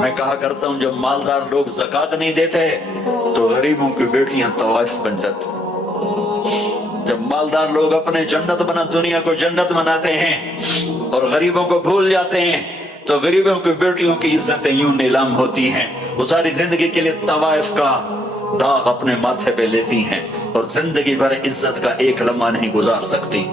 میں کہا کرتا ہوں جب مالدار لوگ زکات نہیں دیتے تو غریبوں کی بیٹیاں طوائف بن جاتی. جب مالدار لوگ اپنے دنیا کو جنت بناتے ہیں اور غریبوں کو بھول جاتے ہیں تو غریبوں کی بیٹیوں کی عزتیں یوں نیلام ہوتی ہیں. وہ ساری زندگی کے لیے طوائف کا داغ اپنے ماتھے پہ لیتی ہیں اور زندگی بھر عزت کا ایک لمحہ نہیں گزار سکتی.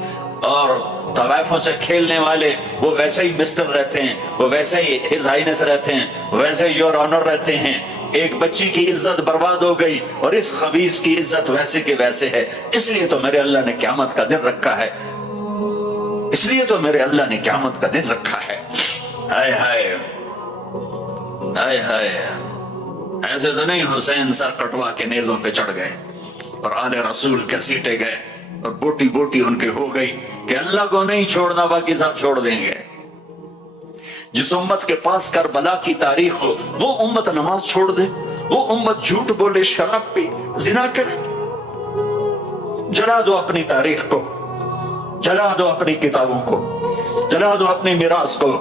اور طوائفوں سے کھیلنے والے وہ ویسے ہی مسٹر رہتے ہیں, وہ ویسے ہی ہز ہائنس رہتے ہیں, ویسے ہی یور آنر رہتے ہیں. ایک بچی کی عزت برباد ہو گئی اور اس خبیث کی عزت ویسے کے ویسے ہے. اس لیے تو میرے اللہ نے قیامت کا دن رکھا ہے, اس لیے تو میرے اللہ نے قیامت کا دن رکھا ہے. ہائے ہائے ہائے ہائے, ایسے تو نہیں حسین سر کٹوا کے نیزوں پہ چڑھ گئے اور آل رسول کے سیٹے گئے اور بوٹی بوٹی ان کے ہو گئی کہ اللہ کو نہیں چھوڑنا باقی سب چھوڑ دیں گے. جس امت کے پاس کربلا کی تاریخ ہو وہ امت نماز چھوڑ دے, وہ امت جھوٹ بولے, شراب پی, زنا کرے. جلا دو اپنی تاریخ کو, جلا دو اپنی کتابوں کو, جلا دو اپنی میراث کو.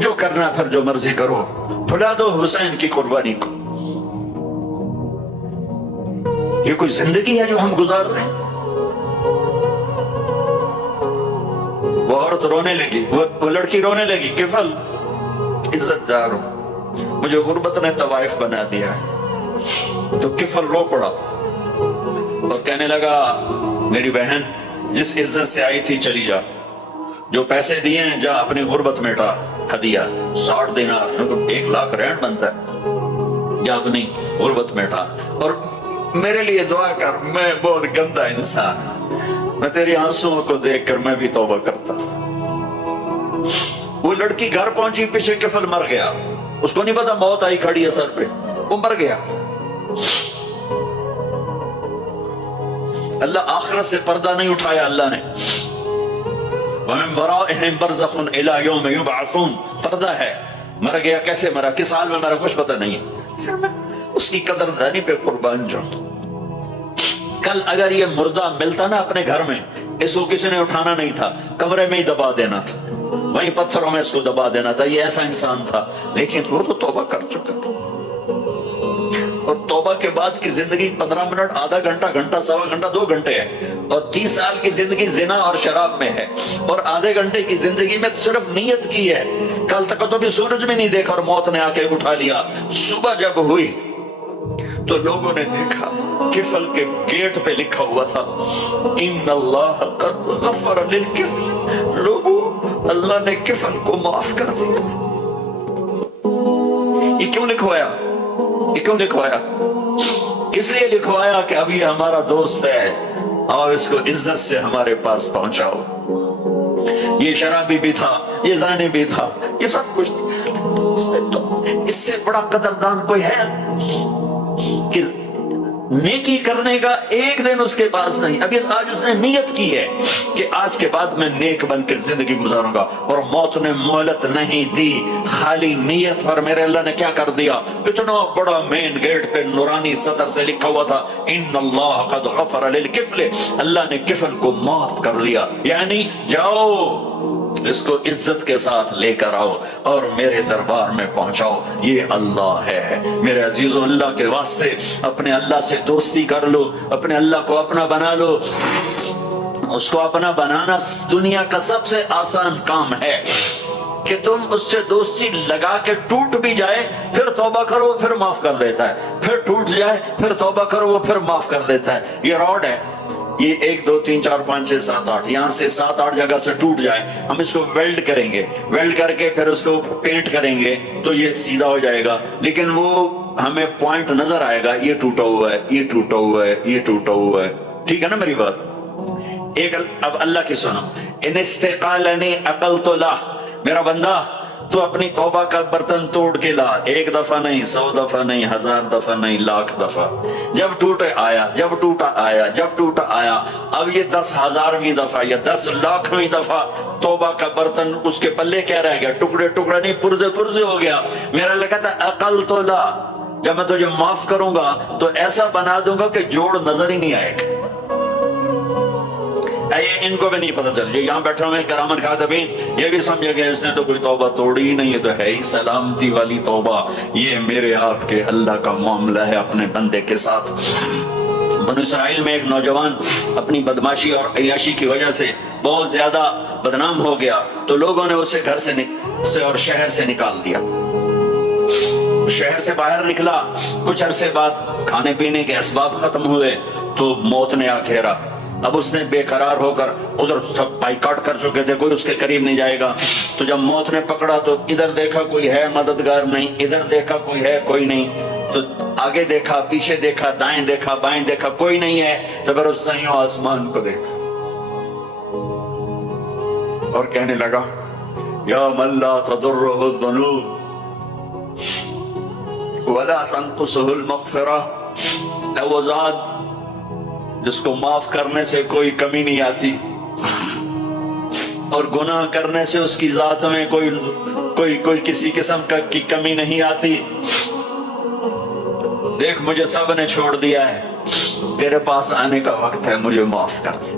جو کرنا پھر جو مرضی کرو, بھلا دو حسین کی قربانی کو. یہ کوئی زندگی ہے جو ہم گزار رہے ہیں؟ وہ عورت رونے لگی, وہ لڑکی رونے لگی, کفل عزت دار ہوں, مجھے غربت نے طوائف بنا دیا ہے. تو کفل رو پڑا اور کہنے لگا میری بہن جس عزت سے آئی تھی چلی جا, جو پیسے دیے ہیں جا اپنی غربت مٹا. ہدیہ 60 دینار 1 لاکھ رینڈ بنتا ہے, جا اپنی غربت مٹا اور میرے لیے دعا کر, میں بہت گندا انسان ہوں, میں تیری آنسوؤں کو دیکھ کر میں بھی توبہ کرتا. وہ لڑکی گھر پہنچی, پیچھے کفل مر گیا, اس کو نہیں پتا موت آئی کھڑی ہے سر پہ, وہ مر گیا. اللہ آخرت سے پردہ نہیں اٹھایا اللہ نے. وَمِن وَرَائِهِمْ بَرْزَخٌ إِلَىٰ يَوْمِ يُبْعَثُونَ, پردہ ہے. مر گیا, کیسے مرا, کس حال میں مرا, کچھ پتہ نہیں. اس کی قدردانی پہ قربان جاؤں. کل اگر یہ مردہ ملتا نا اپنے گھر میں, اس کو کسی نے اٹھانا نہیں تھا, کمرے میں ہی دبا دینا تھا, وہیں پتھروں میں اس کو دبا دینا تھا. یہ ایسا انسان تھا, لیکن وہ تو توبہ کر چکا تھا. اور توبہ کے بعد کی زندگی 15 منٹ, آدھا گھنٹہ, گھنٹہ, سوا گھنٹہ, 2 گھنٹے ہے. اور 30 سال کی زندگی زنا اور شراب میں ہے, اور آدھے گھنٹے کی زندگی میں صرف نیت کی ہے. کل تک تو بھی سورج بھی نہیں دیکھا اور موت نے آ کے اٹھا لیا. صبح جب ہوئی تو لوگوں نے دیکھا کفل کے گیٹ پہ لکھا ہوا تھا ان اللہ قد غفر للکفل. لوگوں, اللہ نے کفل کو معاف کر دیا. یہ کیوں لکھوایا, یہ کیوں لکھوایا؟ اس لیے لکھوایا کہ اب یہ ہمارا دوست ہے اور اس کو عزت سے ہمارے پاس پہنچاؤ. یہ شرابی بھی تھا, یہ زانی بھی تھا, یہ سب کچھ. اس سے بڑا قدردان کوئی ہے کہ نیکی کرنے کا ایک دن اس کے پاس نہیں. ابھی آج اس نے نیت کی ہے کہ آج کے بعد میں نیک بن کے زندگی گزاروں گا, اور موت نے مہلت نہیں دی. خالی نیت پر میرے اللہ نے کیا کر دیا, اتنا بڑا مین گیٹ پہ نورانی سطر سے لکھا ہوا تھا ان اللہ قد غفر للکفل, اللہ نے کفل کو معاف کر لیا. یعنی جاؤ اس کو عزت کے ساتھ لے کر آؤ اور میرے دربار میں پہنچاؤ. یہ اللہ ہے. میرے عزیزو, اللہ کے واسطے اپنے اللہ سے دوستی کر لو, اپنے اللہ کو اپنا بنا لو. اس کو اپنا بنانا دنیا کا سب سے آسان کام ہے کہ تم اس سے دوستی لگا کے ٹوٹ بھی جائے پھر توبہ کرو پھر معاف کر دیتا ہے, پھر ٹوٹ جائے پھر توبہ کرو وہ پھر معاف کر دیتا ہے. یہ راڈ ہے, یہ 1 2 3 4 5 6 7 8 یہاں سے 7 8 جگہ سے ٹوٹ جائے, ہم اس کو ویلڈ کریں گے, ویلڈ کر کے پھر اس کو پینٹ کریں گے تو یہ سیدھا ہو جائے گا. لیکن وہ ہمیں پوائنٹ نظر آئے گا, یہ ٹوٹا ہوا ہے, یہ ٹوٹا ہوا ہے, یہ ٹوٹا ہوا ہے. ٹھیک ہے نا میری بات؟ ایک اب اللہ کی سنو, ان استقالنی عقلت لہ, میرا بندہ تو اپنی توبہ کا برتن توڑ کے لا. 1 دفعہ نہیں, 100 دفعہ نہیں, 1000 دفعہ نہیں, 1,00,000 دفعہ. جب ٹوٹے آیا, جب ٹوٹا آیا, جب ٹوٹا آیا. اب یہ 10,000ویں دفعہ یا 10,00,000ویں دفعہ توبہ کا برتن اس کے پلے کیا رہ گیا, ٹکڑے ٹکڑے نہیں, پرزے پرزے ہو گیا. میرا لگا تھا عقل تو لا, جب میں تجھے معاف کروں گا تو ایسا بنا دوں گا کہ جوڑ نظر ہی نہیں آئے گا. یہ ان کو بھی نہیں پتہ چل، یہ یہاں بیٹھے ہوئے کرامن کاتبین یہ بھی سمجھے گئے اس نے تو کوئی توبہ توڑی ہی نہیں، یہ تو ہے ہی سلامتی والی توبہ۔ یہ میرے آپ کے اللہ کا معاملہ ہے اپنے بندے کے ساتھ۔ بنو اسرائیل میں ایک نوجوان اپنی بدماشی اور عیاشی کی وجہ سے بہت زیادہ بدنام ہو گیا، تو لوگوں نے اسے گھر سے اور شہر سے نکال دیا۔ شہر سے باہر نکلا، کچھ عرصے بعد کھانے پینے کے اسباب ختم ہوئے تو موت نے آ گھیرا۔ اب اس نے بے قرار ہو کر، ادھر سب بائیکاٹ کر چکے تھے، کوئی اس کے قریب نہیں جائے گا، تو جب موت نے پکڑا تو ادھر دیکھا کوئی ہے مددگار نہیں، ادھر دیکھا کوئی ہے کوئی نہیں، تو آگے دیکھا پیچھے دیکھا دائیں دیکھا بائیں دیکھا کوئی نہیں ہے، تو پھر اس نے یوں آسمان کو دیکھا اور کہنے لگا یا من لا تضرہ الذنوب ولا تنقصہ المغفرہ، اے وہ ذات جس کو معاف کرنے سے کوئی کمی نہیں آتی اور گناہ کرنے سے اس کی ذات میں کوئی کسی قسم کی کمی نہیں آتی، دیکھ مجھے سب نے چھوڑ دیا ہے، تیرے پاس آنے کا وقت ہے، مجھے معاف کر دے،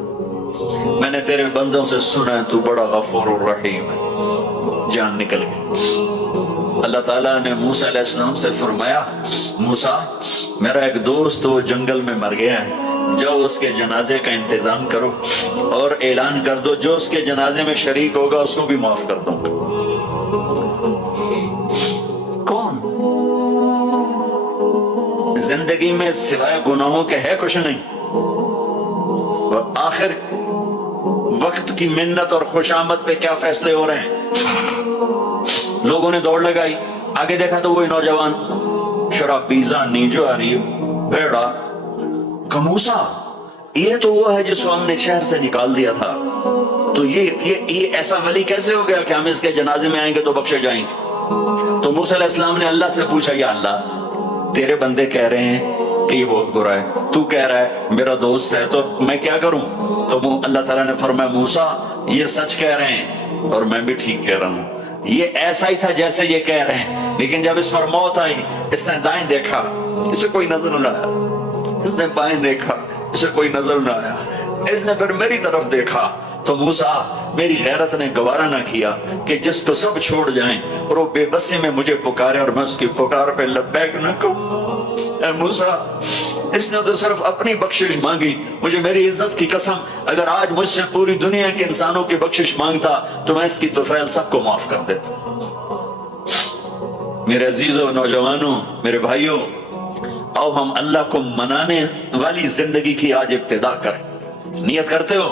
میں نے تیرے بندوں سے سنا ہے تو بڑا غفور الرحیم ہے۔ جان نکل گئی۔ اللہ تعالیٰ نے موسیٰ علیہ السلام سے فرمایا موسیٰ میرا ایک دوست وہ جنگل میں مر گیا ہے، جاؤ اس کے جنازے کا انتظام کرو اور اعلان کر دو جو اس کے جنازے میں شریک ہوگا اس کو بھی معاف کر دوں گا۔ کون؟ زندگی میں سوائے گناہوں کے ہے کچھ نہیں، اور آخر وقت کی منت اور خوشامد پہ کیا فیصلے ہو رہے ہیں۔ لوگوں نے دوڑ لگائی، آگے دیکھا تو وہی نوجوان شرابی زانی جواری بھیڑا کہ موسیٰ یہ تو وہ ہے جس کو ہم نے شہر سے نکال دیا تھا، تو یہ ایسا ولی کیسے ہو گیا کہ ہم اس کے جنازے میں آئیں گے تو بخشے جائیں گے؟ تو موسیٰ علیہ السلام نے اللہ سے پوچھا یا اللہ تیرے بندے کہہ رہے ہیں کہ یہ بہت برا ہے، تو کہہ رہا ہے میرا دوست ہے، تو میں کیا کروں؟ تو اللہ تعالیٰ نے فرمایا موسیٰ یہ سچ کہہ رہے ہیں اور میں بھی ٹھیک کہہ رہا ہوں، یہ ایسا ہی تھا جیسے یہ کہہ رہے ہیں، لیکن جب اس پر موت آئی اس نے دائیں دیکھا اسے کوئی نظر نہ آیا، اس نے بائیں دیکھا اسے کوئی نظر نہ آیا، اس نے پھر میری طرف دیکھا تو موسیٰ میری غیرت نے گوارا نہ کیا کہ جس کو سب چھوڑ جائیں اور وہ بے بسی میں مجھے پکارے اور میں اس کی پکار پہ لبیک نہ کہوں۔ اے موسیٰ اس نے تو صرف اپنی بخشش مانگی، مجھے میری عزت کی قسم اگر آج مجھ سے پوری دنیا کے انسانوں کی بخشش مانگتا تو میں اس کی طفیل سب کو معاف کر دیتا۔ میرے عزیزوں نوجوانوں میرے بھائیوں، آؤ ہم اللہ کو منانے والی زندگی کی آج ابتدا کریں۔ نیت کرتے ہو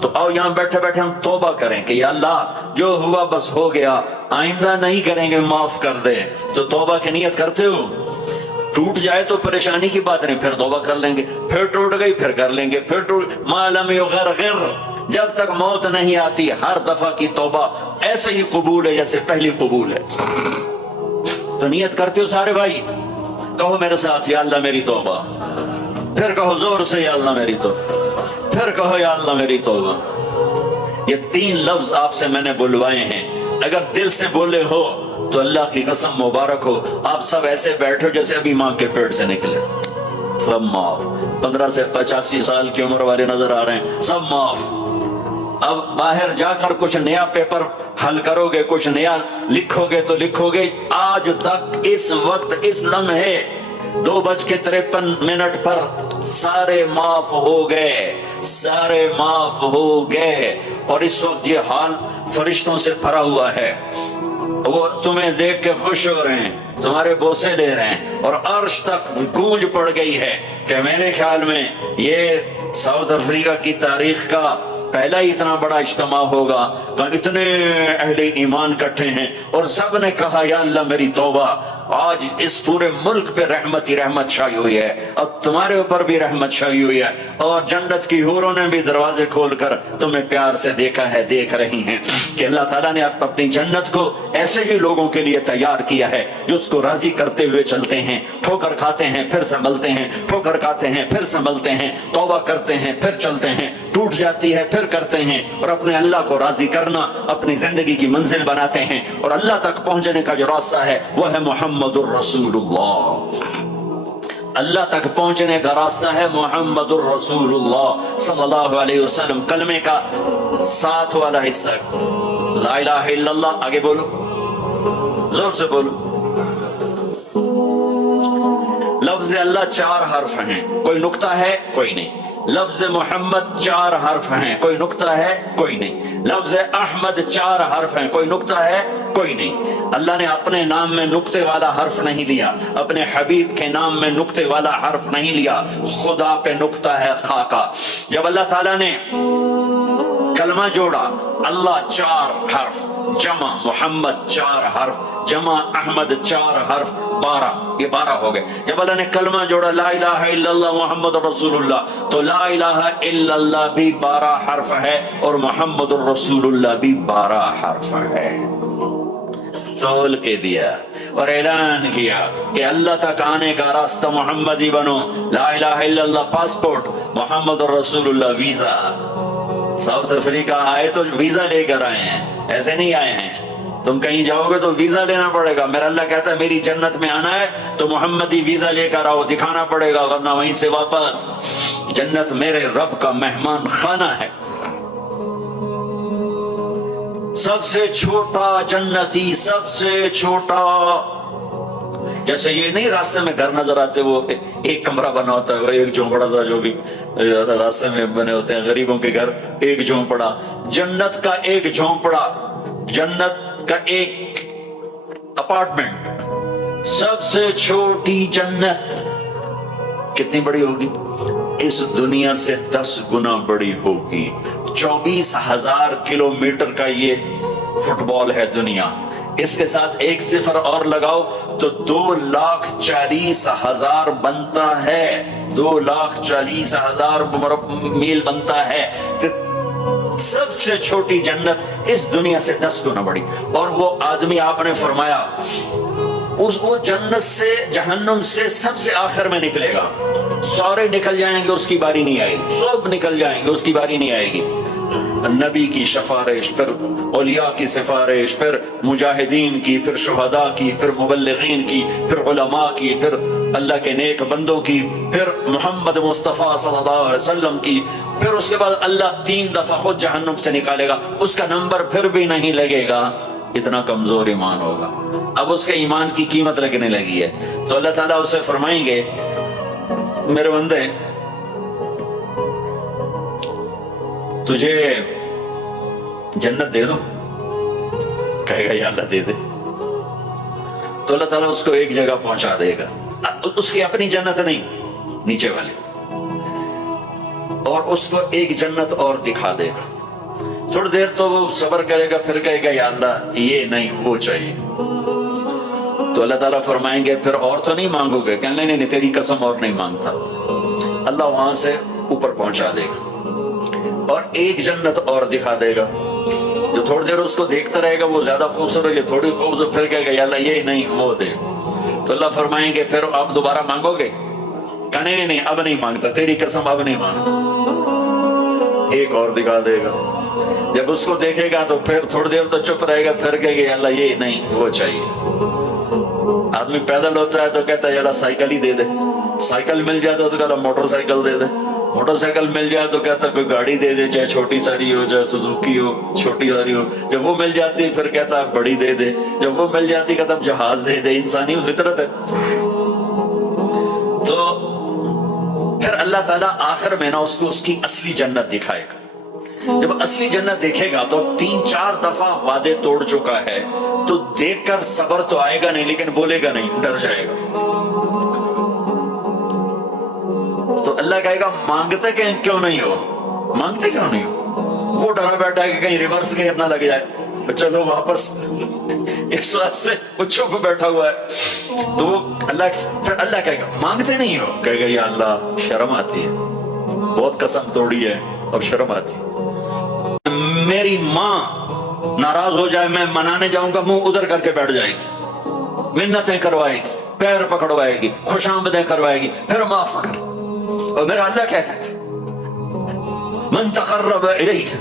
تو آؤ یہاں بیٹھے بیٹھے ہم توبہ کریں کہ یا اللہ جو ہوا بس ہو گیا، آئندہ نہیں کریں گے، معاف کر دے۔ تو توبہ کی نیت کرتے ہو؟ ٹوٹ جائے تو پریشانی کی بات نہیں، پھر توبہ کر لیں گے، پھر ٹوٹ گئی پھر کر لیں گے، پھر ٹوٹ ما لم یغرغر، جب تک موت نہیں آتی ہر دفعہ کی توبہ ایسے ہی قبول ہے جیسے پہلی قبول ہے۔ تو نیت کرتے ہو سارے بھائی؟ کہو میرے ساتھ یا اللہ میری توبہ، پھر کہو زور سے یا اللہ میری توبہ، پھر کہو یا اللہ میری توبہ۔ یہ 3 لفظ آپ سے میں نے بلوائے ہیں، اگر دل سے بولے ہو تو اللہ کی قسم مبارک ہو، آپ سب ایسے بیٹھو جیسے ابھی ماں کے پیٹ سے نکلے، سب معاف۔ 15 سے 85 سال کی عمر والے نظر آ رہے ہیں، سب معاف۔ اب باہر جا کر کچھ نیا پیپر حل کرو گے، کچھ نیا لکھو گے تو لکھو گے آج تک اس وقت اس لمحے 2:53 پر سارے معاف ہو گئے، سارے معاف ہو گئے، اور اس وقت یہ حال فرشتوں سے بھرا ہوا ہے، وہ تمہیں دیکھ کے خوش ہو رہے ہیں، تمہارے بوسے لے رہے ہیں، اور عرش تک گونج پڑ گئی ہے کہ میرے خیال میں یہ ساؤتھ افریقہ کی تاریخ کا پہلا ہی اتنا بڑا اجتماع ہوگا کہ اتنے اہل ایمان کٹھے ہیں اور سب نے کہا یا اللہ میری توبہ۔ آج اس پورے ملک پہ رحمت ہی رحمت چھائی ہوئی ہے، اب تمہارے اوپر بھی رحمت چھائی ہوئی ہے، اور جنت کی حوروں نے بھی دروازے کھول کر تمہیں پیار سے دیکھا ہے، دیکھ رہی ہیں کہ اللہ تعالیٰ نے اپنی جنت کو ایسے ہی لوگوں کے لیے تیار کیا ہے جو اس کو راضی کرتے ہوئے چلتے ہیں، ٹھوکر کھاتے ہیں پھر سنبھلتے ہیں، ٹھوکر کھاتے ہیں پھر سنبھلتے ہیں، توبہ کرتے ہیں پھر چلتے ہیں، ٹوٹ جاتی ہے پھر کرتے ہیں، اور اپنے اللہ کو راضی کرنا اپنی زندگی کی منزل بناتے ہیں، اور اللہ تک پہنچنے کا جو راستہ ہے وہ ہے محمد الرسول اللہ۔ اللہ تک پہنچنے کا راستہ ہے محمد الرسول اللہ صلی اللہ علیہ وسلم. کلمے کا ساتھ والا حصہ لا الہ الا اللہ. آگے بولو, زور سے بولو. لفظ اللہ 4 حرف ہیں, کوئی نقطہ ہے کوئی نہیں. لفظ محمد 4 حرف ہیں, کوئی نقطہ ہے کوئی نہیں. لفظ احمد 4 حرف ہیں, کوئی نقطہ ہے کوئی نہیں. اللہ نے اپنے نام میں نقطے والا حرف نہیں لیا, اپنے حبیب کے نام میں نقطے والا حرف نہیں لیا. خدا پہ نقطہ ہے خا کا. جب اللہ تعالیٰ نے کلمہ جوڑا, اللہ 4 حرف, جمع محمد 4 حرف, جمع احمد 4 حرف, 12, یہ 12 ہو گئے. جب اللہ نے کلمہ جوڑا لا الہ الا اللہ محمد رسول اللہ, تو لا الہ الا اللہ بھی 12 حرف ہے اور محمد الرسول اللہ بھی 12 حرف ہے. تول کے دیا اور اعلان کیا کہ اللہ تک آنے کا راستہ محمدی بنو. لا الہ الا اللہ پاسپورٹ, محمد الرسول اللہ ویزا. ساؤتھ افریقہ آئے تو ویزا لے کر آئے ہیں, ایسے نہیں آئے ہیں. تم کہیں جاؤ گے تو ویزا لینا پڑے گا. میرا اللہ کہتا ہے میری جنت میں آنا ہے تو محمدی ویزا لے کر آؤ, دکھانا پڑے گا, ورنہ وہیں سے واپس. جنت میرے رب کا مہمان خانہ ہے. سب سے چھوٹا جنتی, سب سے چھوٹا. جیسے یہ نہیں راستے میں گھر نظر آتے, وہ ایک کمرہ بنا ہوتا ہے, ایک جھونپڑا سا, جو بھی راستے میں بنے ہوتے ہیں غریبوں کے گھر, ایک جھونپڑا. جنت کا ایک جھونپڑا, جنت کا ایک اپارٹمنٹ, سب سے چھوٹی جنت کتنی بڑی ہوگی؟ اس دنیا سے 10 گنا بڑی ہوگی. 24,000 کلومیٹر کا یہ فٹ بال ہے دنیا. اس کے ساتھ ایک صفر اور لگاؤ تو 2,40,000 بنتا ہے. 2,40,000 میل بنتا ہے. سب سے چھوٹی جنت اس دنیا سے 10 گنا بڑی. اور وہ آدمی آپ نے فرمایا وہ جنت سے جہنم سے سب سے آخر میں نکلے گا. سارے نکل جائیں گے, اس کی باری نہیں آئے گی. سب نکل جائیں گے, اس کی باری نہیں آئے گی. نبی کی سفارش, پھر اولیاء کی سفارش, پھر مجاہدین کی, پھر شہداء کی, پھر مبلغین کی, پھر علماء کی, پھر اللہ کے نیک بندوں کی, پھر محمد مصطفیٰ صلی اللہ علیہ وسلم کی. پھر اس کے بعد اللہ 3 دفعہ خود جہنم سے نکالے گا. اس کا نمبر پھر بھی نہیں لگے گا, اتنا کمزور ایمان ہوگا. اب اس کے ایمان کی قیمت لگنے لگی ہے. تو اللہ تعالیٰ اسے فرمائیں گے میرے بندے تجھے جنت دے دو. کہے گا یا اللہ دے دے. تو اللہ تعالیٰ اس کو ایک جگہ پہنچا دے گا, اس کی اپنی جنت نہیں, نیچے والے, اور اس کو ایک جنت اور دکھا دے گا. تھوڑی دیر تو وہ صبر کرے گا, پھر کہے گا یا اللہ یہ نہیں وہ چاہیے. تو اللہ تعالیٰ فرمائیں گے پھر اور تو نہیں مانگو گے؟ کہنے نہیں, تیری قسم اور نہیں مانگتا. اللہ وہاں سے اوپر پہنچا دے گا اور ایک جنت اور دکھا دے گا. جو تھوڑی دیر اس کو دیکھتا رہے گا وہ زیادہ خوبصورت ہے, تھوڑی خوبصورت, پھر کہے گا یا اللہ یہ نہیں وہ دے. تو اللہ فرمائیں گے پھر آپ دوبارہ مانگو گے؟ کہنے نہیں اب نہیں مانگتا, تیری قسم اب نہیں مانگتا. ایک اور دکھا دے گا. جب اس کو دیکھے گا تو پھر تھوڑی دیر تو چپ رہے گا, پھر کہے گا اللہ یہ نہیں وہ چاہیے. آدمی پیدل ہوتا ہے تو کہتا ہے اللہ سائیکل ہی دے دے. سائیکل مل جاتا ہے تو کہتا موٹر سائیکل دے دے. موٹر سائیکل مل جائے تو کہتا کوئی گاڑی دے دے, چاہے چھوٹی ساری ہو, چاہے سوزوکی ہو, چھوٹی ساری ہو. جب وہ مل جاتی پھر کہتا ہے بڑی دے دے. جب وہ مل جاتی کہتا جہاز دے دے. انسانی فطرت ہے. تو پھر اللہ تعالیٰ آخر میں نا اس کو اس کی اصلی جنت دکھائے گا. جب اصلی جنت دیکھے گا تو 3-4 دفعہ وعدے توڑ چکا ہے, تو دیکھ کر صبر تو آئے گا نہیں, لیکن بولے گا نہیں, ڈر جائے گا. تو اللہ کہے گا مانگتے کیوں نہیں ہو, مانگتے کیوں نہیں ہو؟ وہ ڈرا بیٹھا ہے کہ کہیں ریورس گیئر نہ لگ جائے, چلو واپس, اس واسطے وہ چپ بیٹھا ہوا ہے. تو وہ پھر اللہ کہے گا مانگتے نہیں ہو؟ کہے گا یا اللہ شرم آتی ہے, بہت قسم توڑی ہے, اب شرم آتی ہے. میری ماں ناراض ہو جائے, میں منانے جاؤں گا, منہ ادھر کر کے بیٹھ جائے گی, منتیں کروائے گی, پیر پکڑوائے گی, خوش آمدیں کروائے گی, پھر معاف کر. اور میرا اللہ کیا کہتا ہے من تقرب الیہ,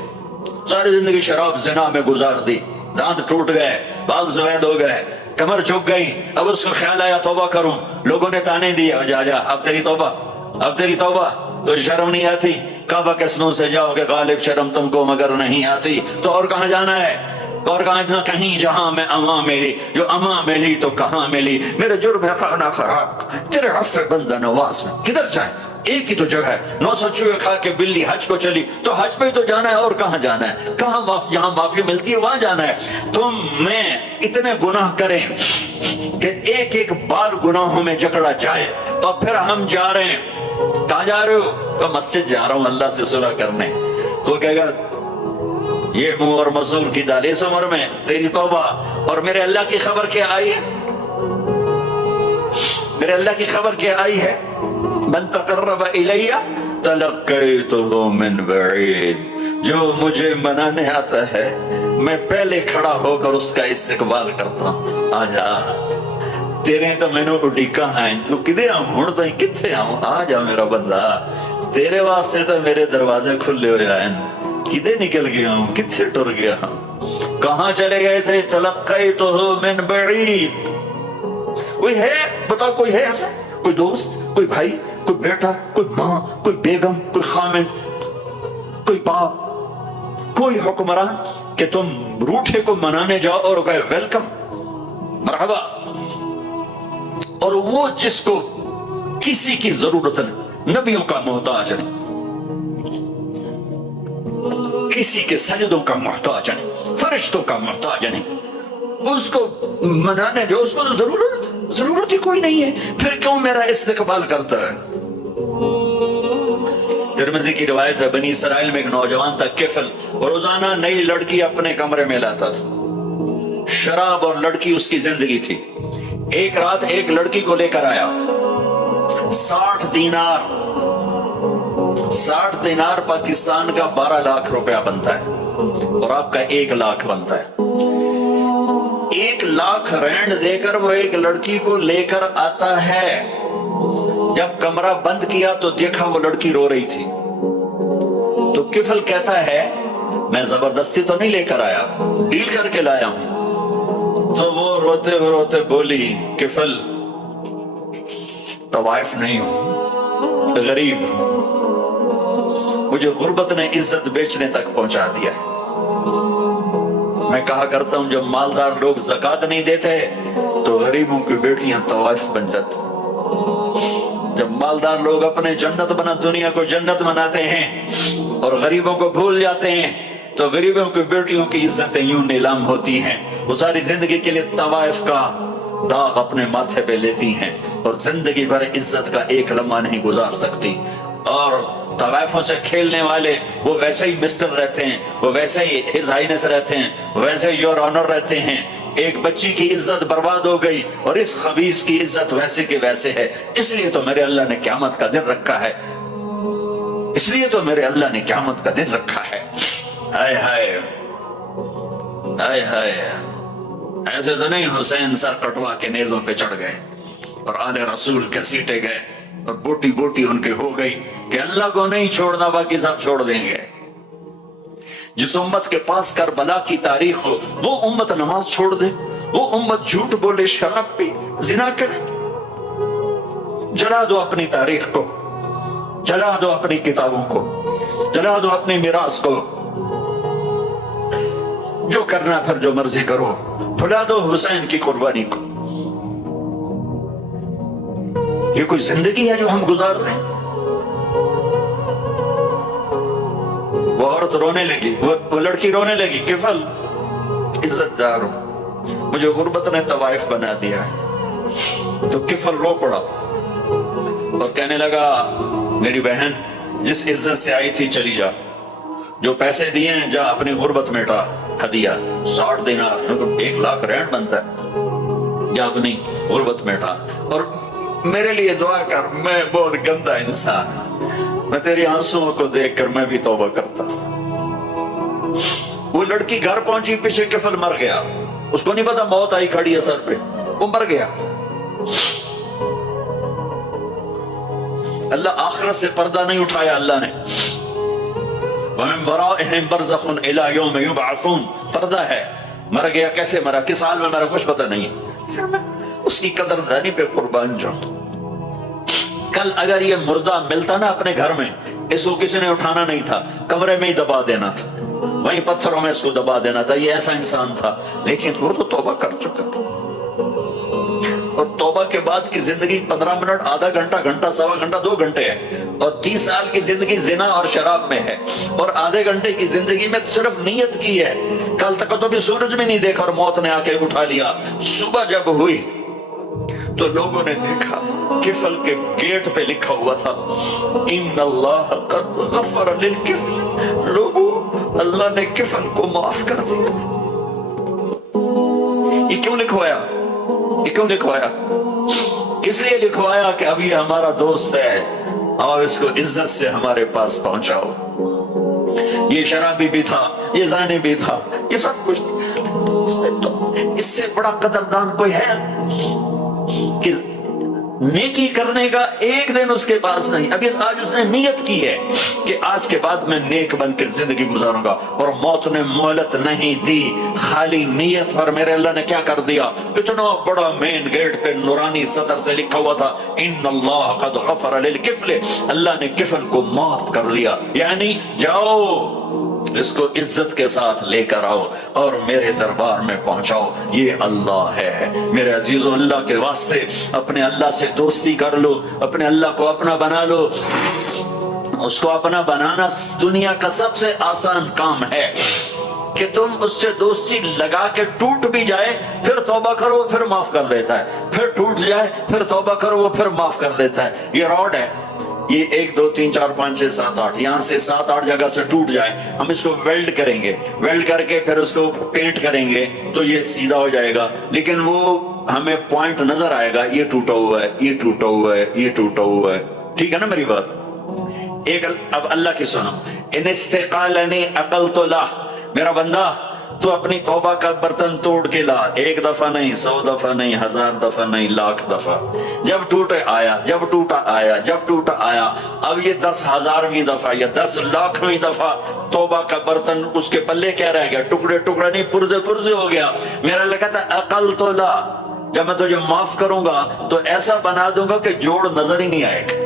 ساری زندگی شراب زنا میں گزار دی, دانت ٹوٹ گئے, بال زوید ہو گئے، کمر جھک گئی، اب اس کو خیال آیا توبہ کروں، لوگوں نے تانے دیے جا جا اب تیری توبہ، اب تیری توبہ، تو شرم نہیں آتی؟ کعبہ کے سنوں سے جاؤ کہ غالب شرم تم کو مگر نہیں آتی، تو اور کہاں جانا ہے؟ اور کہاں نہ کہیں جہاں میں اما ملی، جو اما ملی تو کہاں ملی، میرے جرم ہے خانہ خراب، تیرے عفو بندہ نواز میں کدھر جائیں؟ ایک ہی تو جگہ ہے، 900 چوہے کھا کے بلی حج کو چلی، تو حج پہ تو جانا ہے، اور کہاں جانا ہے؟ کہاں جہاں معافی ملتی ہے وہاں جانا ہے۔ تم میں اتنے گناہ کریں کہ ایک ایک بار گناہوں میں جکڑا جائے، اور پھر ہم جا رہے ہیں، کہاں جا رہے ہو؟ تو مسجد جا رہا ہوں اللہ سے صلح کرنے، تو کہے گا یہ منہ اور مزور کی دال، اس عمر میں تیری توبہ، اور میرے اللہ کی خبر کیا آئی ہے؟ میرے اللہ کی خبر کیا آئی ہے؟ من تقرب الی تلقیتہ من بعید، جو مجھے منانے آتا ہے میں پہلے کھڑا ہو کر اس کا استقبال کرتا ہوں۔ آجا تیرے تو میں نے اڈیکا ہیں، تو کدے آؤں ہوں تو کتھے آؤں، آجا میرا بندہ، تیرے واسطے تو میرے دروازے کھلے ہوئے ہیں، کدے نکل گیا ہوں، کتھے ٹر گیا ہوں، کہاں چلے گئے تھے؟ تلقیتہ من بعید۔ کوئی ہے بتاؤ، کوئی ہے ایسا؟ کوئی دوست، کوئی بھائی، کوئی بیٹا، کوئی ماں، کوئی بیگم، کوئی خامن، کوئی باپ، کوئی حکمران کہ تم روٹھے کو منانے جاؤ اور کہے ویلکم، مرحبا، اور وہ جس کو کسی کی ضرورت نہیں، نبیوں کا محتاج نہیں، کسی کے سجدوں کا محتاج نہیں، فرشتوں کا محتاج نہیں، اس کو منانے جو اس کو تو ضرورت ہی کوئی نہیں ہے، پھر کیوں میرا استقبال کرتا ہے؟ ترمذی کی روایت ہے، بنی اسرائیل میں ایک نوجوان تھا کفل، روزانہ نئی لڑکی اپنے کمرے میں لاتا تھا، شراب اور لڑکی اس کی زندگی تھی۔ ایک رات ایک لڑکی کو لے کر آیا، 60 دینار پاکستان کا 12 لاکھ روپیہ بنتا ہے، اور آپ کا 1 لاکھ بنتا ہے۔ 1 لاکھ رینڈ دے کر وہ ایک لڑکی کو لے کر آتا ہے، جب کمرہ بند کیا تو دیکھا وہ لڑکی رو رہی تھی، تو کفل کہتا ہے میں زبردستی تو نہیں لے کر آیا، ڈیل کر کے لایا ہوں۔ تو وہ روتے روتے بولی کفل طوائف نہیں ہوں، غریب ہوں، مجھے غربت نے عزت بیچنے تک پہنچا دیا۔ میں کہا کرتا ہوں جب مالدار لوگ زکوٰۃ نہیں دیتے تو غریبوں کی بیٹیاں طوائف بن جاتی، جب مالدار لوگ اپنے جنت بنا دنیا کو جنت بناتے ہیں اور غریبوں کو بھول جاتے ہیں تو غریبوں کی بیٹیوں کی عزتیں یوں نیلام ہوتی ہیں، وہ ساری زندگی کے لیے طوائف کا داغ اپنے ماتھے پہ لیتی ہیں اور زندگی بھر عزت کا ایک لمحہ نہیں گزار سکتی۔ اور طوائفوں سے کھیلنے والے وہ ویسے ہی مسٹر رہتے ہیں، وہ ویسے ہی ہز ہائنس رہتے ہیں، ویسے ہی یور آنر رہتے ہیں۔ ایک بچی کی عزت برباد ہو گئی اور اس خبیث کی عزت ویسے کے ویسے ہے، اس لیے تو میرے اللہ نے قیامت کا دن رکھا ہے، اس لیے تو میرے اللہ نے قیامت کا دن رکھا ہے۔ ہائے ہائے ہائے ہائے، ایسے تو نہیں حسین سر کٹوا کے نیزوں پہ چڑھ گئے اور آل رسول کے سیٹے گئے اور بوٹی بوٹی ان کے ہو گئی کہ اللہ کو نہیں چھوڑنا باقی سب چھوڑ دیں گے۔ جس امت کے پاس کربلا کی تاریخ ہو وہ امت نماز چھوڑ دے، وہ امت جھوٹ بولے، شراب پی، زنا کرے، جلا دو اپنی تاریخ کو، جلا دو اپنی کتابوں کو، جلا دو اپنی میراث کو، جو کرنا پھر جو مرضی کرو، بھلا دو حسین کی قربانی کو۔ یہ کوئی زندگی ہے جو ہم گزار رہے ہیں؟ وہ عورت رونے لگی، وہ لڑکی رونے لگی، کفل عزت دار ہوں، مجھے غربت نے طوائف بنا دیا ہے۔ تو کفل رو پڑا اور کہنے لگا میری بہن جس عزت سے آئی تھی چلی جا، جو پیسے دیے ہیں جا اپنی غربت مٹا، ہدیہ 60 دینار 1 لاکھ رینڈ بنتا ہے، جا اپنی غربت مٹا، اور میرے لیے دعا کر، میں بہت گندا انسان ہوں، میں تیری آنسوؤں کو دیکھ کر میں بھی توبہ کرتا۔ وہ لڑکی گھر پہنچی، پیچھے کفل مر گیا، اس کو نہیں پتا موت آئی کھڑی ہے سر پہ، وہ مر گیا۔ اللہ آخرت سے پردہ نہیں اٹھایا اللہ نے، وَمِن وَرَائِهِمْ بَرْزَخٌ إِلَى يَوْمِ يُبْعَثُونَ، پردہ ہے، مر گیا، کیسے مرا، کس حال میں مرا، کچھ پتہ نہیں ہے، پھر میں اس کی قدردانی پہ قربان جاؤں۔ کل اگر یہ مردہ ملتا نا اپنے گھر میں، اس کو کسی نے اٹھانا نہیں تھا، کمرے میں ہی دبا دینا تھا، وہیں پتھروں میں اس کو دبا دینا تھا، یہ ایسا انسان تھا، لیکن وہ تو توبہ کر چکا تھا۔ اور توبہ کے بعد کی زندگی 15 منٹ، آدھا گھنٹہ، گھنٹہ، سوا گھنٹہ، 2 گھنٹے ہے، اور 30 سال کی زندگی زنا اور شراب میں ہے، اور آدھے گھنٹے کی زندگی میں صرف نیت کی ہے۔ کل تک تو بھی سورج بھی نہیں دیکھا اور موت نے آ کے اٹھا لیا۔ صبح جب ہوئی تو لوگوں نے دیکھا کفل کے گیٹ پہ لکھا ہوا تھا ان اللہ قد غفر للکفل، لوگوں اللہ نے کفل کو معاف کر دیا۔ یہ کیوں لکھوایا؟ یہ کیوں لکھوایا؟ اس لیے لکھوایا کہ اب یہ ہمارا دوست ہے اور اس کو عزت سے ہمارے پاس پہنچاؤ۔ یہ شرابی بھی تھا، یہ زانی بھی تھا، یہ سب کچھ، اس سے بڑا قدردان کوئی ہے کہ نیکی کرنے کا ایک دن اس کے پاس نہیں۔ ابھی آج اس نے نیت کی ہے کہ آج کے بعد میں نیک بن کے زندگی گزاروں گا، اور موت نے مہلت نہیں دی، خالی نیت پر میرے اللہ نے کیا کر دیا، اتنا بڑا مین گیٹ پہ نورانی سطر سے لکھا ہوا تھا ان اللہ قد غفر للکفل، اللہ نے کفل کو معاف کر لیا، یعنی جاؤ اس کو عزت کے ساتھ لے کر آؤ اور میرے دربار میں پہنچاؤ، یہ اللہ ہے۔ میرے عزیزو، اللہ کے واسطے اپنے اللہ سے دوستی کر لو، اپنے اللہ کو اپنا بنا لو۔ اس کو اپنا بنانا دنیا کا سب سے آسان کام ہے کہ تم اس سے دوستی لگا کے ٹوٹ بھی جائے پھر توبہ کرو وہ پھر معاف کر دیتا ہے، پھر ٹوٹ جائے پھر توبہ کرو وہ پھر معاف کر دیتا ہے۔ یہ روڈ ہے، یہ 1 2 3 4 5 6 7 8 یہاں سے 7 8 جگہ سے ٹوٹ جائے، ہم اس کو ویلڈ کریں گے، ویلڈ کر کے پھر اس کو پینٹ کریں گے تو یہ سیدھا ہو جائے گا، لیکن وہ ہمیں پوائنٹ نظر آئے گا، یہ ٹوٹا ہوا ہے، یہ ٹوٹا ہوا ہے، یہ ٹوٹا ہوا ہے۔ ٹھیک ہے نا میری بات؟ ایک اب اللہ کی سنو، ان استقالنی عقلت لہ، میرا بندہ تو اپنی توبہ کا برتن توڑ کے لا، 1 دفعہ نہیں، 100 دفعہ نہیں، 1000 دفعہ نہیں، 1,00,000 دفعہ، جب ٹوٹے آیا، جب ٹوٹا آیا، جب ٹوٹا آیا، اب یہ 10,000ویں دفعہ یا 10,00,000ویں دفعہ توبہ کا برتن اس کے پلے کیا رہ گیا، ٹکڑے ٹکڑے نہیں، پرزے پرزے ہو گیا۔ میرا اللہ کہتا ہے عقل تو لا، جب میں تجھے معاف کروں گا تو ایسا بنا دوں گا کہ جوڑ نظر ہی نہیں آئے گا۔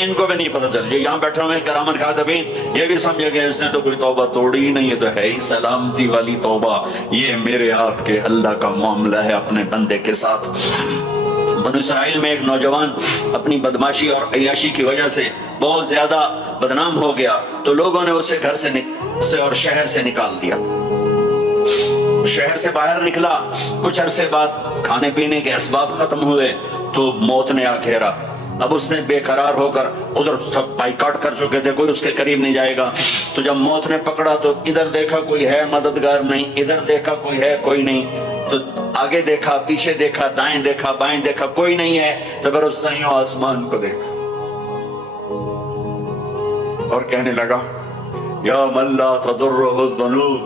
ان کو بھی نہیں پتا چل، یہاں بیٹھے ہوئے کرامن کاتبین یہ بھی سمجھے گئے اس نے تو کوئی توبہ توڑی ہی نہیں ہے، تو ہے ہی سلامتی والی توبہ۔ یہ میرے آپ کے اللہ کا معاملہ ہے اپنے بندے کے ساتھ۔ بنو اسرائیل میں ایک نوجوان اپنی بدماشی اور عیاشی کی وجہ سے بہت زیادہ بدنام ہو گیا، تو لوگوں نے اسے گھر سے اور شہر سے نکال دیا۔ شہر سے باہر نکلا، کچھ عرصے بعد کھانے پینے کے اسباب ختم ہوئے تو موت نے آ گھیرا۔ اب اس نے بے قرار ہو کر، ادھر سب بائیکاٹ کر چکے تھے، کوئی اس کے قریب نہیں جائے گا، تو جب موت نے پکڑا تو ادھر دیکھا کوئی ہے مددگار نہیں، ادھر دیکھا کوئی ہے کوئی نہیں، تو آگے دیکھا، پیچھے دیکھا، دائیں دیکھا، بائیں دیکھا، کوئی نہیں ہے، تو پھر اس نے یوں آسمان کو دیکھا اور کہنے لگا یا من لا تضرہ الذنوب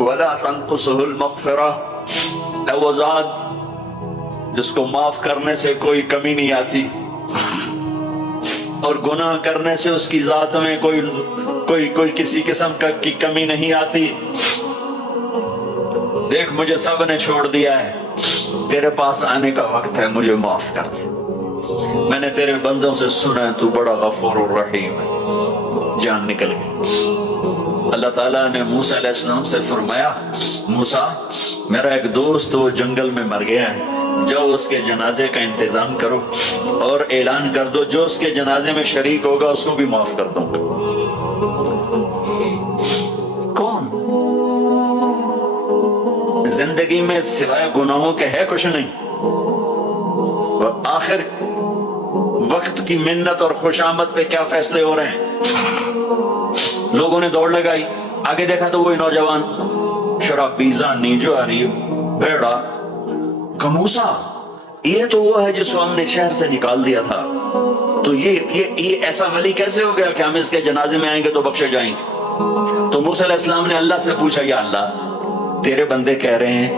ولا تنقصہ المغفرہ، اے وہ ذات جس کو معاف کرنے سے کوئی کمی نہیں آتی اور گناہ کرنے سے اس کی ذات میں کوئی کسی قسم کی کمی نہیں آتی، دیکھ مجھے سب نے چھوڑ دیا ہے، تیرے پاس آنے کا وقت ہے، مجھے معاف کر دے، میں نے تیرے بندوں سے سنا ہے تو بڑا غفور الرحیم ہے۔ جان نکل گئی۔ اللہ تعالیٰ نے موسیٰ علیہ السلام سے فرمایا موسیٰ میرا ایک دوست وہ جنگل میں مر گیا ہے، جاؤ اس کے جنازے کا انتظام کرو اور اعلان کر دو جو اس کے جنازے میں شریک ہوگا اس کو بھی معاف کر دوں گا۔ کون؟ زندگی میں سوائے گناہوں کے ہے کچھ نہیں، اور آخر وقت کی منت اور خوشامد پہ کیا فیصلے ہو رہے ہیں۔ لوگوں نے دوڑ لگائی، آگے دیکھا تو وہی نوجوان شرابی، زانی، جواری، بھیڑا، موسیٰ یہ تو وہ ہے جس کو ہم نے شہر سے نکال دیا تھا، تو یہ ایسا ولی کیسے ہو گیا کہ ہم اس کے جنازے میں آئیں گے تو بخشے جائیں گے؟ تو موسیٰ علیہ السلام نے اللہ سے پوچھا یا اللہ تیرے بندے کہہ رہے ہیں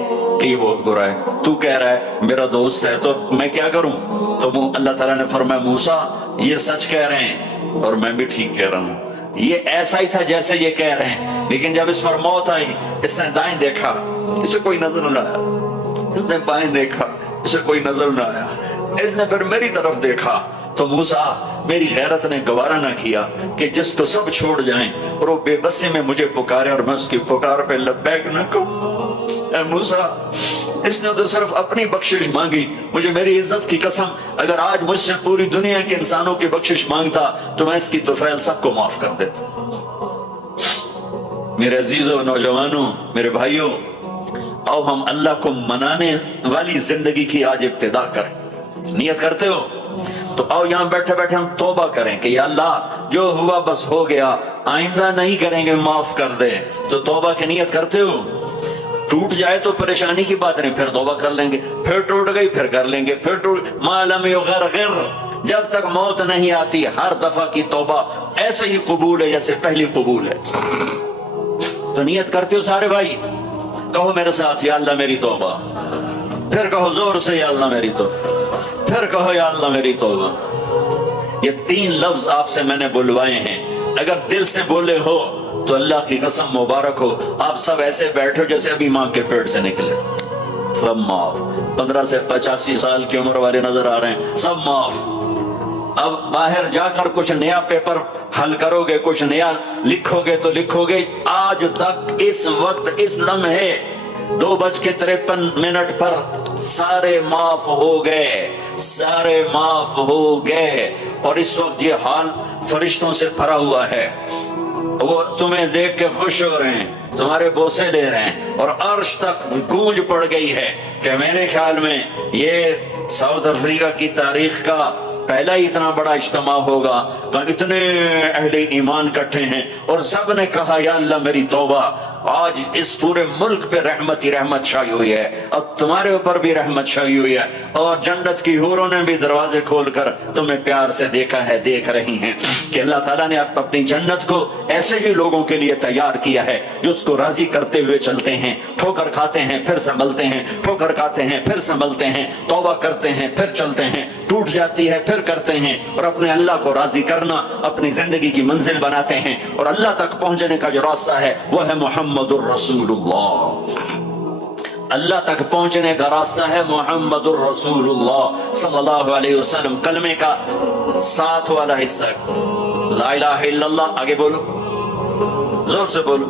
کہ یہ بہت برا ہے، تو کہہ رہا ہے میرا دوست ہے، تو میں کیا کروں؟ تو اللہ تعالیٰ نے فرمایا موسیٰ یہ سچ کہہ رہے ہیں اور میں بھی ٹھیک کہہ رہا ہوں، یہ ایسا ہی تھا جیسے یہ کہہ رہے ہیں، لیکن جب اس پر موت آئی، اس نے دائیں دیکھا، اسے کوئی نظر نہ آیا، اس نے بائیں دیکھا، اسے کوئی نظر نہ آیا، اس نے پھر میری طرف دیکھا تو موسیٰ میری غیرت نے گوارا نہ کیا کہ جس کو سب چھوڑ جائیں اور وہ بے بسی میں مجھے پکارے اور میں اس کی پکار پہ لبیک نہ کہوں۔ اے موسیٰ، اس نے تو صرف اپنی بخشش مانگی، مجھے میری عزت کی قسم اگر آج مجھ سے پوری دنیا کے انسانوں کی بخشش مانگتا تو میں اس کی طفیل سب کو معاف کر دیتا۔ میرے عزیزوں، نوجوانوں، میرے بھائیوں، آؤ ہم اللہ کو منانے والی زندگی کی آج ابتدا کریں۔ نیت کرتے ہو تو آؤ یہاں بیٹھے بیٹھے ہم توبہ کریں کہ یا اللہ جو ہوا بس ہو گیا، آئندہ نہیں کریں گے، معاف کر دے۔ تو توبہ کی نیت کرتے ہو؟ ٹوٹ جائے تو پریشانی کی بات نہیں، پھر توبہ کر لیں گے، پھر ٹوٹ گئی پھر کر لیں گے، پھر ٹوٹ ما لم یغرغر، جب تک موت نہیں آتی ہر دفعہ کی توبہ ایسے ہی قبول ہے جیسے پہلی قبول ہے۔ تو نیت کرتے ہو سارے بھائی؟ کہو میرے ساتھ، یا اللہ میری توبہ، پھر کہو زور سے یا اللہ میری توبہ، پھر کہو یا اللہ میری توبہ۔ یہ 3 لفظ آپ سے میں نے بلوائے ہیں، اگر دل سے بولے ہو تو اللہ کی قسم مبارک ہو، آپ سب ایسے بیٹھو جیسے ابھی ماں کے پیٹ سے نکلے، سب معاف۔ 15 سے 85 سال کی عمر والے نظر آ رہے ہیں، سب معاف۔ اب باہر جا کر کچھ نیا پیپر حل کرو گے، کچھ نیا لکھو گے تو لکھو گے آج تک اس وقت اس لمحے 2:53 پر سارے معاف ہو گئے، سارے معاف ہو گئے، اور اس وقت یہ حال فرشتوں سے بھرا ہوا ہے، وہ تمہیں دیکھ کے خوش ہو رہے ہیں، تمہارے بوسے لے رہے ہیں، اور عرش تک گونج پڑ گئی ہے کہ میرے خیال میں یہ ساؤتھ افریقہ کی تاریخ کا پہلا ہی اتنا بڑا اجتماع ہوگا کہ اتنے اہل ایمان کٹھے ہیں اور سب نے کہا یا اللہ میری توبہ۔ آج اس پورے ملک پہ رحمت ہی رحمت چھائی ہوئی ہے، اب تمہارے اوپر بھی رحمت چھائی ہوئی ہے، اور جنت کی حوروں نے بھی دروازے کھول کر تمہیں پیار سے دیکھا ہے، دیکھ رہی ہیں کہ اللہ تعالیٰ نے اپنی جنت کو ایسے ہی لوگوں کے لیے تیار کیا ہے جو اس کو راضی کرتے ہوئے چلتے ہیں، ٹھوکر کھاتے ہیں پھر سنبھلتے ہیں، ٹھوکر کھاتے ہیں پھر سنبھلتے ہیں، توبہ کرتے ہیں پھر چلتے ہیں، ٹوٹ جاتی ہے پھر کرتے ہیں، اور اپنے اللہ کو راضی کرنا اپنی زندگی کی منزل بناتے ہیں، اور اللہ تک پہنچنے کا جو راستہ ہے وہ ہے محمد الرسول اللہ۔ اللہ تک پہنچنے کا راستہ ہے محمد الرسول اللہ صلی اللہ علیہ وسلم۔ کلمے کا ساتھ والا حصہ لا الہ الا اللہ، آگے بولو، زور سے بولو۔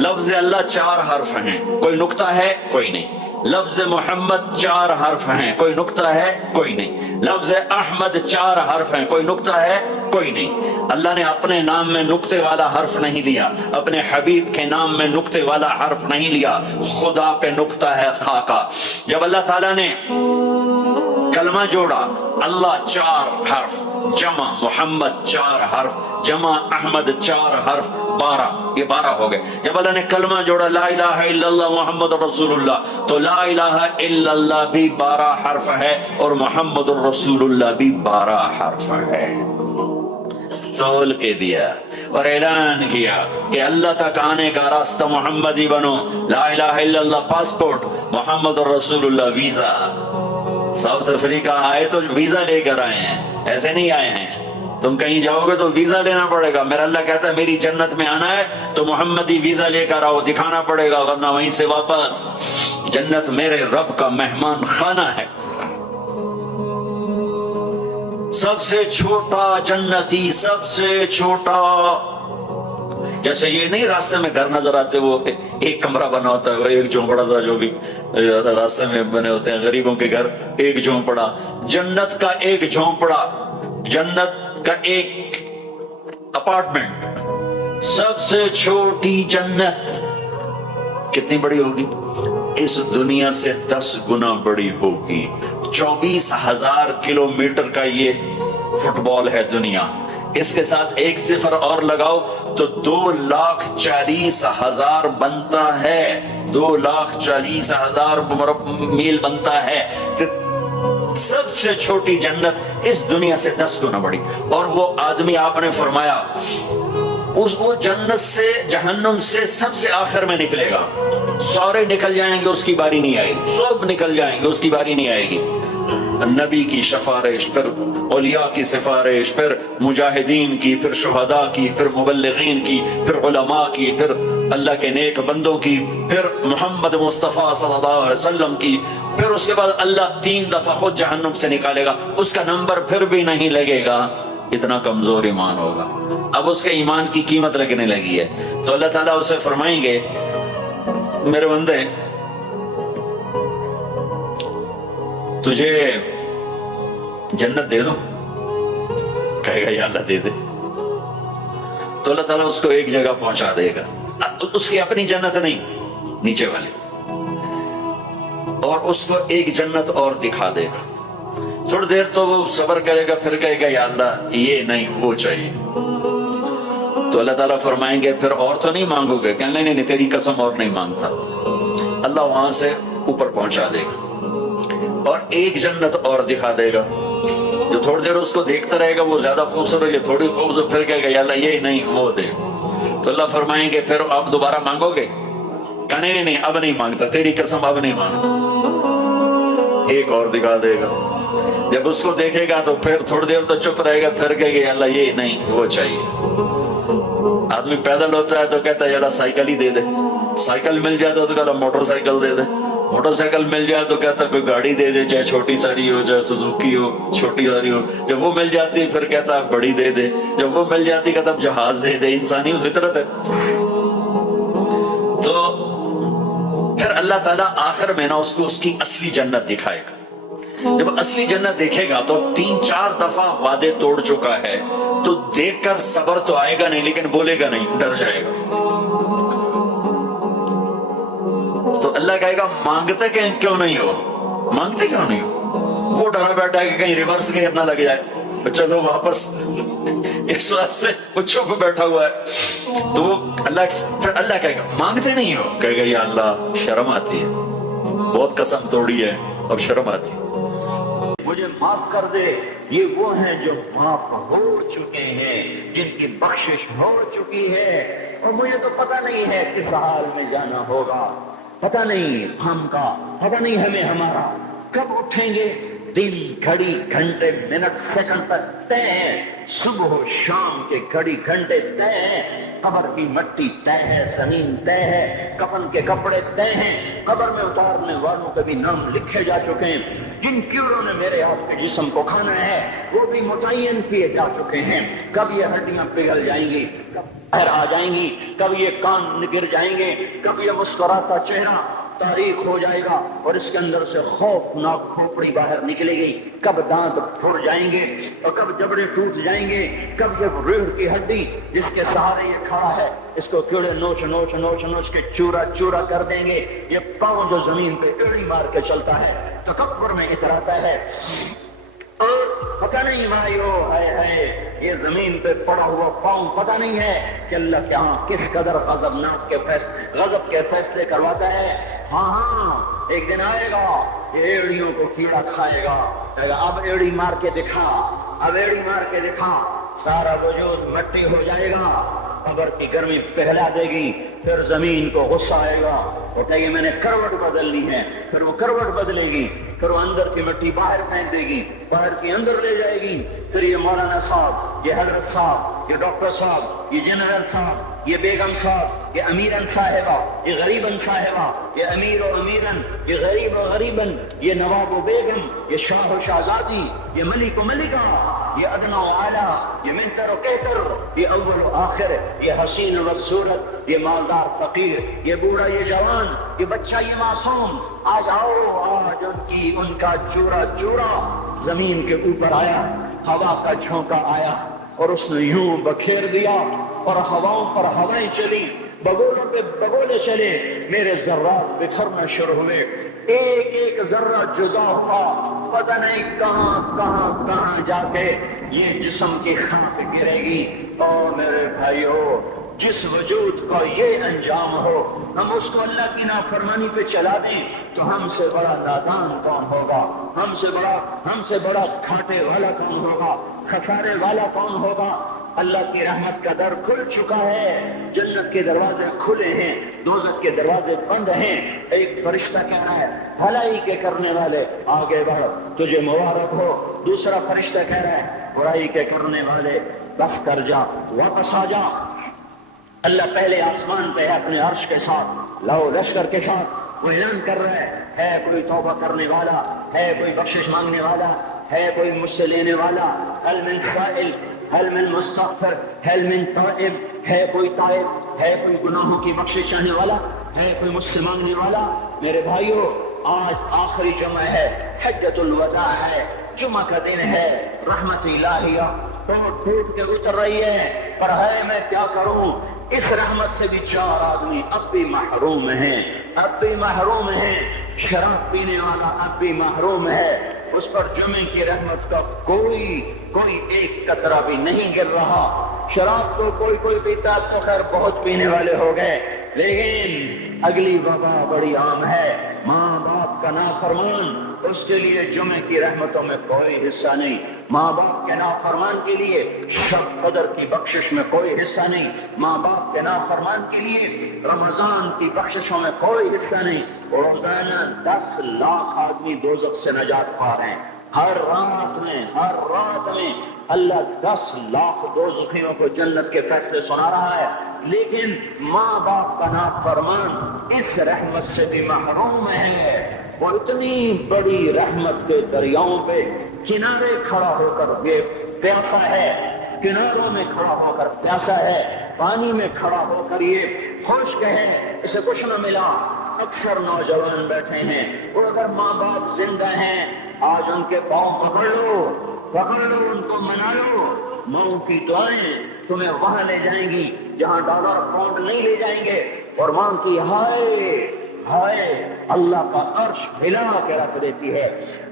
لفظ اللہ 4 حرف ہیں، کوئی نقطہ ہے کوئی نہیں۔ لفظ محمد 4 حرف ہیں، کوئی نقطہ ہے کوئی نہیں۔ لفظ احمد 4 حرف ہیں، کوئی نقطہ ہے کوئی نہیں۔ اللہ نے اپنے نام میں نقطے والا حرف نہیں لیا، اپنے حبیب کے نام میں نقطے والا حرف نہیں لیا، خدا پہ نقطہ ہے خاکا۔ جب اللہ تعالیٰ نے کلمہ جوڑا، اللہ 4 حرف، جمع محمد 4 حرف، جمع احمد 4 حرف، 12، یہ 12 ہو گئے۔ جب اللہ نے کلمہ جوڑا لا الہ الا اللہ محمد رسول اللہ، تو لا الہ الا اللہ بھی 12 حرف ہے اور محمد الرسول اللہ بھی 12 حرف ہے۔ تول کے دیا اور اعلان کیا کہ اللہ تک آنے کا راستہ محمدی بنو، لا الہ الا اللہ پاسپورٹ، محمد الرسول اللہ ویزا۔ ساؤتھ افریقہ آئے تو ویزا لے کر آئے ہیں، ایسے نہیں آئے ہیں۔ تم کہیں جاؤ گے تو ویزا لینا پڑے گا۔ میرا اللہ کہتا ہے میری جنت میں آنا ہے تو محمدی ویزا لے کر آؤ، دکھانا پڑے گا، ورنہ وہیں سے واپس۔ جنت میرے رب کا مہمان خانہ ہے۔ سب سے چھوٹا جنتی، سب سے چھوٹا، جیسے یہ نہیں راستے میں گھر نظر آتے، وہ ایک کمرہ بنا ہوتا ہے، ایک جھونپڑا سا، جو بھی راستے میں بنے ہوتے ہیں غریبوں کے گھر، ایک جھونپڑا۔ جنت کا ایک جھونپڑا، جنت کا ایک اپارٹمنٹ، سب سے چھوٹی جنت کتنی بڑی ہوگی؟ اس دنیا سے 10 گنا بڑی ہوگی۔ 24,000 کلومیٹر کا یہ فٹ بال ہے دنیا، اس کے ساتھ ایک صفر اور لگاؤ تو 2,40,000 بنتا ہے، 2,40,000 میل بنتا ہے۔ سب سے چھوٹی جنت اس دنیا سے 10 گنا بڑی، اور وہ آدمی آپ نے فرمایا وہ جنت سے، جہنم سے سب سے آخر میں نکلے گا۔ سارے نکل جائیں گے، اس کی باری نہیں آئے گی، سب نکل جائیں گے، اس کی باری نہیں آئے گی۔ نبی کی سفارش، پھر اولیاء کی سفارش، پھر مجاہدین کی، پھر شہداء کی، پھر مبلغین کی، پھر علماء کی، پھر اللہ کے نیک بندوں کی، پھر محمد مصطفیٰ صلی اللہ علیہ وسلم کی، پھر اس کے بعد اللہ 3 دفعہ خود جہنم سے نکالے گا، اس کا نمبر پھر بھی نہیں لگے گا، اتنا کمزور ایمان ہوگا۔ اب اس کے ایمان کی قیمت لگنے لگی ہے، تو اللہ تعالیٰ اسے فرمائیں گے میرے بندے تجھے جنت دے دو، کہے گا یا اللہ دے دے، تو اللہ تعالیٰ اس کو ایک جگہ پہنچا دے گا، اس کی اپنی جنت نہیں، نیچے والے، اور اس کو ایک جنت اور دکھا دے گا۔ تھوڑی دیر تو وہ صبر کرے گا، پھر کہے گا یا اللہ یہ نہیں وہ چاہیے، تو اللہ تعالیٰ فرمائیں گے پھر اور تو نہیں مانگو گے؟ کہ نہیں نہیں تیری قسم اور نہیں مانگتا۔ اللہ وہاں سے اوپر پہنچا دے گا اور ایک جنت اور دکھا دے گا، جو تھوڑی دیر اس کو دیکھتا رہے گا، وہ زیادہ خوبصورت ہے، تھوڑی خوبصورت، پھر کہے گا یا اللہ یہ نہیں وہ دے، تو اللہ فرمائیں گے پھر آپ دوبارہ مانگو گے؟ کہ نہیں نہیں اب نہیں مانگتا، تیری قسم اب نہیں مانگتا، ایک اور دکھا دے گا۔ جب اس کو دیکھے گا تو پھر تھوڑی دیر تو چپ رہے گا، پھر کہے گا یا اللہ یہ نہیں وہ چاہیے۔ آدمی پیدل ہوتا ہے تو کہتا ہے یا اللہ سائیکل ہی دے دے، سائیکل مل جاتا ہے تو کہتا موٹر سائیکل دے دے، موٹر سائیکل مل جائے تو کہتا کوئی گاڑی دے دے، چاہے چھوٹی ساری ہو، چاہے سوزوکی ہو، چھوٹی ساری ہو۔ جب وہ مل جاتی پھر کہتا بڑی دے دے، جب وہ مل جاتی کہتا جہاز دے دے۔ انسانی فطرت ہے۔ تو پھر اللہ تعالیٰ آخر میں نا اس کو اس کی اصلی جنت دکھائے گا۔ جب اصلی جنت دیکھے گا تو 3-4 دفعہ وعدے توڑ چکا ہے، تو دیکھ کر صبر تو آئے گا نہیں، لیکن بولے گا نہیں، ڈر جائے گا۔ تو اللہ کہے گا مانگتے کیوں نہیں ہو، مانگتے کیوں نہیں ہو؟ وہ ڈرا بیٹھا ہے کہ کہیں ریورس گیئر نہ لگ جائے، چلو واپس، اس واسطے وہ چپ بیٹھا ہوا ہے۔ تو وہ پھر اللہ کہے گا مانگتے نہیں ہو، کہے گا یا اللہ شرم آتی ہے، بہت قسم توڑی ہے، اب شرم آتی ہے، مجھے معاف کر دے۔ یہ وہ ہیں جو معاف ہو چکے ہیں، جن کی بخشش ہو چکی ہے، اور مجھے تو پتہ نہیں ہے کس حال میں جانا ہوگا، پتہ نہیں ہم کا، پتہ نہیں ہمیں ہمارا کب اٹھیں گے۔ دن گھڑی گھنٹے منٹ سیکنڈ تک طے ہے، صبح و شام کے گھڑی گھنٹے طے ہیں، قبر کی مٹی طے ہے، زمین طے ہے، کفن کے کپڑے طے ہیں، قبر میں اتارنے والوں کے بھی نام لکھے جا چکے ہیں، جن کیڑوں نے میرے آپ کے جسم کو کھانا ہے وہ بھی متعین کیے جا چکے ہیں۔ کب یہ ہڈیاں پگھل جائیں گی، کب باہر آ جائیں گی، کب یہ کان گر جائیں گے، کب یہ مسکراتا چہرہ تاریخ ہو جائے گا اور اس کے اندر سے خوفناک کھوپڑی باہر نکلے گی، کب دانت پھر جائیں گے اور کب جبڑے ٹوٹ جائیں گے، کب یہ ریڑھ کی ہڈی جس کے سہارے یہ کھڑا ہے اس کو کیڑے نوچ نوچ نوچ نوچ کے چورا چورا کر دیں گے۔ یہ پاؤں جو زمین پہ ایڑی مار کے چلتا ہے تکبر میں اتراتا ہے، اور پتہ نہیں بھائیو ہے یہ زمین پہ پڑا ہوا پاؤں پتہ نہیں ہے کہ اللہ کے ہاں کس قدر غضب کے فیصلے کرواتا ہے۔ ہاں ایک دن آئے گا یہ ایڑیوں کو کیڑا کھائے گا، کہے گا اب ایڑی مار کے دکھا، اب ایڑی مار کے دکھا، سارا وجود مٹی ہو جائے گا، قبر کی گرمی پہلا دے گی، پھر زمین کو غصہ آئے گا، وہ کہے گی میں نے کروٹ بدل لی ہے، پھر وہ کروٹ بدلے گی، پھر وہ اندر کی مٹی باہر پھینک دے گی، باہر کی اندر لے جائے گی، پھر یہ مولانا صاحب، یہ حضرت صاحب، یہ ڈاکٹر صاحب، یہ جنرل صاحب، یہ بیگم صاحب، یہ امیرن صاحبہ، یہ غریبن صاحبہ، یہ امیر و امیرن، یہ غریب و غریبن، یہ نواب و بیگم، یہ شاہ و شہزادی، یہ ملک و ملکہ، یہ ادنا و اعلیٰ، یہ منکر و کہتر، یہ اول و آخر، یہ حسین و صورت، یہ مالدار فقیر، یہ بوڑھا یہ جوان، یہ بچہ یہ معصوم، آج آؤ آج ان کا چورا چورا زمین کے اوپر آیا، ہوا کا جھونکا آیا اور اس نے یوں بکھیر دیا اور ہواؤں پر ہوائیں چلی، بگولوں پہ بگولے چلے، میرے ذرات بکھرنا شروع ہوئے، ایک ایک ذرہ جدا ہوا، پتہ نہیں کہاں کہاں کہاں جا کے یہ جسم کی خاک گرے گی۔ او میرے بھائیو، جس وجود کا یہ انجام ہو، ہم اس کو اللہ کی نافرمانی پہ چلا دیں تو ہم سے بڑا نادان کون ہوگا، ہم سے بڑا گھاٹے والا کون ہوگا، خسارے والا کون ہوگا۔ اللہ کی رحمت کا در کھل چکا ہے، جنت کے دروازے کھلے ہیں، دوزخ کے دروازے بند ہیں۔ ایک فرشتہ کہہ رہا ہے بھلائی کے کرنے والے آگے بڑھ، تجھے مبارک ہو۔ دوسرا فرشتہ کہہ رہا ہے برائی کے کرنے والے بس کر جا، واپس آ جا۔ اللہ پہلے آسمان پہ اپنے عرش کے ساتھ لو لشکر کے ساتھ وہ اعلان کر رہا ہے کوئی توبہ کرنے والا، ہے کوئی بخشش مانگنے والا، ہے کوئی مجھ سے لینے والا، هل من سائل، هل من مستغفر، هل من تائب، ہے کوئی تائب، ہے کوئی گناہوں کی بخشش چاہنے والا، ہے کوئی مجھ سے مانگنے والا۔ میرے بھائیو، آج آخری جمعہ ہے، حجۃ الوداع ہے، جمعہ کا دن ہے، رحمت الہیہ ٹوٹ کے اتر رہی ہے، پر ہے میں کیا کروں، اس رحمت سے بھی 4 آدمی اب بھی محروم ہیں، اب بھی محروم ہیں۔ شراب پینے والا اب بھی محروم ہے، اس پر جمعے کی رحمت کا کوئی ایک قطرہ بھی نہیں گر رہا۔ شراب تو کوئی پیتا، تو خیر بہت پینے والے ہو گئے، لیکن اگلی وبا بڑی عام ہے، ماں باپ کا نافرمان، اس کے لیے جمعے کی رحمتوں میں کوئی حصہ نہیں، ماں باپ کے نافرمان کے لیے شب قدر کی بخشش میں کوئی حصہ نہیں، ماں باپ کے نافرمان کے لیے رمضان کی بخششوں میں کوئی حصہ نہیں۔ روزانہ 10 لاکھ آدمی دوزخ سے نجات پا رہے ہیں، ہر رات میں اللہ 10 لاکھ دوزخیوں کو جنت کے فیصلے سنا رہا ہے، لیکن ماں باپ کا نافرمان اس رحمت سے بھی محروم ہے۔ وہ اتنی بڑی رحمت کے دریاؤں پہ کنارے کھڑا ہو کر یہ پیاسا ہے، کناروں میں کھڑا ہو کر پیاسا ہے، پانی میں کھڑا ہو کر یہ خشک ہے، اسے کچھ نہ ملا۔ اکثر نوجوان بیٹھے ہیں، اور اگر ماں باپ زندہ ہیں آج ان کے پاؤں پکڑ لو، ان کو منا لو، ماں کی دعائیں تمہیں وہاں لے جائیں گی جہاں ڈالر پاؤنڈ نہیں لے جائیں گے، اور ماں کی ہائے اللہ کا عرش ہلا کے رکھ دیتی ہے۔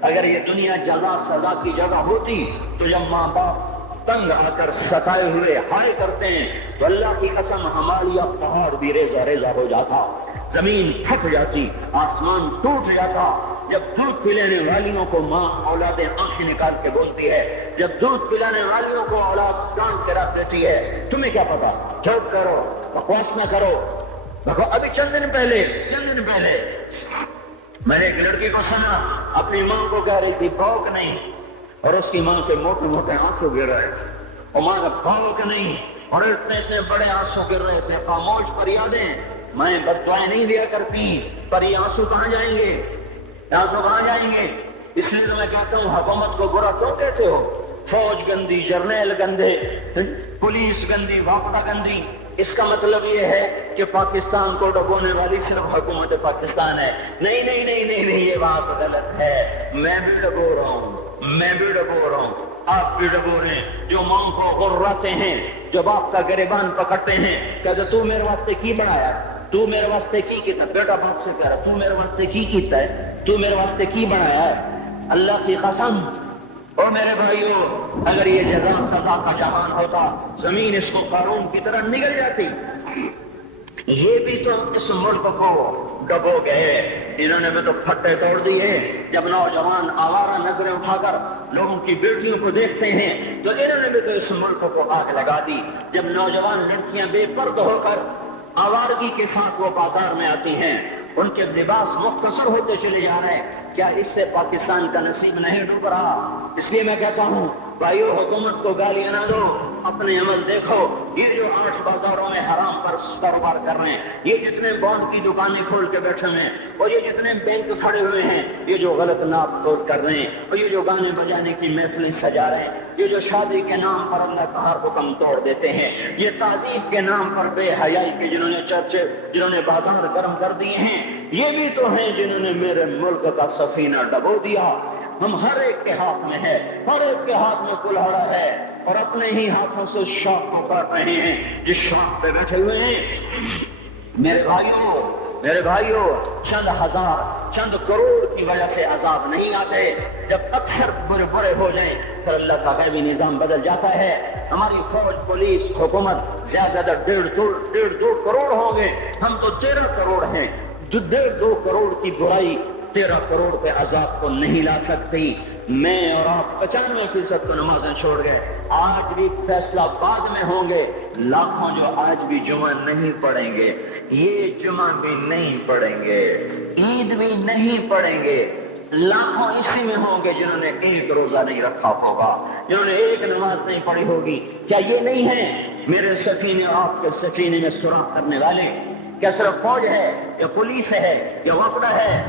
اگر یہ دنیا جزا سزا کی جگہ ہوتی تو جب ماں باپ تنگ آ کر ستائے ہوئے ہائے کرتے ہیں تو اللہ کی قسم ہمالیہ پہاڑ بھی ریزہ ریزہ ہو جاتا، زمین پھٹ جاتی، آسمان ٹوٹ جاتا۔ جب دودھ پلانے والیوں کو ماں اولادیں آنکھیں نکال کے بولتی ہے، جب دودھ پلانے والیوں کو اولاد کام کے رکھ دیتی ہے، تمہیں کیا پتا، چپ کرو، بکواس نہ کرو۔ ابھی چند دن پہلے میں نے ایک لڑکی کو سنا، اپنی ماں کو کہہ رہی تھی پوک نہیں، اور اس کی ماں کے موٹے موٹے آنسو گر رہے تھے، اور ماں کا پوک نہیں، اور اتنے بڑے آنسو گر رہے تھے۔ خاموش فریادیں، میں بد دعائیں نہیں دیا کرتی، پر یہ آنسو کہاں جائیں گے، آنسو کہاں جائیں گے؟ اس لیے تو میں کہتا ہوں حکومت کو برا کیوں کہتے ہو؟ فوج گندی، جرنیل گندے، پولیس گندی، وابطہ گندی، اس کا مطلب یہ ہے کہ پاکستان کو ڈبونے والی صرف حکومت پاکستان ہے۔ نہیں، یہ بات غلط ہے، میں بھی ڈبو رہا ہوں، آپ بھی ڈبو رہے ہیں۔ جو ماں کو غراتے ہیں، جو باپ کا گریبان پکڑتے ہیں، کہتے تو میرے واسطے کی بنایا، تو میرے واسطے کی کیتا، بیٹا باپ سے کہہ رہا تو میرے واسطے کی کیتا ہے، تو میرے واسطے کی بنایا ہے۔ اللہ کی قسم، اور میرے بھائیو، اگر یہ جزا سزا کا جہان ہوتا، زمین اس کو قارون کی طرح نگل جاتی۔ یہ بھی تو اس ملک کو ڈبو گئے، انہوں نے بھی تو پھٹے توڑ دیے۔ جب نوجوان آوارہ نظریں اٹھا کر لوگوں کی بیٹیوں کو دیکھتے ہیں تو انہوں نے بھی تو اس ملک کو آگ لگا دی۔ جب نوجوان لڑکیاں بے پرد ہو کر آوارگی کے ساتھ وہ بازار میں آتی ہیں، ان کے لباس مختصر ہوتے چلے جا رہے ہیں، کیا اس سے پاکستان کا نصیب نہیں ڈوب رہا؟ اس لیے میں کہتا ہوں بھائیو، حکومت کو گالیاں نہ دو، اپنے عمل دیکھو۔ یہ جو 8 بازاروں میں حرام پر کاروبار کر رہے ہیں، یہ جتنے بانڈ کی دکانیں کھول کے بیٹھے ہیں، اور یہ جتنے بینک کھڑے ہوئے ہیں، یہ جو غلط ناپ توڑ کر رہے ہیں، اور یہ جو گانے بجانے کی محفلیں سجا رہے ہیں، یہ جو شادی کے نام پر اللہ کا ہر حکم توڑ دیتے ہیں، یہ تعذیب کے نام پر بے حیائی کے جنہوں نے چرچے، جنہوں نے بازار گرم کر دیے ہیں، یہ بھی تو ہیں جنہوں نے میرے ملک کا سفینہ ڈبو دیا۔ ہم ہر ایک کے ہاتھ میں ہے، ہر ایک کے ہاتھ میں کلہاڑا ہے، اور اپنے ہی ہاتھوں سے شاخ کو کاٹ رہے ہیں جس شاخ پہ بیٹھے ہوئے ہیں۔ میرے بھائیوں، چند ہزار، چند کروڑ کی وجہ سے عذاب نہیں آتے۔ جب اکثر برے ہو جائیں پھر اللہ کا غیبی نظام بدل جاتا ہے۔ ہماری فوج، پولیس، حکومت زیادہ 1.5 کروڑ ہوں گے، ہم تو 13 کروڑ ہیں۔ 1.5 کروڑ کی برائی 13 کروڑ کے عذاب کو نہیں لا سکتی. میں اور آپ 95% کو نمازیں چھوڑ گئے. آج بھی فیصلہ بعد میں ہوں گے. لاکھوں جو آج بھی جمعہ نہیں پڑھیں گے, یہ جمعہ بھی نہیں پڑھیں گے, عید بھی نہیں پڑھیں گے. لاکھوں اسی میں ہوں گے جنہوں نے ایک روزہ نہیں رکھا ہوگا, جنہوں نے ایک نماز نہیں پڑھی ہوگی. کیا یہ نہیں ہے میرے سفینے آپ کے سفینے میں سراغ کرنے والے؟ کیا صرف فوج ہے یا پولیس ہے یا وفد ہے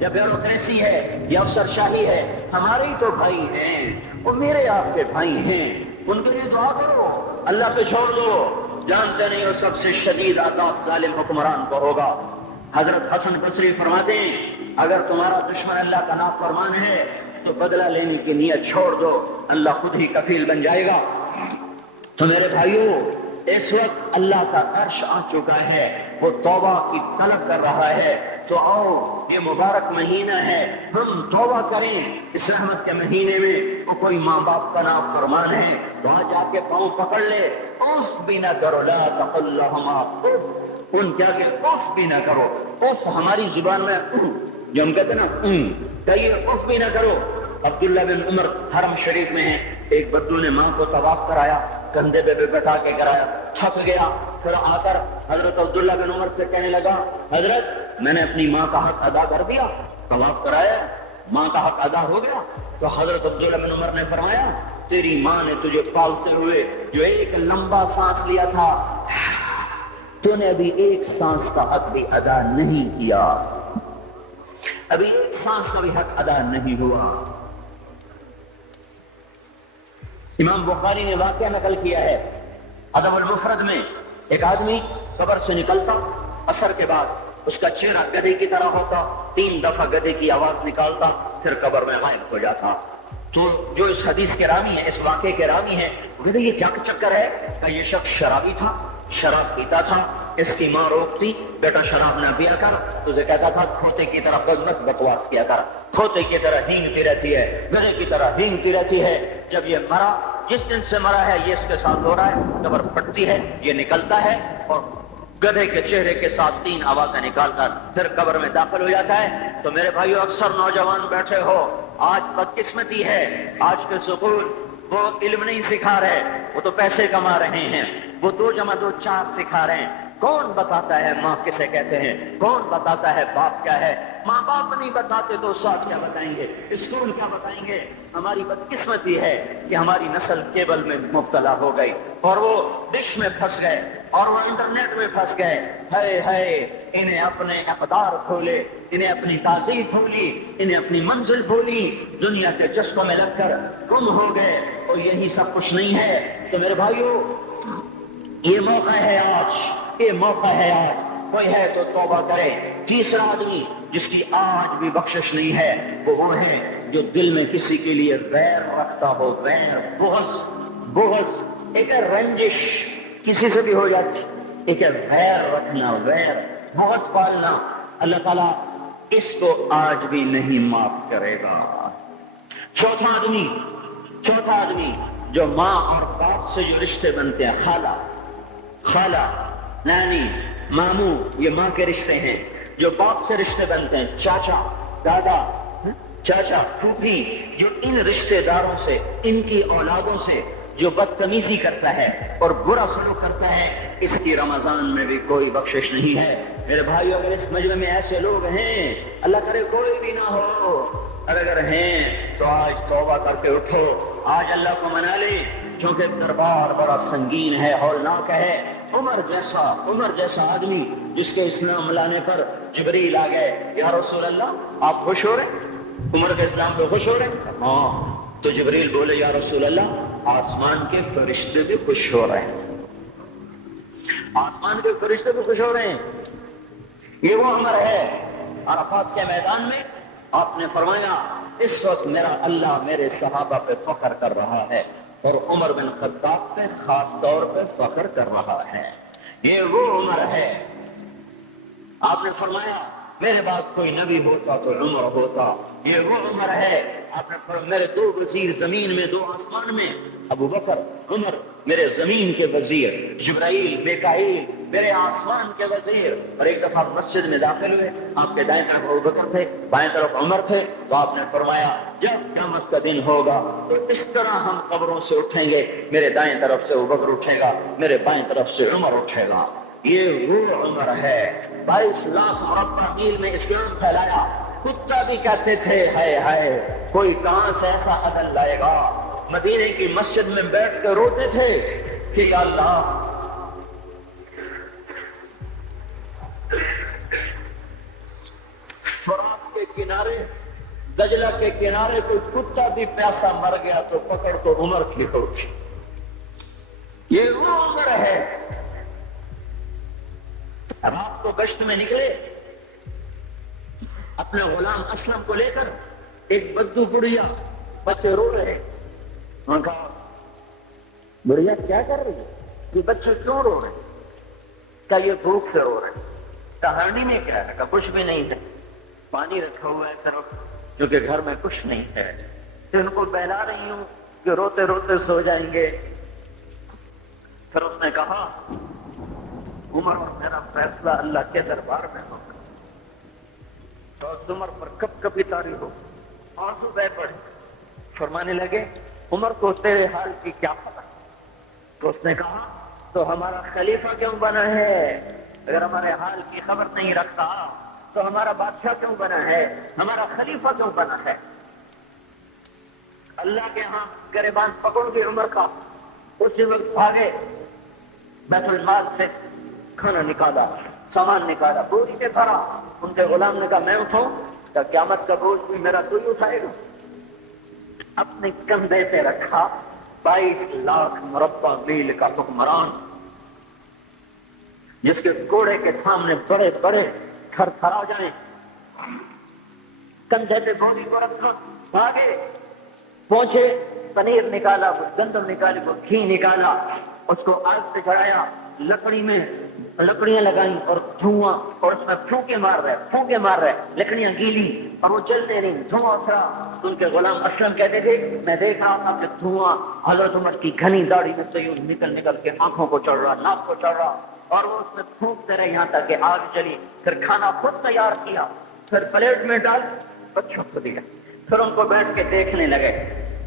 یا بیوروکریسی ہے یا افسر شاہی ہے؟ ہمارے ہی تو بھائی ہیں, وہ میرے آپ کے بھائی ہیں. ان کے لیے دعا کرو, اللہ پہ چھوڑ دو. جانتے نہیں وہ سب سے شدید عذاب ظالم حکمران کو ہوگا. حضرت حسن بصری فرماتے ہیں اگر تمہارا دشمن اللہ کا نافرمان ہے تو بدلہ لینے کی نیت چھوڑ دو, اللہ خود ہی کفیل بن جائے گا. تو میرے بھائیوں, اس وقت اللہ کا عرش آ چکا ہے, وہ توبہ کی طلب کر رہا ہے. تو آؤ, یہ مبارک مہینہ ہے, ہم توبہ کریں. اس رحمت کے مہینے میں وہ کوئی ماں باپ کا نافرمان ہے, وہاں جا کے پاؤں پکڑ لے, اف بھی نہ کرو, لا تقل لہما اف, ان کے آگے اف بھی نہ کرو. اف ہماری زبان میں جو ہم کہتے ہیں نا, کہیے اف بھی نہ کرو. عبداللہ بن عمر حرم شریف میں ہیں, ایک بدو نے ماں کو طواف کرایا, کندھے پہ بٹھا کے کرایا, تھک گیا. پھر آ کر حضرت عبداللہ بن عمر سے کہنے لگا, حضرت میں نے اپنی ماں کا حق ادا کر دیا, طواف کرایا, ماں کا حق ادا ہو گیا. تو حضرت عبداللہ بن عمر نے فرمایا, تیری ماں نے تجھے پالتے ہوئے جو ایک لمبا سانس لیا تھا, تو نے ابھی ایک سانس کا حق بھی ادا نہیں کیا, ابھی ایک سانس کا بھی حق ادا نہیں ہوا. امام بخاری نے واقعہ نقل کیا ہے ادب المفرد میں, ایک آدمی قبر سے نکلتا, عصر کے بعد اس کا چہرہ گدھے کی طرح ہوتا, 3 دفعہ گدھے کی آواز نکالتا, پھر قبر میں غائب ہو جاتا. تو جو اس حدیث کے راوی ہیں, اس واقعے کے راوی ہیں, وہ کہتے یہ کیا چکر ہے؟ کہ یہ شخص شرابی تھا, شراب پیتا تھا. اس کی ماں روکتی, بیٹا شراب نہ پیا کر. تو اسے کہتا تھا کھوتے کی طرح بد بکواس کیا کر, کھوتے کی طرح ہینگتی رہتی ہے, گدھے کی طرح ہینگتی رہتی ہے. جب یہ مرا, جس دن سے مرا ہے یہ اس کے ساتھ ہو رہا ہے, قبر پھٹتی ہے, یہ نکلتا ہے اور گدھے کے چہرے کے ساتھ 3 آوازیں نکال کر پھر قبر میں داخل ہو جاتا ہے. تو میرے بھائیو, اکثر نوجوان بیٹھے ہو, آج بدقسمتی ہے, آج کے سکول وہ علم نہیں سکھا رہے, وہ تو پیسے کما رہے ہیں, وہ 2 + 2 4 سکھا رہے ہیں. کون بتاتا ہے ماں کسے کہتے ہیں؟ کون بتاتا ہے باپ کیا ہے؟ ماں باپ نہیں بتاتے تو استاد کیا بتائیں گے, اسکول کیا بتائیں گے؟ ہماری بدقسمتی ہے کہ ہماری نسل کیبل میں مبتلا ہو گئی, اور وہ ڈش میں پھنس گئے, اور وہ انٹرنیٹ میں پھنس گئے. ہائے ہائے, انہیں اپنے اقدار کھولے, انہیں اپنی تہذیب بھولی, انہیں اپنی منزل بھولی, دنیا کے چسکوں میں لگ کر گم ہو گئے, اور یہی سب کچھ نہیں ہے. تو میرے بھائیو, یہ موقع ہے آج, یہ موقع ہے آج. کوئی ہے تو توبہ کرے. تیسرا آدمی جس کی آج بھی بخشش نہیں ہے, وہ ہے جو دل میں کسی کے لیے ویر رکھتا ہو, ویر, بغض, ایک رنجش کسی سے بھی ہو جاتی, ایک ویر رکھنا, ویر, بغض پالنا. اللہ تعالیٰ اس کو آج بھی نہیں معاف کرے گا. چوتھا آدمی جو ماں اور باپ سے جو رشتے بنتے ہیں, خالہ, نانی, ماموں, یہ ماں کے رشتے ہیں. جو باپ سے رشتے بنتے ہیں, چاچا, دادا, چاچا, پھوپھی, جو ان رشتے داروں سے, ان کی اولادوں سے جو بدتمیزی کرتا ہے اور برا سلوک کرتا ہے, اس کی رمضان میں بھی کوئی بخشش نہیں ہے. میرے بھائیو, اگر اس مجمع میں ایسے لوگ ہیں, اللہ کرے کوئی بھی نہ ہو, اگر ہیں تو آج توبہ کر کے اٹھو, آج اللہ کو منا لے, کیونکہ دربار بڑا سنگین ہے, ہولناک ہے. عمر جیسا آدمی جس کے اسلام لانے پر جبریل آ گئے, یا رسول اللہ آپ خوش ہو رہے, عمر کے اسلام پہ خوش ہو رہے؟ ہاں. تو جبریل بولے, یا رسول اللہ آسمان کے فرشتے بھی خوش ہو رہے ہیں, آسمان کے فرشتے بھی خوش ہو رہے ہیں. یہ وہ عمر ہے. عرفات کے میدان میں آپ نے فرمایا, اس وقت میرا اللہ میرے صحابہ پہ فخر کر رہا ہے, اور عمر بن خطاب پہ خاص طور پہ فخر کر رہا ہے. یہ وہ عمر ہے. آپ نے فرمایا, میرے بعد کوئی نبی ہوتا تو عمر ہوتا. یہ وہ عمر ہے. آپ نے فرمایا, میرے 2 وزیر زمین میں 2 آسمان میں, ابو بکر, عمر, میرے زمین کے وزیر, جبرائیل, میکائیل, میرے آسمان کے وزیر. اور ایک دفعہ مسجد میں داخل ہوئے, آپ کے دائیں طرف ابو بکر تھے, بائیں طرف عمر تھے, تو آپ نے فرمایا جب قیامت کا دن ہوگا تو اس طرح ہم قبروں سے اٹھیں گے, میرے دائیں طرف سے ابو بکر اٹھے گا, میرے بائیں طرف سے عمر اٹھے گا. یہ وہ عمر ہے 22 لاکھ مربع میل میں اسلام پھیلایا. کتا بھی کہتے تھے ہائے ہائے کوئی کہاں سے ایسا عدل لائے گا. مدینے کی مسجد میں بیٹھ کر روتے تھے کہ یا اللہ فرات کے کنارے, دجلہ کے کنارے کوئی کتا بھی پیاسا مر گیا تو پکڑ کو عمر کی ہوگی. یہ وہ عمر ہے. اب آپ کو گشت میں نکلے اپنے غلام اسلم کو لے کر, ایک بدو بڑھیا, بچے رو رہے. انہوں نے کہا بڑھیا کیا کر رہی ہے, یہ بچے کیوں رو رہے ہیں؟ کیا یہ بھوک سے رو رہے ہیں؟ کہانی نے کیا رکھا, کچھ بھی نہیں ہے, پانی رکھا ہوا ہے طرف کیونکہ گھر میں کچھ نہیں ہے. تو ان کو بہلا رہی ہوں کہ روتے روتے سو جائیں گے. پھر اس نے کہا عمر اور میرا فیصلہ اللہ کے دربار میں ہوگا. تو عمر پر کب کبھی تاری ہو اور تو بہ پڑے. فرمانے لگے عمر کو تیرے حال کی کیا پتہ. تو اس نے کہا تو ہمارا خلیفہ کیوں بنا ہے؟ اگر ہمارے حال کی خبر نہیں رکھتا تو ہمارا بادشاہ کیوں بنا ہے, ہمارا خلیفہ کیوں بنا ہے؟ اللہ کے ہاں گریبان پکڑ کے عمر کا اسی وقت بھاگے, بیت المال سے کھانا نکالا, سامان نکالا, بوجھ کے بھرا. ان کے غلام نے کہا میں اٹھاؤں, تو قیامت کا بوجھ بھی میرا تو ہی اٹھائے گا. اپنے کندھے پہ رکھا 22 لاکھ مربع میل کا حکمران, جس کے گھوڑے کے سامنے بڑے بڑے تھر تھرا جائیں. کندھے پہ بوری کو رکھا, آگے پہنچے, پنیر نکالا, وہ گندم نکالی, وہ گھی نکالا, اس کو آگ سے چڑھایا, لکڑی میں لکڑیاں لگائیں اور دھواں, اور اس میں پھونکے مار رہے, لکڑیاں گیلی اور وہ جلتے نہیں, دھواں اٹھا. ان کے غلام اسلم کہتے تھے میں دیکھ رہا تھا کہ دھواں حضرت عمر کی گھنی داڑھی میں سے یوں نکل کے آنکھوں کو چڑھ رہا, ناک کو چڑھ رہا, اور وہ اس میں پھونکتے رہے یہاں تک کہ آگ چلی. پھر کھانا خود تیار کیا, پھر پلیٹ میں ڈال بچوں کو دیا. پھر ان کو بیٹھ کے دیکھنے لگے.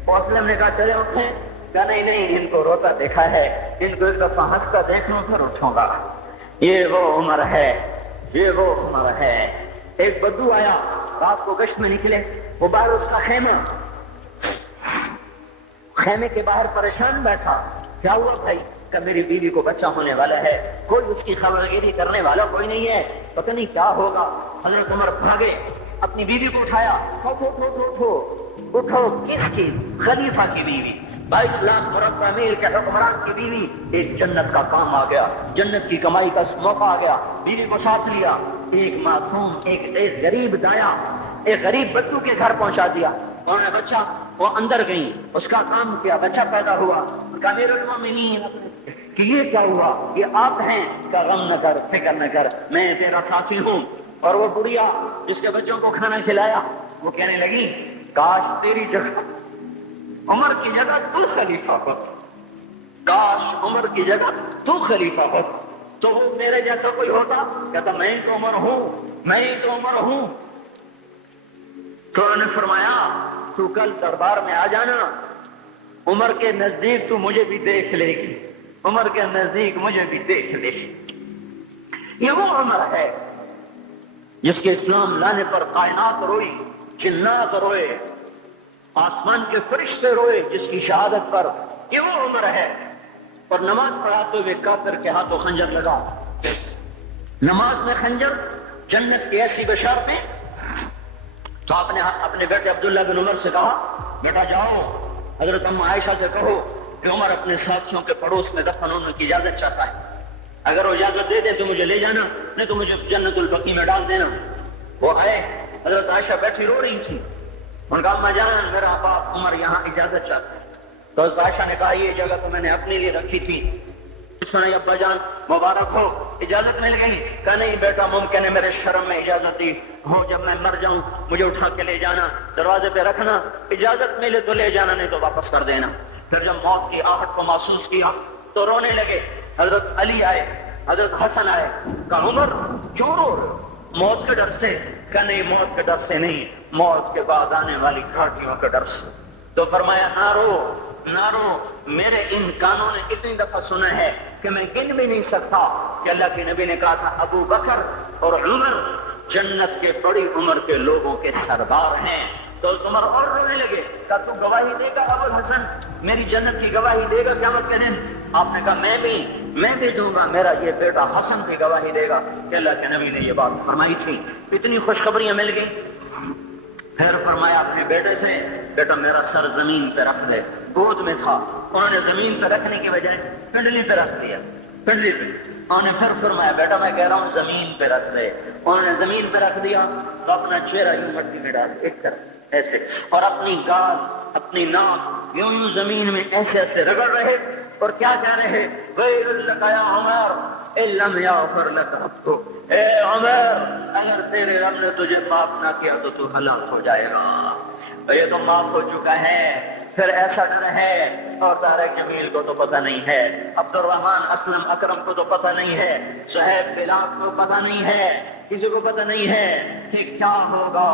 اسلم نے کہا چلے اٹھیں, کہا نہیں ان کو روتا دیکھا ہے, ان کو ایک دفعہ ہنستا دیکھ لوں پھر اٹھوں گا. یہ وہ عمر ہے, یہ وہ عمر ہے. ایک بدو آیا, رات کو گشت میں نکلے, وہ باہر اس کا خیمے کے باہر پریشان بیٹھا. کیا ہوا بھائی؟ کہ میری بیوی کو بچہ ہونے والا ہے, کوئی اس کی خبرگیری کرنے والا کوئی نہیں ہے, پتہ نہیں کیا ہوگا. حضرت عمر بھاگے, اپنی بیوی کو اٹھایا, اٹھو کس کی؟ خلیفہ کی بیوی, 22 لاکھ مربع میل کے حکمران کی بیوی. ایک جنت کا کام آ گیا, جنت کی کمائی کا موقع آ گیا. بیوی کو ساتھ لیا, ایک معصوم, ایک غریب دایا, ایک غریب بچوں کے گھر پہنچا دیا. اور بچہ وہ اندر گئی, اس کا کام کیا, بچہ پیدا ہوا. امیر المومنین کہ یہ کیا ہوا؟ یہ آپ ہیں. کا غم نہ کر, فکر نہ کر, میں تیرا ساتھی ہوں. اور وہ بڑھیا جس کے بچوں کو کھانا کھلایا, وہ کہنے لگی کاش تیری جگہ عمر کی جگہ تو خلیفہ ہو, کاش عمر کی جگہ تو خلیفہ ہو, تو وہ میرے جیسا کوئی ہوتا. کہتا میں تو عمر ہوں. تو انہوں نے فرمایا تو کل دربار میں آ جانا, عمر کے نزدیک تو مجھے بھی دیکھ لے گی, عمر کے نزدیک مجھے بھی دیکھ لے گی. یہ وہ عمر ہے جس کے اسلام لانے پر کائنات روئی, جنات روئے, آسمان کے فرشتے روئے جس کی شہادت پر. یہ وہ عمر ہے. اور نماز پڑھاتے ہوئے کافر کے ہاتھوں خنجر لگا. نماز میں خنجر, جنت کی ایسی بشارتیں. تو آپ نے اپنے بیٹے عبداللہ بن عمر سے کہا بیٹا جاؤ حضرت ام عائشہ سے کہو کہ عمر اپنے ساتھیوں کے پڑوس میں دفن ہونے کی اجازت چاہتا ہے, اگر وہ اجازت دے دے تو مجھے لے جانا, نہیں تو مجھے جنت البقیع میں ڈال دینا. وہ آئے, حضرت عائشہ بیٹھی رو رہی تھی. ان کا اما جان میرا باپ عمر یہاں اجازت چاہتا ہے. تو حضرت عائشہ نے کہا یہ جگہ تو میں نے اپنے لیے رکھی تھی. سنائی ابا جان مبارک ہو, اجازت مل گئی. کہا نہیں بیٹا ممکن ہے میرے شرم میں اجازت دی ہو, جب میں مر جاؤں مجھے اٹھا کے لے جانا, دروازے پہ رکھنا, اجازت ملے تو لے جانا, نہیں تو واپس کر دینا. پھر جب موت کی آہٹ کو محسوس کیا تو رونے لگے. حضرت علی آئے, حضرت حسن آئے، کہا عمر کیوں رو رہے ہو؟ موت کے ڈر سے؟ کہ نہیں موت کے ڈر سے نہیں، موت کے بعد آنے والی گھاٹیوں کے ڈر سے۔ تو فرمایا نہ رو نہ رو، میرے ان کانوں نے اتنی دفعہ سنا ہے کہ میں گن بھی نہیں سکتا کہ اللہ کے نبی نے کہا تھا ابو بکر اور عمر جنت کے بڑی عمر کے لوگوں کے سردار ہیں۔ تو عمر اور رونے لگے، کہا تو گواہی دے گا ابو الحسن، میری جنت کی گواہی دے گا قیامت کے دن؟ آپ نے کہا میں بھی دوں گا، میرا یہ بیٹا حسن کی گواہی دے گا کہ اللہ کے نبی نے یہ بات فرمائی تھی۔ اتنی خوشخبریاں مل گئی۔ پھر فرمایا اپنے بیٹے سے، بیٹا میرا سر زمین پہ رکھ لے۔ گود میں تھا، انہوں نے زمین پہ رکھنے کی بجائے پنڈلی پہ رکھ دیا، پنڈلی پہ۔ انہوں نے پھر فرمایا بیٹا میں کہہ رہا ہوں زمین پہ رکھ لے۔ انہوں نے زمین پہ رکھ دیا تو اپنا چہرہ یوں مٹی میں ڈال ایک طرف ایسے، اور اپنی گال اپنی ناک یوں یوں زمین میں ایسے ایسے رگڑ رہے، اور کیا کہہ رہے؟ ویل لک یا عمر ان لم یغفر لک ربک، اے عمر اگر تیرے رب نے تجھے معاف نہ کیا تو ہلاک ہو جائے گا۔ یہ تو معاف ہو چکا ہے، پھر ایسا ڈر ہے، اور طارق جمیل کو تو پتہ نہیں ہے، عبد الرحمن اسلم اکرم کو تو پتہ نہیں ہے، صہیب بلال کو پتہ نہیں ہے، کسی کو پتہ نہیں ہے کہ کیا ہوگا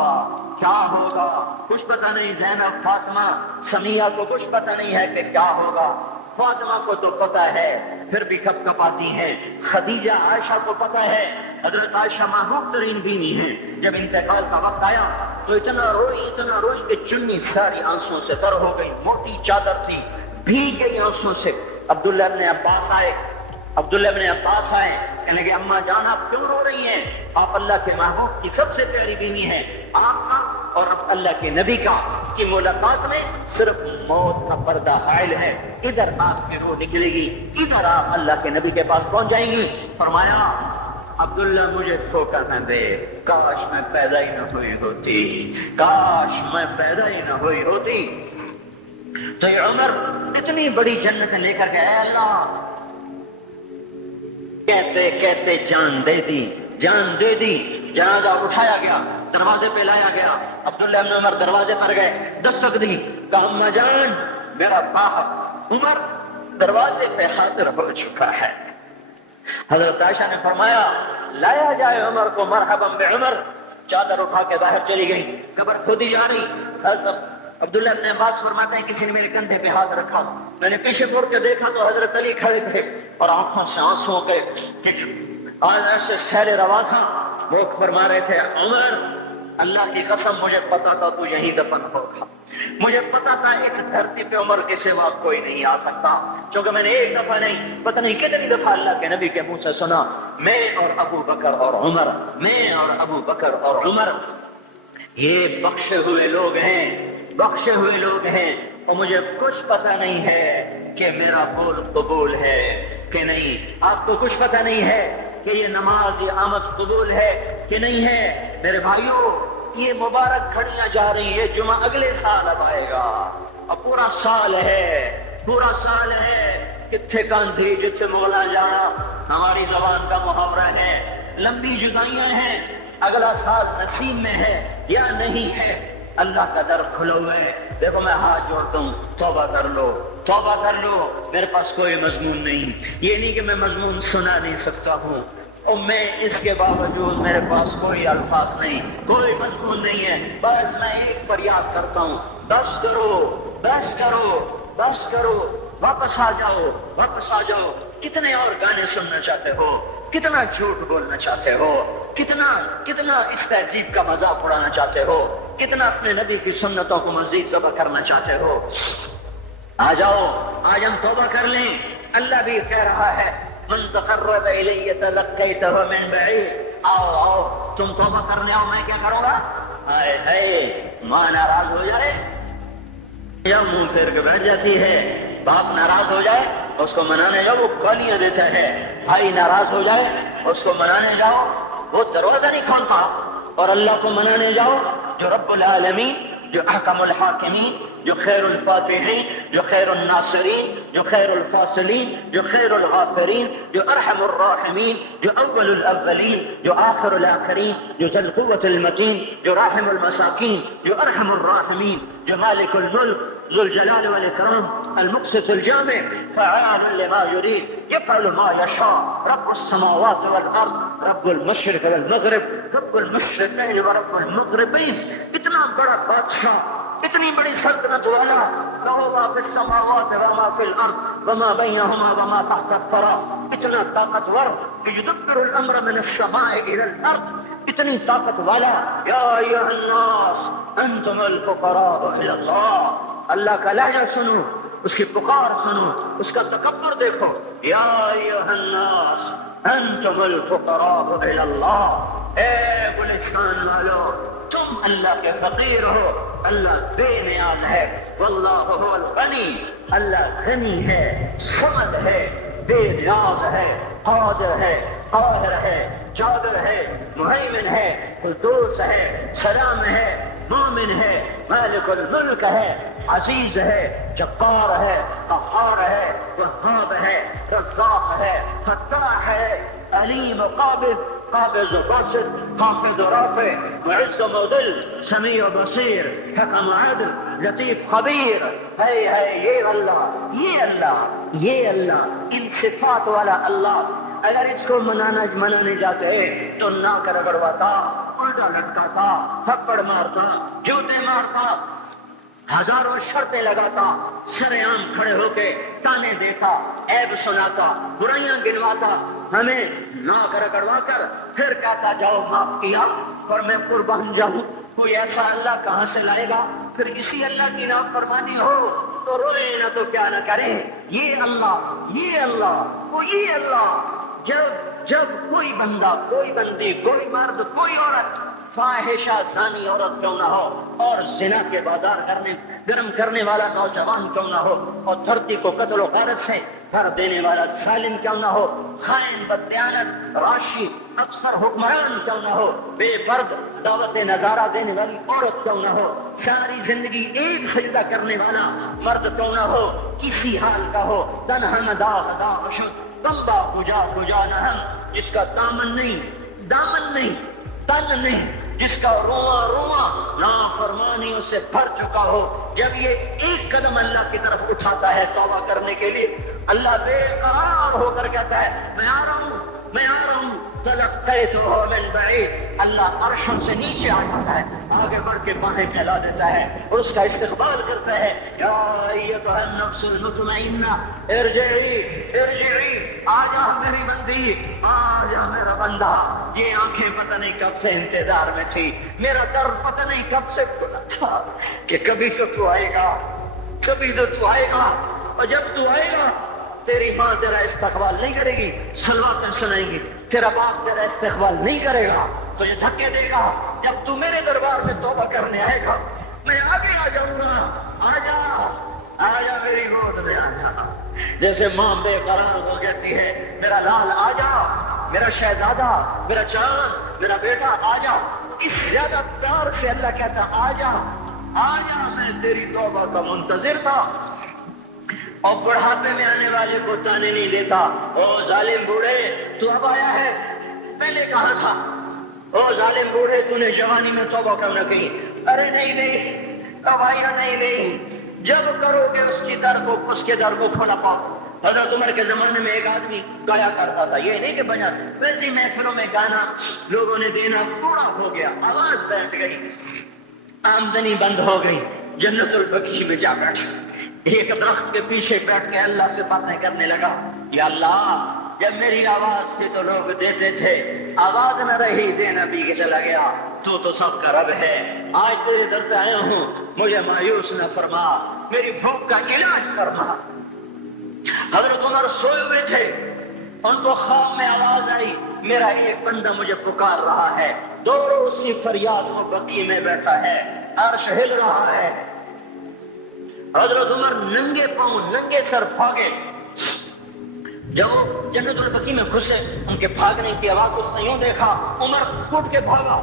کیا ہوگا، کچھ پتہ نہیں۔ زینب فاطمہ سمیہ کو کچھ پتہ نہیں ہے کہ کیا ہوگا، فاطمہ کو تو پتہ ہے پھر بھی کپ کپاتی ہیں، خدیجہ عائشہ کو پتہ ہے، حضرت عائشہ محبوب ترین بیوی ہیں، جب انتقال کا وقت آیا تو اتنا روئی کہ چنی ساری آنسوں سے تر ہو گئی، موٹی چادر تھی بھیگ گئی آنسوں سے۔ عبداللہ ابن عباس آئے، کہنے لگے اماں جان آپ کیوں رو رہی ہیں؟ آپ اللہ کے محبوب کی سب سے پیاری بیوی ہیں، آپ کا اور اللہ کے نبی کا کی ملاقات میں صرف موت کا پردہ حائل ہے، ادھر آپ کی روح نکلے گی، ادھر آپ اللہ کے نبی کے پاس پہنچ جائیں گی۔ فرمایا عبداللہ مجھے دھوکہ نہ دے، کاش میں پیدا ہی نہ ہوئی ہوتی، کاش میں پیدا ہی نہ ہوئی ہوتی۔ تو یہ عمر اتنی بڑی جنت لے کر گئے، اے اللہ کہتے کہتے جان دے دی۔ جنازہ اٹھایا گیا، دروازے پہ لایا گیا، عبداللہ بن عمر دروازے پر گئے، دستک دی، کہا اماں جان میرا باپ عمر دروازے پہ حاضر ہو چکا ہے۔ حضرت عائشہ نے فرمایا لایا جائے عمر کو، مرحبا بعمر۔ چادر اٹھا کے باہر چلی گئی، قبر کھودی جا رہی۔ عبداللہ ابن عباس فرماتے ہیں کسی نے میرے کندھے پہ ہاتھ رکھا، میں نے پیچھے مڑ کے دیکھا تو حضرت علی کھڑے تھے، اور آنکھوں سے آنسوں کے ایسے سیل روا تھا، وہ فرما رہے تھے عمر اللہ کی قسم مجھے پتا تھا تو یہی دفن ہوگا، مجھے پتا تھا اس دھرتی پہ عمر کے سوا کوئی نہیں آ سکتا، کیونکہ میں نے ایک دفعہ نہیں پتہ نہیں کتنی دفعہ اللہ کے نبی کے منہ سے سنا میں اور ابو بکر اور عمر، میں اور ابو بکر اور عمر یہ بخشے ہوئے لوگ ہیں، اور مجھے کچھ پتہ نہیں ہے کہ میرا بول قبول ہے کہ نہیں، آپ کو کچھ پتہ نہیں ہے کہ یہ نماز یہ آمد قبول ہے کہ نہیں ہے۔ میرے بھائیوں یہ مبارک گھڑیاں جا رہی ہے، جمعہ اگلے سال اب آئے گا، اور پورا سال ہے، کتھے کاندھی جتھے مولا جانا ہماری زبان کا محاورہ ہے، لمبی جدائیاں ہیں، اگلا سال نصیب میں ہے یا نہیں ہے، اللہ کا در کھلا ہوا ہے۔ دیکھو میں ہاتھ جوڑتا ہوں، توبہ کر لو، میرے پاس کوئی مضمون نہیں، یہ نہیں کہ میں مضمون سنا نہیں سکتا ہوں، اور میں اس کے باوجود میرے پاس کوئی الفاظ نہیں، کوئی مضمون نہیں ہے، بس میں ایک فریاد کرتا ہوں، بس کرو، واپس آ جاؤ۔ کتنے اور گانے سننا چاہتے ہو، کتنا جھوٹ بولنا چاہتے ہو، کتنا اس تہذیب کا مذاق اڑانا چاہتے ہو، کتنا اپنے نبی کی سنتوں کو مزید ذبح کرنا چاہتے ہو۔ آ جاؤ، آج ہم توبہ کر لیں۔ اللہ بھی کہہ رہا ہے من تقرب الی تلقیتہ من بعید، آؤ تم توبہ کرنے آؤ، میں کیا کروں گا؟ ماں ناراض ہو جائے یا منہ پھیر کے بیٹھ جاتی ہے، باپ ناراض ہو جائے اس کو منانے جاؤ، وہ گالیاں دیتا ہے، بھائی ناراض ہو جائے اس کو منانے جاؤ، وہ دروازہ نہیں کھولتا، اور اللہ کو منانے جاؤ جو رب العالمین جو احکم الحاکمین، جو خیر الفاتحین، جو خیر الناصرین، جو خیر الفاصلین، جو خیر الغافرین، جو ارحم الراحمین، جو اول الاولین، جو آخر الاخرین، جو ذی القوة المتین، جو راحم المساکین، جو ارحم الراحمین، جو مالک الملک ذو الجلال والإكرام المقسط الجامع فعال لما يريد يفعل ما يشاء رب السماوات والأرض رب المشرق والمغرب رب المشرقين ورب المغربين. اتنا بڑا بادشاہ، اتنی بڑی سلطنت والا، له ما في السماوات وما في الأرض وما بينهما وما تحت الثرى، اتنا طاقتور يدبر الأمر من السماء إلى الأرض، اتنی طاقت والا. یا ایھا الناس انتم الفقراء الى اللہ. اللہ کا لہجہ سنو، اس کی پکار سنو، اس کا تکبر دیکھو. یا ایھا الناس انتم الفقراء الى اللہ. اے گلستان والو، تم اللہ کے فقیر ہو، اللہ بے نیاز ہے. واللہ هو الغنی، اللہ غنی ہے، صمد ہے، بے نیاز ہے، قادر ہے، قاہر ہے، جابر ہے، مہیمن ہے، قدوس ہے، سلام ہے، مومن ہے، مالک الملک ہے، عزیز ہے، جبار ہے، قہار ہے، وہاب ہے، رزاق ہے، فتاح ہے، علیم و قابض، قابض و باسط، خافض و رافع، معز و مذل، سمیع و بصیر، حکم و عدل، لطیف خبیر. ہے یہ اللہ، یہ اللہ، یہ اللہ، ان صفات والا اللہ. اگر اس کو منانے جاتے تو ناک رگڑواتا، الٹا لٹکاتا، تھپڑ مارتا، جوتے مارتا، ہزاروں شرطیں لگاتا، سرعام کھڑے ہو کے تانے دیتا، عیب سناتا، برائیاں گنواتا، ہمیں ناک رگڑوا کر پھر کہتا جاؤ معاف کیا اور میں قربان جاؤں. کوئی ایسا اللہ کہاں سے لائے گا؟ پھر اسی اللہ کی نافرمانی ہو تو روئے نہ تو کیا نہ کریں. یہ اللہ، یہ اللہ، وہ یہ اللہ. جب کوئی بندہ، کوئی بندی، کوئی مرد، کوئی عورت فاحشہ زانی عورت کیوں نہ ہو، اور زنا کے بازار گرم کرنے والا نوجوان کیوں نہ ہو، اور دھرتی کو قتل و غارت سے بھر دینے والا ظالم کیوں نہ ہو، خائن، بددیانت، راشی، افسر، حکمران کیوں نہ ہو، بے پرد دعوت نظارہ دینے والی عورت کیوں نہ ہو، ساری زندگی ایک سجدہ کرنے والا مرد کیوں نہ ہو، کسی حال کا ہو، تنہا مدا اشد تمبا کجا نہم، جس کا دامن نہیں، دامن نہیں، تن نہیں، جس کا رواں نافرمانیوں سے بھر چکا ہو. جب یہ ایک قدم اللہ کی طرف اٹھاتا ہے توبہ کرنے کے لیے، اللہ بے قرار ہو کر کہتا ہے میں آ رہا ہوں، میں آ رہا ہوں. تلقیتہ من بعید، اللہ عرشوں سے نیچے آ جاتا ہے، آگے بڑھ کے باہیں پھیلا دیتا ہے اور اس کا استقبال کرتا ہے. یا ایھا النفس المطمئنہ ارجعی ارجعی، آ جا میری بندی، آ جا میرا بندہ. یہ آنکھیں پتہ نہیں کب سے انتظار میں تھی، میرا در پتہ نہیں کب سے کھلا تھا کہ کبھی تو آئے گا، کبھی تو آئے گا. اور جب تو آئے گا تیری ماں تیرا استقبال نہیں کرے گی، صلواتیں سنائیں گی، تیرا باپ تیرا استقبال نہیں کرے گا، تو یہ دھکے دے گا. جب تو میرے دربار میں توبہ کرنے آئے گا میں آگے آ جاؤں گا. آ جا میری گود میں آ جا. جیسے ماں بے قرار ہو جاتی ہے، میرا لال آ جا، میرا شہزادہ، میرا چاند، میرا بیٹا آ جا. اس زیادہ پیار سے اللہ کہتا آ جا، آ جا، میں تیری توبہ کا منتظر تھا. اور بڑھاپے میں آنے والے کو تانے نہیں دیتا. او ظالم بوڑھے تو اب آیا ہے، پہلے کہاں تھا؟ او ظالم بوڑھے تو نے جوانی میں توبہ کیوں نہ کی؟ ارے نہیں، اب آیا نہیں. جب کرو گے اس کی در کو، اس کے در کو کھولا پاؤ. حضرت عمر کے زمانے میں ایک آدمی گایا کرتا تھا، یہ نہیں کہ بجا، ویسے محفلوں میں گانا لوگوں نے دینا پورا ہو گیا، آواز بیٹھ گئی، آمدنی بند ہو گئی. جنت البقیع میں جا بیٹھا، ایک درخت کے پیچھے بیٹھ کے اللہ سے باتیں کرنے لگا. یا اللہ، جب میری آواز سے تو لوگ دیتے تھے، آواز نہ رہی، دینا بھی کے چلا گیا. تو سب کا رب ہے. آج تیرے در پہ آیا ہوں، مجھے مایوس نہ فرما، میری بھوک کا علاج فرما. حضرت عمر سوئے ہوئے تھے، ان کو خواب میں آواز آئی، میرا ایک بندہ مجھے پکار رہا ہے. دوڑو اس کی فریاد، وہ بقیع میں بیٹھا ہے، عرش ہل رہا ہے. حضرت عمر ننگے پاؤں، ننگے سر بھاگے. جب وہ جنت البقیع میں گھسے، ان کے بھاگنے کی آواز اس نے یوں دیکھا، عمر پھوٹ کے بھاگا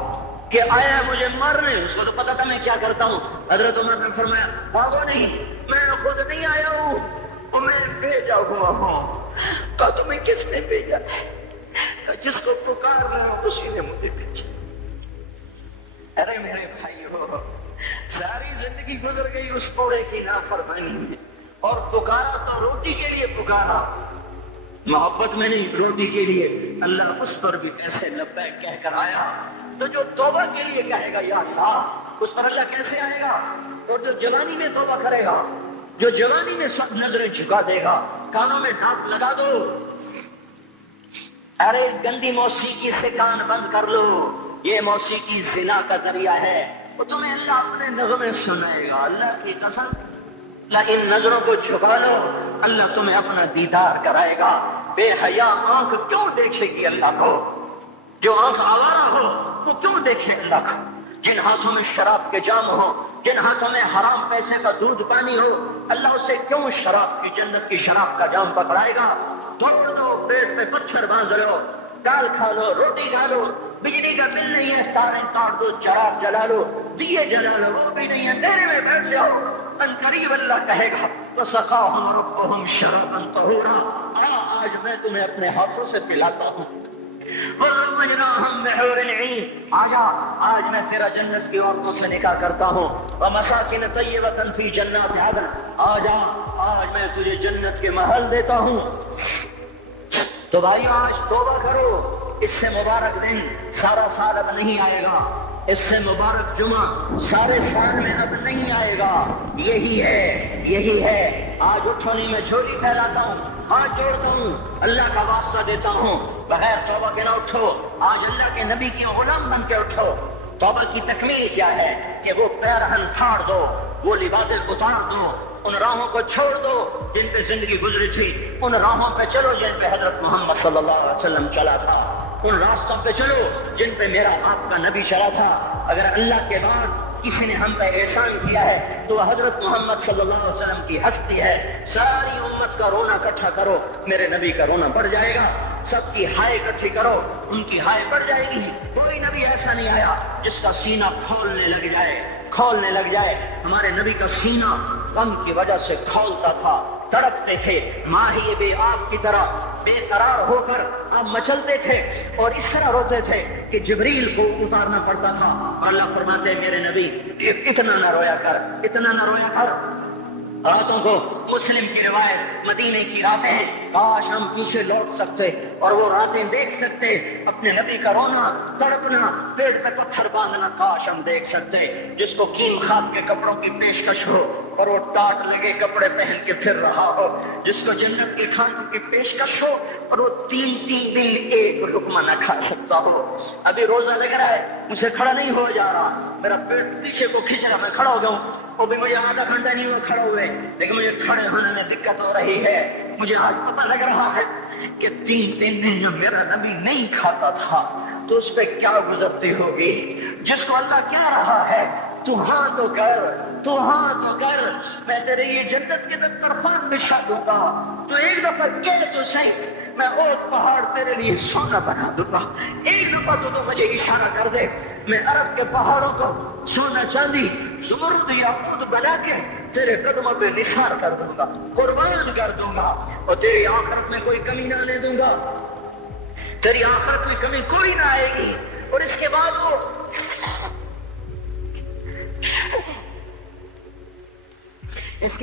کہ آیا مجھے مارنے، اس کو تو پتا تھا میں کیا کرتا ہوں. حضرت عمر نے فرمایا بھاگو نہیں، میں خود نہیں آیا ہوں، وہ میں بھیجا ہوا ہوں. تو تمہیں کس نے بھیجا ہے؟ جس کو پکار رہا ہوں اسی نے مجھے بھیجا. ارے میرے بھائیو، ساری زندگی گزر گئی اس کوڑے کی نافرمانی میں، اور پکارا تو روٹی کے لیے پکارا، محبت میں نہیں، روٹی کے لیے. اللہ اس پر بھی کیسے لبیک کہہ کر آیا. تو جو توبہ کے لیے کہے گا یا اللہ، اس پر اللہ کیسے آئے گا؟ اور جو جوانی میں توبہ کرے گا، جو جوانی میں سب نظریں جھکا دے گا، کانوں میں ڈانٹ لگا دو، ارے گندی موسیقی سے کان بند کر لو، یہ موسیقی زنا کا ذریعہ ہے، وہ تمہیں اللہ اپنے نغمے سنائے گا. اللہ کی قسم، ان نظروں کو چھپا لو، اللہ تمہیں اپنا دیدار کرائے گا. بے حیا آنکھ کیوں دیکھے گی اللہ کو؟ جو آنکھ آوارہ ہو وہ کیوں دیکھے اللہ کو؟ جن ہاتھوں میں شراب کے جام ہو، جن ہاتھوں میں حرام پیسے کا دودھ پانی ہو، اللہ اسے کیوں شراب کی، جنت کی شراب کا جام پکڑائے گا؟ توڑ دو، پیٹ میں پتھر باندھ لو، دال کھا لو، روٹی کھا لو، بجلی کا بل نہیں ہے تاریں کاٹ دو، چراغ جلا لو، دیے جلا لو، وہ بھی نہیں ہے، اندھیرے میں بیٹھ جاؤ. ان قریب اللہ کہے گا وَسَقَاهُمْ رَبُّهُمْ شَرَابًا طَهُورًا، آج میں تمہیں اپنے ہاتھوں سے پلاتا ہوں. وَزَوَّجْنَاهُمْ بِحُورٍ عِينٍ، آجا آج میں تیرا جنت کی عورتوں سے نکاح کرتا ہوں. وَمَسَاكِنَ طَيِّبَةً فِي جَنَّاتِ عَدْنٍ، آجا آج میں تجھے جنت کے محل دیتا ہوں. تو بھائیو آج توبہ کرو، اس سے مبارک دن سارا سال اب نہیں آئے گا، اس سے مبارک جمعہ سارے سال میں اب نہیں آئے گا. یہی ہے، یہی ہے. آج اٹھو نہیں، میں جھولی پھیلاتا ہوں، ہاتھ جوڑتا ہوں، اللہ کا واسطہ دیتا ہوں، بغیر توبہ کے نہ اٹھو. آج اللہ کے نبی کے غلام بن کے اٹھو. توبہ کی تکمیل کیا ہے کہ وہ پیرہن پھاڑ دو، وہ لبادیں اتار دو، ان راہوں کو چھوڑ دو جن پہ زندگی گزری تھی، ان راہوں پہ چلو جن پہ حضرت محمد صلی اللہ علیہ وسلم چلا تھا، ان راستوں پہ چلو جن پہ میرا آپ کا نبی چلا تھا. اگر اللہ کے بعد کسی نے ہم پہ احسان کیا ہے تو وہ حضرت محمد صلی اللہ علیہ وسلم کی ہستی ہے. ساری امت کا رونا اکٹھا کرو، میرے نبی کا رونا بڑھ جائے گا. سب کی ہائے اکٹھی کرو، ان کی ہائے بڑھ جائے گی. کوئی نبی ایسا نہیں آیا جس کا سینہ کھولنے لگ جائے، کھولنے لگ جائے. ہمارے نبی کا سینہ غم کی وجہ سے کھولتا تھا، تڑپتے تھے، ماہی بے آب کی طرح بے قرار ہو کر آپ مچلتے تھے اور اس طرح روتے تھے کہ جبریل کو اتارنا پڑتا تھا. اللہ فرماتے میرے نبی اتنا نہ رویا کر، اتنا نہ رویا کر. راتوں کو مسلم کی روایت، مدینے کی راتیں، کاش ہم پیچھے لوٹ سکتے اور وہ راتیں دیکھ سکتے. اپنے نبی کا رونا، تڑپنا، پیٹ پہ پتھر باندھنا کاش ہم دیکھ سکتے. جس کو کیم خواب کے کپڑوں کی پیشکش ہو اور وہ ٹاٹ لگے کپڑے پہن کے پھر رہا ہو، جس کو جنت کے کھانوں کی پیشکش ہو اور وہ تین تین دن ایک لقمہ نہ کھا سکتا ہو. ابھی روزہ لگ رہا ہے، مجھے کھڑا نہیں ہو جا رہا، میرا پیٹ پیچھے کو کھینچ رہا، میں کھڑا ہو جاؤں، وہ بھی مجھے آدھا گھنٹہ نہیں ہوا کھڑا ہوئے، لیکن مجھے کھڑے ہونے میں دقت ہو رہی ہے. مجھے آج پتہ لگ رہا ہے کہ تین دن جو میرا نبی نہیں کھاتا تھا تو اس پہ کیا گزرتی ہوگی. جس کو اللہ کہہ رہا ہے تو ہاں تو کر، تو ہاں تو کر، میں تیرے یہ جنت کے دسترخوان بچھا دوں گا، تو ایک دفعہ کہہ تو صحیح، میں اور پہاڑ تیرے لیے سونا بنا دوں گا. ایک دفعہ تو مجھے اشارہ کر دے، میں عرب کے پہاڑوں کو سونا چاندی زمرد یا خود بنا کے تیرے قدموں پہ نثار کر دوں گا، قربان کر دوں گا، اور تیری آخرت میں کوئی کمی نہ آنے دوں گا. تیری آخرت میں کمی کوئی نہ آئے گی. اور اس کے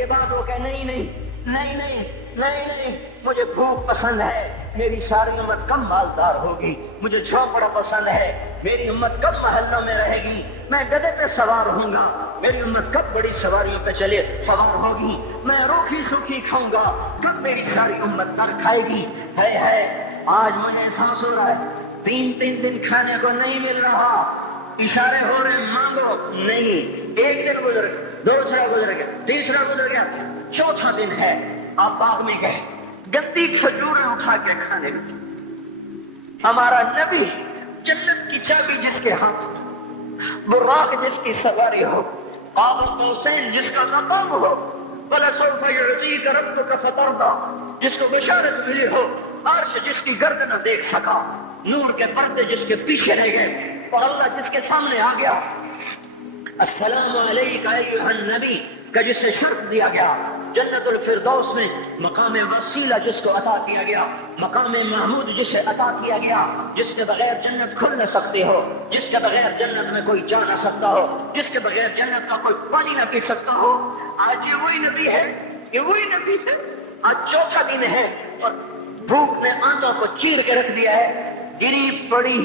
بعد وہ کہ نہیں نہیں نہیں نہیں نہیں نہیں، مجھے بھوک پسند ہے، میری ساری امت کم مالدار ہوگی، مجھے جھونپڑا پسند ہے، میری امت کم محلوں میں رہے گی، میں گدھے پہ سوار ہوں گا، میری امت کب بڑی سواریوں پہ چلے سوار ہوگی، میں روکھی سوکھی کھاؤں گا، کب میری ساری امت تر کھائے گی. ہے آج مجھے احساس ہو رہا ہے تین دن کھانے کو نہیں مل رہا، اشارے ہو رہے مانگو نہیں. ایک دن گزر گیا، دوسرا گزر گیا، تیسرا گزر گیا، چوتھا دن ہے، آپ باغ میں گئے، گندی کھجوریں اٹھا کے کھانے لگے. ہمارا نبی جنت کی چابی جس کے ہاتھ میں، براق جس کی سواری ہو، قاب قوسین جس کا مقام ہو، وَلَسَوْفَ يُعْطِيكَ رَبُّكَ فَتَرْضَىٰ جس کو بشارت ملی ہو، عرش جس کی گرد نہ دیکھ سکا، نور کے پردے جس کے پیچھے رہ گئے، اور اللہ جس کے سامنے آ گیا السلام علیکم ایھا النبی کا جسے شرف دیا گیا، جنت الفردوس میں مقام وسیلہ جس کو عطا کیا گیا، مقام محمود جسے عطا کیا گیا، جس کے بغیر جنت کھل نہ سکتی ہو، جس کے بغیر جنت میں کوئی جا نہ سکتا ہو، جس کے بغیر جنت کا کوئی پانی نہ پی سکتا ہو، آج یہ وہی نبی ہے، یہ وہی نبی ہے۔ آج چوتھا دن ہے اور بھوک نے آنتوں کو چیر کے رکھ دیا ہے، گری پڑی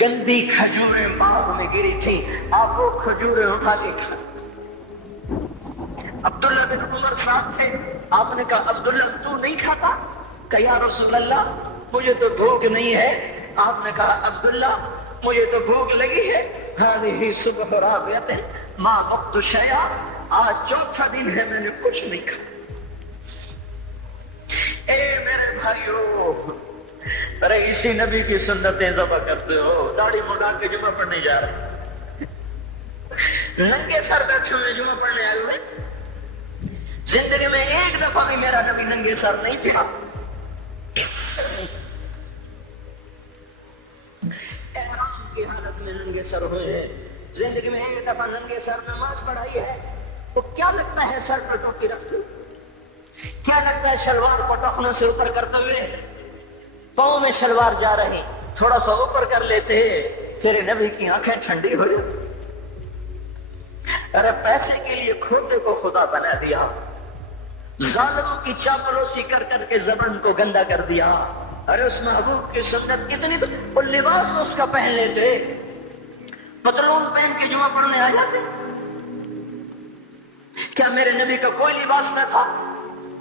گندی کھجوریں باغ میں گری تھی، آپ وہ کھجوریں اٹھا کے کھا۔ عبداللہ بن عمر صاحب تھے، آپ نے کہا عبداللہ تو نہیں کھاتا؟ کہ یا رسول اللہ مجھے تو بھوک نہیں ہے۔ آپ نے کہا عبداللہ مجھے تو بھوک لگی ہے، هذه صبح رابعۃ ما ذقت شیئا، آج چوتھا دن ہے میں نے کچھ نہیں کھایا۔ اے میرے بھائیو، ارے اسی نبی کی سنتیں ذبح کرتے ہو، داڑھی مڈا کے جمعہ پڑھنے جا رہے، ننگے سر بیٹھے ہوئے جمعہ پڑھنے آئے ہوئے۔ زندگی میں ایک دفعہ بھی میرا نبی ننگے سر نہیں تھا۔ احرام کی حالت میں ننگے سر ہوئے ہیں، زندگی میں ایک دفعہ ننگے سر نماز پڑھائی ہے۔ تو کیا لگتا ہے سر پر ٹوپی رکھتے، کیا لگتا ہے شلوار کو ٹخنوں سے اوپر کرتے ہوئے، پاؤں میں شلوار جا رہی، تھوڑا سا اوپر کر لیتے تیرے نبی کی آنکھیں ٹھنڈی ہو جاتی۔ ارے پیسے کے لیے کھوتے کو خدا بنا دیا، ظالموں کی چاپلوسی کر کر کے زبان کو گندا کر دیا۔ ارے اس محبوب کی سنت کتنی، تو وہ لباس تو اس کا پہن لیتے، پتلون پہن کے جمعہ پڑھنے آ جاتے۔ کیا میرے نبی کا کوئی لباس نہ تھا؟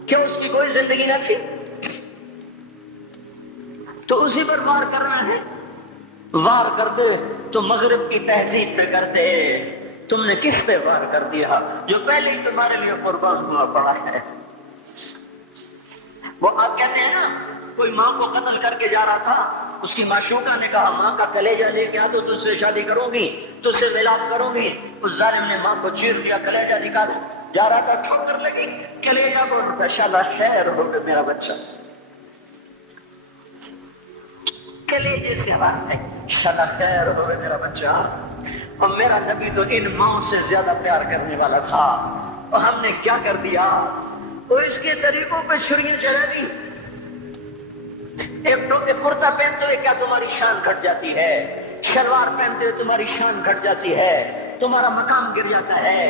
کیا اس کی کوئی زندگی نہ تھی؟ تو اسی پر وار کرنا ہے۔ وار کر دے تو مغرب کی تہذیب پہ کر دے۔ تم نے کس پہ وار کر دیا جو پہلے ہی تمہارے لیے قربان ہوا پڑا ہے؟ وہ آپ کہتے ہیں نا، کوئی ماں کو قتل کر کے جا رہا تھا، اس کی معشوقہ نے کہا ماں کا کلیجہ لے کے آ تو تجھ سے شادی کروں گی، تجھ سے ملاپ کروں گی۔ اس ظالم نے ماں کو چیر دیا، کلیجہ نکال جا رہا تھا، ٹھوکر لگی، کلیجہ کو انشاءاللہ خیر ہوگا میرا بچہ، کلیجے سے بات ہے، انشاءاللہ خیر ہوگا میرا بچہ۔ اور میرا نبی تو ان ماں سے زیادہ پیار کرنے والا تھا، اور ہم نے کیا کر دیا؟ اور اس کے طریقوں پہ چھریاں چلا دی۔ ایک کرتا پہنتے ہوئے کیا تمہاری شان گھٹ جاتی ہے؟ شلوار پہنتے ہوئے تمہاری شان گھٹ جاتی ہے، تمہارا مقام گر جاتا ہے۔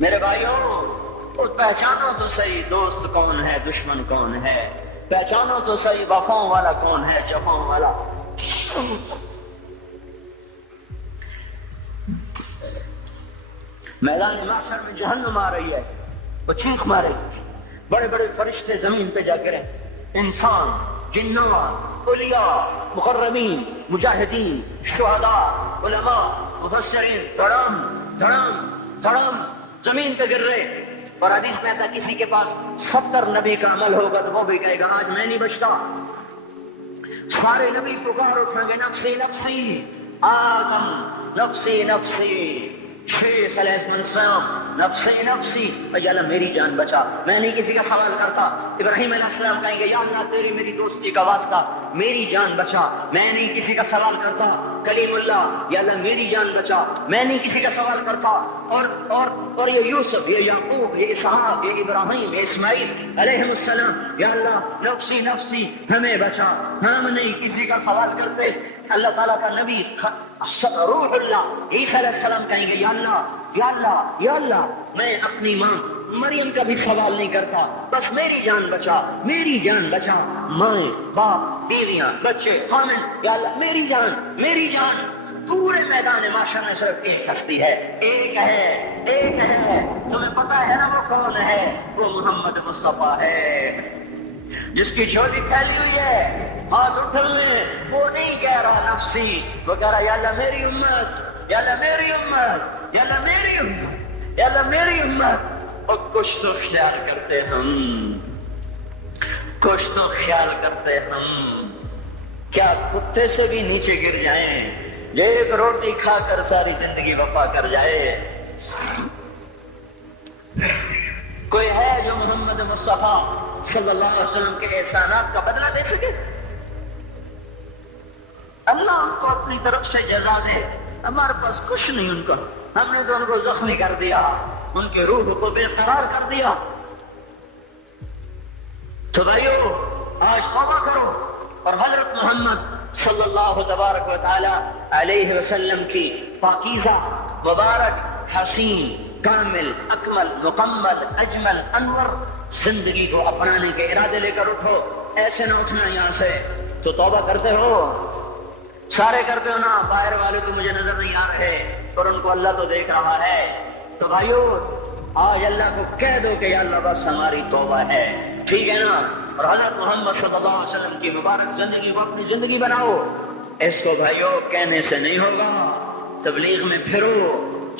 میرے بھائیوں، اور پہچانو تو صحیح دوست کون ہے، دشمن کون ہے، پہچانو تو صحیح وفاؤں والا کون ہے، جفاؤں والا۔ میدان محشر میں جہنم آ رہی ہے، وہ چیخ مارے، بڑے بڑے فرشتے زمین پہ جا گرے، انسان، جنات، اولیاء، مقربین، مجاہدین، شہداء، علماء، مفسرین، دھڑام دھڑام دھڑام زمین پہ گر رہے۔ اور حدیث میں آتا کسی کے پاس 70 نبی کا عمل ہوگا تو وہ بھی کہے گا آج میں نہیں بچتا۔ سارے نبی پکار اٹھیں گے نفسی نفسی، آدم نفسی نفسی، شیخ علیہ السلام نفسی نفسی، یا اللہ میری جان بچا، میں نہیں کسی کا سوال کرتا۔ ابراہیم علیہ السلام کہیں گے یا اللہ تیری میری دوستی کا واسطہ میری جان بچا، میں نہیں کسی کا سوال کرتا۔ کلیم اللہ، یا اللہ میری جان بچا، میں نہیں کسی کا سوال کرتا۔ اور یہ یوسف، یہ یعقوب، یہ اسحاق، یہ ابراہیم، یہ اسماعیل علیہ السلام، یا اللہ نفسی نفسی ہمیں بچا، ہم نہیں کسی کا سوال کرتے۔ اللہ تعالیٰ کا نبی روح اللہ عیسیٰ علیہ السلام کہیں گے یا اللہ یا اللہ یا اللہ میں اپنی ماں مریم کا بھی سوال نہیں کرتا، بس میری جان بچا، میری جان بچا، ماں باپ بیویاں بچے خامن، یا اللہ میری جان میری جان۔ پورے میدان معاشر میں صرف ایک ہستی ہے، ایک ہے، تمہیں پتا ہے نا وہ کون ہے؟ وہ محمد مصطفیٰ ہے، جس کی جھولی پھیلی ہوئی ہے، ہاتھ اٹھے ہوئے، وہ نہیں کہہ رہا نفسی، وہ کہہ رہا یا اللہ میری امت، یا اللہ میری امت، یا اللہ میری امت، یا اللہ میری امت۔ اور کچھ تو خیال کرتے ہم، کچھ تو خیال کرتے ہم، کیا کتے سے بھی نیچے گر جائیں، ایک روٹی کھا کر ساری زندگی وفا کر جائے؟ کوئی ہے جو محمد مصطفیٰ صلی اللہ علیہ وسلم کے احسانات کا بدلہ دے سکے؟ اللہ ان کو اپنی طرف سے جزا دے، ہمارے پاس کچھ نہیں ان کا، ہم نے تو ان کو زخمی کر دیا، ان کے روح کو بے قرار کر دیا۔ تو بھائیو آج توبہ کرو اور حضرت محمد صلی اللہ تبارک و تعالی علیہ وسلم کی پاکیزہ مبارک حسین کامل اکمل مکمل اجمل انور زندگی کو اپنانے کے ارادے لے کر اٹھو۔ ایسے نہ اٹھنا یہاں سے، تو توبہ کرتے ہو، سارے کرتے ہو نا، باہر والے تو مجھے نظر نہیں آ رہے اور ان کو اللہ تو دیکھ رہا ہے۔ تو بھائیو آج اللہ کو کہہ دو کہ یا اللہ بس ہماری توبہ ہے، ٹھیک ہے نا، اور حضرت محمد صلی اللہ علیہ وسلم کی مبارک زندگی کو اپنی زندگی بناؤ۔ اس کو بھائیو کہنے سے نہیں ہوگا، تبلیغ میں پھرو،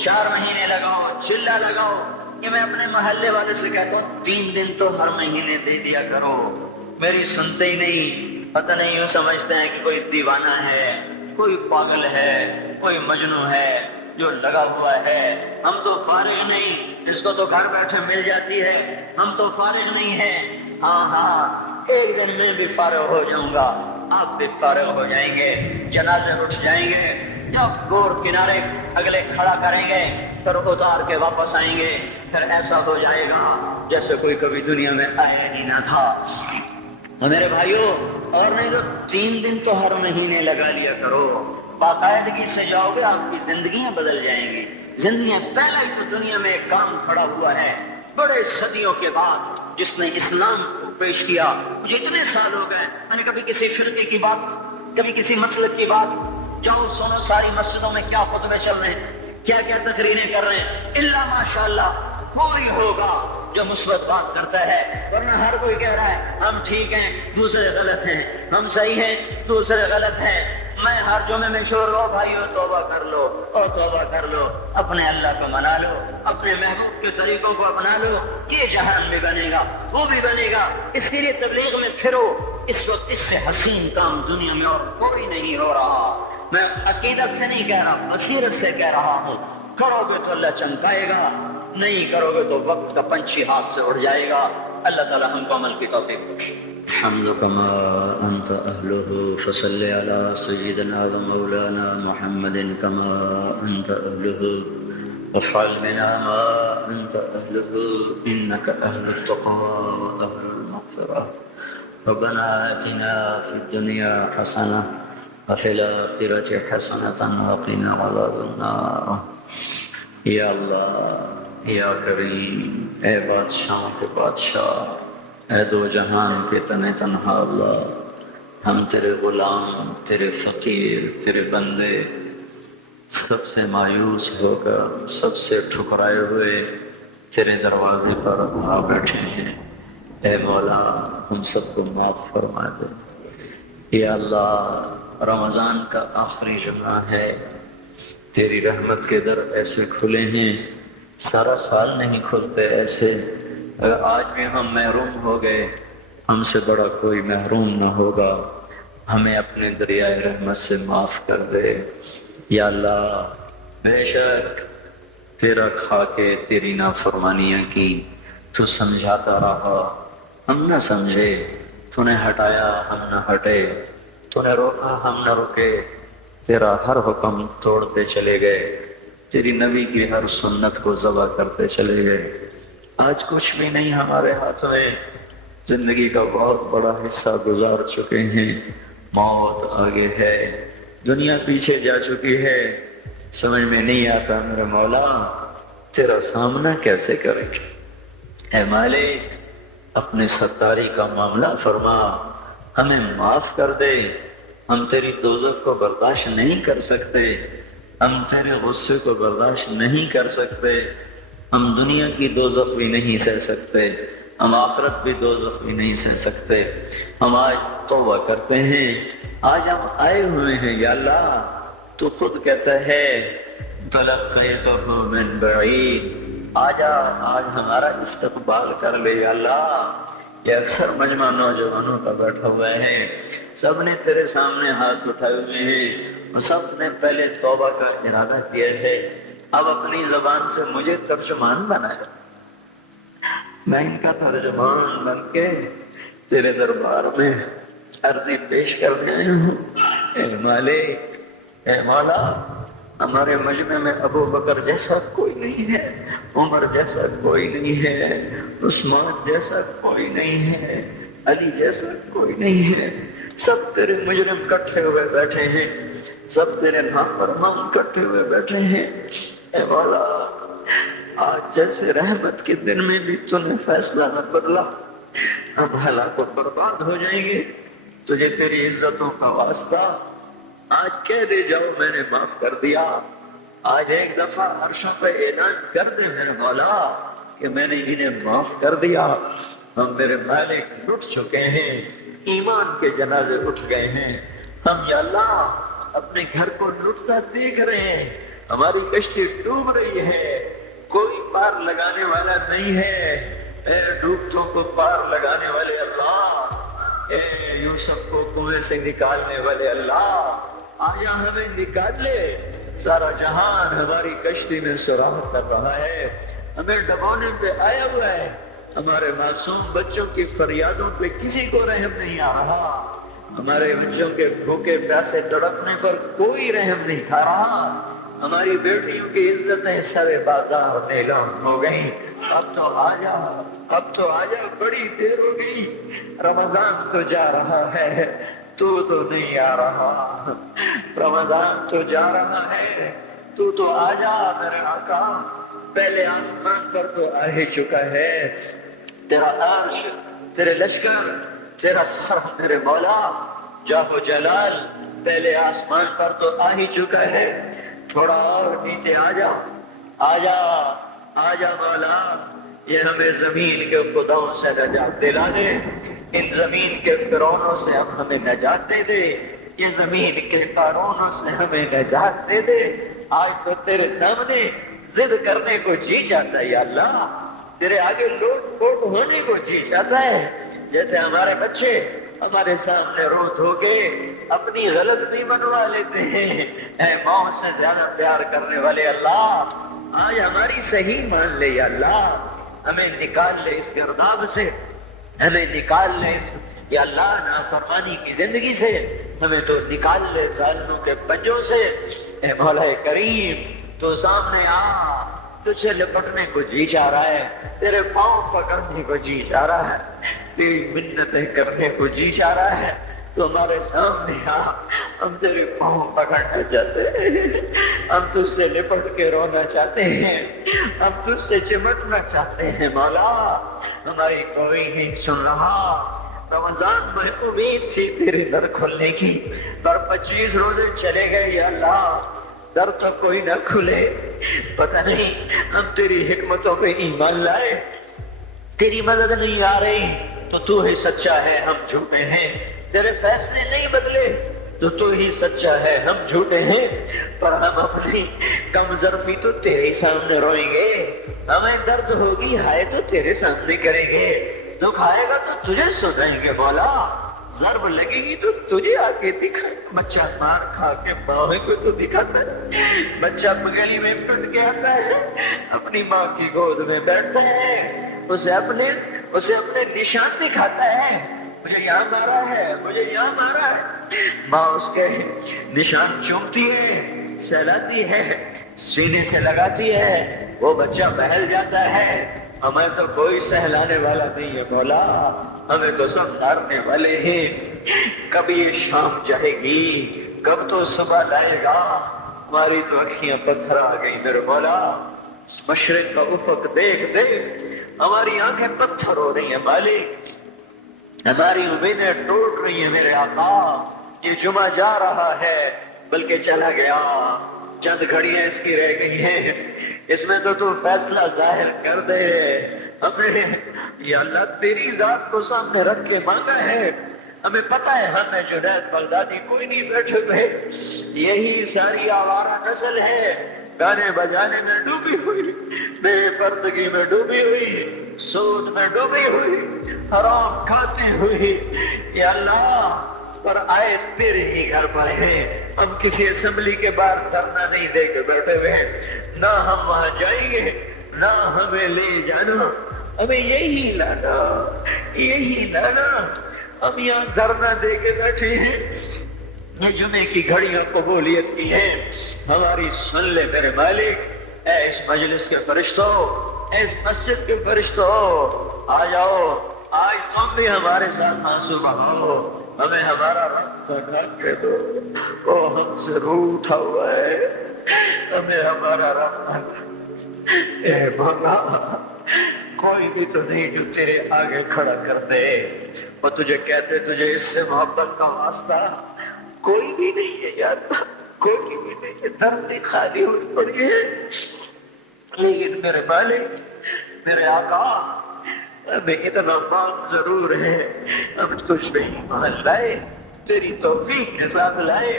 4 مہینے لگاؤ، چلہ لگاؤ۔ کہ میں اپنے محلے والے سے کہتا ہوں 3 دن تو ہر مہینے دے دیا کرو، میری سنتے ہی نہیں، پتہ نہیں یوں سمجھتے ہیں کہ کوئی دیوانہ ہے، کوئی پاگل ہے، کوئی مجنون ہے جو لگا ہوا ہے۔ ہم تو فارغ نہیں، اس کو تو گھر بیٹھے مل جاتی ہے، ہم تو فارغ نہیں ہیں۔ ہاں ایک دن میں بھی فارغ ہو جاؤں گا، آپ بھی فارغ ہو جائیں گے، جنازے اٹھ جائیں گے، جب گور کنارے اگلے کھڑا کریں گے پھر اتار کے واپس آئیں گے، پھر ایسا ہو جائے گا جیسے کوئی کبھی دنیا میں آیا ہی نہ تھا۔ اور میرے بھائیوں اور نہیں تو 3 دن تو ہر مہینے لگا لیا کرو، باقاعدگی سے جاؤ گے، آپ کی زندگیاں بدل جائیں گی۔ زندگیاں پہلے تو دنیا میں ایک کام کھڑا ہوا ہے بڑے صدیوں کے بعد جس نے اسلام کو پیش کیا۔ مجھے اتنے سال ہو گئے، میں نے کبھی کسی فرقے کی بات، کبھی کسی مسلک کی بات، جاؤ سنو ساری مسجدوں میں کیا خطبے چل رہے ہیں، کیا کیا تقریریں کر رہے ہیں، الا ماشاءاللہ کوئی ہوگا جو مثبت بات کرتا ہے، ورنہ ہر کوئی کہہ رہا ہے ہم ٹھیک ہیں دوسرے غلط ہیں، ہم صحیح ہیں دوسرے غلط ہیں۔ میں ہر جمعے میں شور ہو بھائیو توبہ کر لو اور توبہ کر لو، اپنے اللہ کو منا لو، اپنے محبوب کے طریقوں کو اپنا لو، یہ جہان بھی بنے گا وہ بھی بنے گا۔ اس کے لیے تبلیغ میں پھرو، اس وقت اس سے حسین کام دنیا میں اور کوئی نہیں ہو رہا۔ میں عقیدت سے نہیں کہہ رہا، بصیرت سے کہہ رہا ہوں، کرو گے تو اللہ چمکائے گا، نہیں کرو گے تو وقت کا پنچھی ہاتھ سے اڑ جائے گا۔ اللہ تعالی ہم کو عمل کی توفیق بخشے۔ الحمد كما أنت أهله فصل على سيدنا ومولانا محمد كما أنت أهله وافعل بنا ما أنت أهله إنك أهل التقوى وأهل المغفرة ربنا آتنا في الدنيا حسنة وفي الآخرة حسنة وقنا عذاب النار۔ یا اللہ یا کریم، اے بادشاہ کے بادشاہ، اے دو جہان کے تنے تنہا اللہ، ہم تیرے غلام، تیرے فقیر، تیرے بندے سب سے مایوس ہو کر، سب سے ٹھکرائے ہوئے تیرے دروازے پر آ بیٹھے ہیں۔ اے مولا ہم سب کو معاف فرما دے۔ یا اللہ رمضان کا آخری جمعہ ہے، تیری رحمت کے در ایسے کھلے ہیں، سارا سال نہیں کھلتے ایسے۔ اگر آج بھی ہم محروم ہو گئے، ہم سے بڑا کوئی محروم نہ ہوگا، ہمیں اپنے دریائے رحمت سے معاف کر دے۔ یا اللہ بے شک تیرا کھا کے تیری نافرمانیاں کی، تو سمجھاتا رہا ہم نہ سمجھے، تو نے ہٹایا ہم نہ ہٹے، تو نے روکا ہم نہ رکے، تیرا ہر حکم توڑتے چلے گئے، تیری نبی کی ہر سنت کو ذبح کرتے چلے گئے۔ آج کچھ بھی نہیں ہمارے ہاتھوں میں، زندگی کا بہت بڑا حصہ گزار چکے ہیں، موت آگے ہے، دنیا پیچھے جا چکی ہے، سمجھ میں نہیں آتا میرے مولا تیرا سامنا کیسے کریں۔ اے مالک اپنے ستاری کا معاملہ فرما، ہمیں معاف کر دے، ہم تیری دوزخ کو برداشت نہیں کر سکتے، ہم تیرے غصے کو برداشت نہیں کر سکتے، ہم دنیا کی دوزخ بھی نہیں سہ سکتے، ہم آخرت بھی دوزخ بھی نہیں سہ سکتے۔ ہم آج توبہ کرتے ہیں، آج ہم آئے ہوئے ہیں یا اللہ، تو خود کہتا ہے تلقیتہ من بعید، آجا آج ہمارا استقبال کر لے یا اللہ۔ یہ اکثر مجمع نوجوانوں کا بیٹھا ہوا ہے، سب نے تیرے سامنے ہاتھ اٹھائے ہوئے ہیں، اور سب نے پہلے توبہ کا ارادہ کیا ہے، اب اپنی زبان سے مجھے ترجمان بنایا، میں ان کا ترجمان بن کے تیرے دربار میں عرضی پیش کرنے آیا ہوں۔ اے مالک، اے مولا، ہمارے مجمع میں ابو بکر جیسا کوئی نہیں ہے، عمر جیسا کوئی نہیں ہے، عثمان جیسا کوئی نہیں ہے، علی جیسا کوئی نہیں ہے، سب تیرے مجرم کٹھے ہوئے بیٹھے ہیں، سب تیرے نافرمان کٹھے ہوئے بیٹھے ہیں۔ اے مولا، آج جیسے رحمت کے دن میں بھی تو نے فیصلہ نہ بدلا، اب ہلاکت برباد ہو جائیں گے۔ تجھے تیری عزتوں کا واسطہ آج کہہ دے جاؤ میں نے معاف کر دیا۔ آج ایک دفعہ عرشوں پہ اعلان کر دے میرے مولا کہ میں نے انہیں معاف کر دیا۔ ہم میرے مالک لٹ چکے ہیں، ایمان کے جنازے اٹھ گئے ہیں، ہم یا اللہ اپنے گھر کو لٹتا دیکھ رہے ہیں، ہماری کشتی ڈوب رہی ہے، کوئی پار لگانے والا نہیں ہے۔ اے ڈوبتوں کو پار لگانے والے اللہ، اے یوسف کو کنویں سے نکالنے والے اللہ، آیا ہمیں نکال لے۔ سارا جہان ہماری کشتی میں سراغ کر رہا ہے، ہمیں ڈبونے پہ آیا ہوا ہے، ہمارے معصوم بچوں کی فریادوں پہ کسی کو رحم نہیں آ رہا، ہمارے بچوں کے بھوکے پیاسے تڑپنے پر کوئی رحم نہیں کھا رہا، ہماری بیٹیوں کی عزتیں سرے بازار نیلام ہو گئی۔ اب تو آ جا، اب تو آ جا، بڑی دیر ہو گئی، رمضان تو جا رہا ہے، تو نہیں آ رہا، رمضان تو جا رہا ہے، تو آ جا میرے آقا۔ پہلے آسمان پر تو آ ہی چکا ہے، تیرا عرش، تیرے لشکر، تیرا سر میرے مولا جاہو جلال پہلے آسمان پر تو آ ہی چکا ہے، تھوڑا اور نیچے آ جا، آ جا، آ جا مولا، یہ ہمیں زمین کے خداؤں سے نجات دلا دے، ان زمین کے فرعونوں سے اب ہمیں نجات دے دے، یہ زمین کے قارونوں سے ہمیں نجات دے دے۔ آج تو تیرے سامنے ضد کرنے کو جی چاہتا ہے یا اللہ، تیرے آگے لوٹ پوٹ ہونے کو جی چاہتا ہے، جیسے ہمارے بچے ہمارے سامنے رو دھو کے اپنی غلطی منوا لیتے ہیں۔ اے موت سے زیادہ پیار کرنے والے اللہ، آج ہماری صحیح مان لے یا اللہ، ہمیں نکال لے اس گرداب سے، ہمیں نکال لے اس یا اللہ نافرمانی کی زندگی سے، ہمیں تو نکال لے ظالموں کے پنجوں سے۔ اے مولا کریم، تو سامنے آ، تجھ سے لپٹنے کو جی چاہ رہا ہے، تیرے پاؤں پکڑنے کو جی چاہ رہا ہے، تیری منتیں کرنے کو جی چاہ رہا ہے، تو ہمارے سامنے آ، ہم تیرے پاؤں پکڑنا چاہتے ہیں، ہم تجھ سے لپٹ کے رونا چاہتے ہیں، ہم تجھ سے چمٹنا چاہتے ہیں مولا، ہماری کوئی نہیں سن رہا۔ رمضان میں امید تھی تیرے در کھلنے کی، پر 25 روزے چلے گئے یا اللہ، در تو کوئی نہ کھلے۔ پتہ نہیں ہم تیری حکمتوں پہ ایمان لائے، تیری مدد نہیں آ رہی تو ہی سچا ہے، ہم جھوٹے ہیں، تیرے فیصلے نہیں بدلے تو ہی سچا ہے، ہم جھوٹے ہیں، پر ہم اپنی کم ظرفی تو تیرے ہی سامنے روئیں گے، ہمیں درد ہوگی ہائے تو تیرے سامنے کریں گے، دکھ آئے گا تو تجھے سنائیں گے مولا، ضرب لگے گی تو تجھے آ کے دکھا، بچہ مار کھا کے ماں کو تو دکھاتا ہے، بچہ بغلی میں پٹ کے آتا ہے، اپنی ماں کی گود میں بیٹھتا ہے، اسے اپنے نشان دکھاتا ہے، مجھے یہاں مارا ہے، مجھے یہاں مارا ہے، ماں اس کے نشان چومتی ہے، سہلاتی ہے، سینے سے لگاتی ہے، وہ بچہ بہل جاتا ہے۔ ہمیں تو کوئی سہلانے والا نہیں ہے مولا، ہمیں تو سب مارنے والے ہیں۔ کب یہ شام جائے گی، کب تو صبح لائے گا، ہماری تو اکھیاں پتھر آ گئی میرے مولا، مشرق کا افق دیکھ دیکھ ہماری آنکھیں پتھر ہو رہی ہیں مالک، ہماری امیدیں ٹوٹ رہی ہیں میرے آقا۔ یہ جمعہ جا رہا ہے بلکہ چلا گیا، چند گھڑیاں اس کی رہ گئی ہیں، اس میں تو فیصلہ ظاہر کر دے۔ ہم نے یا اللہ تیری ذات کو سامنے رکھ کے مانگا ہے، ہمیں پتہ ہے ہم میں جنید بغدادی کوئی نہیں بیٹھے ہوئے، یہی ساری آوارہ نسل ہے، گانے بجانے میں ڈوبی ہوئی، بے پردگی میں ڈوبی ہوئی، سود میں ڈوبی ہوئی، حرام کھاتی ہوئی، یا اللہ پر آئے تیرے ہی گھر پر ہیں، ہم کسی اسمبلی کے باہر دھرنا نہیں دے کے بیٹھے ہوئے ہیں، نہ ہم وہاں جائیں گے، نہ ہمیں لے جانا، ہمیں یہی لانا، یہی لانا، ہم یہاں دھرنا دے کے بیٹھے ہیں، یہ جمعے کی گھڑیاں قبولیت کی ہیں، ہماری سن لے میرے مالک۔ اے اس مجلس کے فرشتوں، اے اس مسجد کے فرشتوں، آ جاؤ، آج تم بھی ہمارے ساتھ آنسو بہاؤ، ہمیں ہمارا رب ڈھک کے دو، وہ ہم سے روٹھا ہوا ہے، ہمیں ہمارا رب ڈھک۔ اے مولا، کوئی بھی تو نہیں جو تیرے آگے کھڑا کر دے، وہ تجھے کہتے تجھے اس سے محبت کا واسطہ، کوئی بھی نہیں ہے یار، کوئی بھی نہیں ہے، دھرتی خالی ہوئی پڑی ہے، لیکن میرے مالک، میرے آقا، ہمیں اتنا مان ضرور ہے، ہم تجھ پہ ایمان لائے، تیری توفیق کے ساتھ لائے،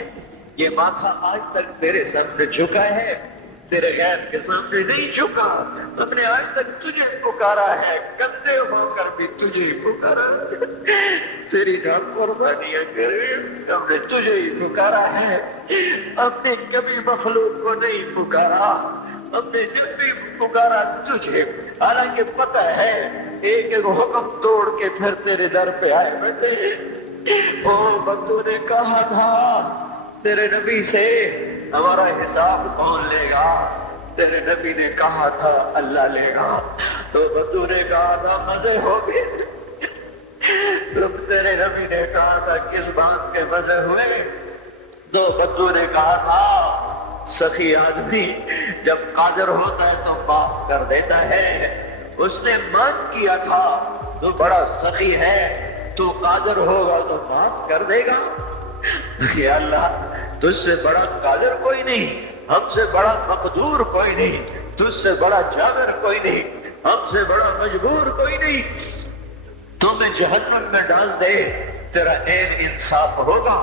یہ ماتھا آج تک تیرے سامنے جھکا ہے، تیرے غیر کے سامنے نہیں جھکا، ہم نے آج تک تجھے پکارا ہے، گندے ہو کر بھی تجھے ہی پکارا ہے، تیری جان قربانیاں کرے، ہم نے تجھے ہی پکارا ہے، ہم نے کبھی مخلوق کو نہیں پکارا، ہم نے جب بھی پکارا تجھے، حالانکہ پتہ ہے ایک ایک حکم توڑ کے پھر تیرے در پہ آئے بیٹھے۔ او بندو نے کہا تھا تیرے نبی سے ہمارا حساب کون لے گا، تیرے نبی نے کہا تھا اللہ لے گا، تو بندو نے کہا تھا مزے ہو گئے، تم تیرے نبی نے کہا تھا کس بات کے مزے ہوئے، تو بدو نے کہا تھا سخی آدمی جب قادر ہوتا ہے تو معاف کر دیتا ہے، اس نے مان کیا تھا تو بڑا سخی ہے، تو قادر ہوگا تو معاف کر دے گا۔ یا اللہ، تجھ سے بڑا قادر کوئی نہیں، ہم سے بڑا مقدور کوئی نہیں، تجھ سے بڑا جابر کوئی نہیں، ہم سے بڑا مجبور کوئی نہیں، تمہیں جہنم میں ڈال دے تیرا عین انصاف ہوگا،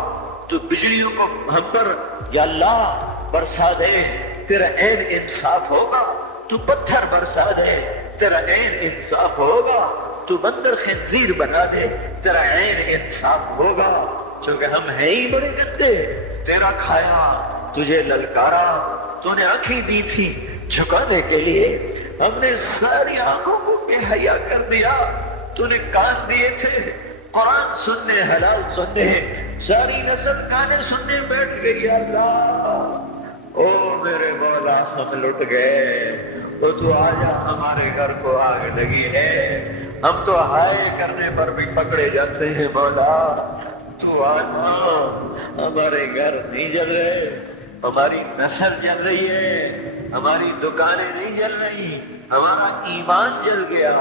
تو بجلیوں کو ہم پر یا اللہ برسا دے تیرا عین انصاف ہوگا، تو پتھر برسا دے تیرا عین انصاف ہوگا، تو بندر خنزیر بنا دے تیرا عین انصاف ہوگا، چونکہ ہم ہیں ہی بڑے گندے، تیرا کھایا، تجھے للکارا، تو نے آنکھیں دی تھی جھکانے کے لیے، ہم نے ساری آنکھوں کو بے حیا کر دیا، تو نے کان دیے تھے قرآن سننے، حلال سننے، ساری نسل گانے سننے بیٹھ گئی۔ اللہ او میرے مولا، ہم لٹ گئے، تو آجا، ہمارے گھر کو آگ لگی ہے، ہم تو ہائے کرنے پر بھی پکڑے جاتے ہیں، مولا تو آجا، ہمارے گھر نہیں جل رہے، ہماری نسل جل رہی ہے، ہماری دکانیں نہیں جل رہی، ہمارا ایمان جل گیا،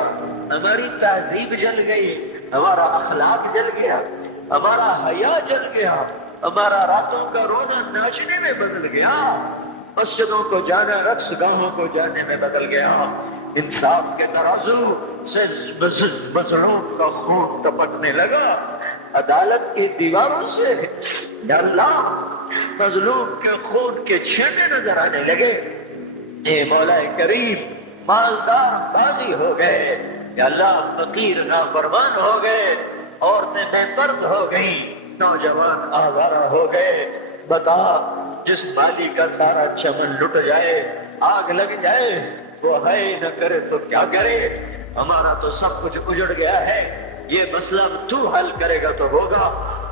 ہماری تہذیب جل گئی، ہمارا اخلاق جل گیا، ہمارا حیا جل گیا، ہمارا راتوں کا رونا ناچنے میں بدل گیا، مسجدوں کو جانا رقص گاہوں کو جانے میں بدل گیا، انصاف کے ترازو سے مظلوم کا خون ٹپکنے لگا، عدالت کی دیواروں سے یا اللہ مظلوم کے خون کے چھینٹے نظر آنے لگے۔ اے مولا کریم، مالدار باغی ہو گئے، یا اللہ فقیر نافرمان ہو گئے، عورتیں بے پرد ہو گئیں، نوجوان آوارہ ہو گئے۔ بتا، جس مالی کا سارا چمن لٹ جائے، آگ لگ جائے، وہ ہے نہ کرے تو کیا کرے، ہمارا تو سب کچھ اجڑ گیا ہے، یہ مسئلہ تو حل کرے گا تو ہوگا،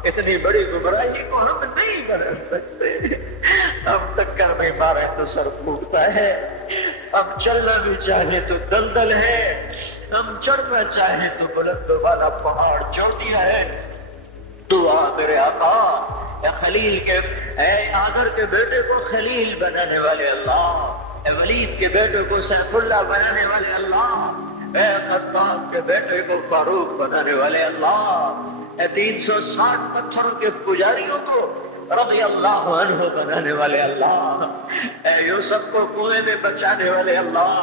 اتنی بڑی گمراہی کو ہم نہیں بدل سکتے، ہم ٹکر میں مارے تو سر پھوٹتا ہے، ہم چلنا بھی چاہے تو دلدل ہے، ہم چڑھنا چاہے تو بلند والا پہاڑ چوٹیاں ہے، تو آ میرے آقا، اے خلیل کے، اے آذر کے بیٹے کو خلیل بنانے والے اللہ، اے ولید کے بیٹے کو سیف اللہ بنانے والے اللہ، اے خطاب کے بیٹے کو فاروق بنانے والے اللہ، اے 360 پتھروں کے پجاریوں کو رضی اللہ عنہ بنانے والے اللہ، اے یوسف کو کنویں میں بچانے والے اللہ،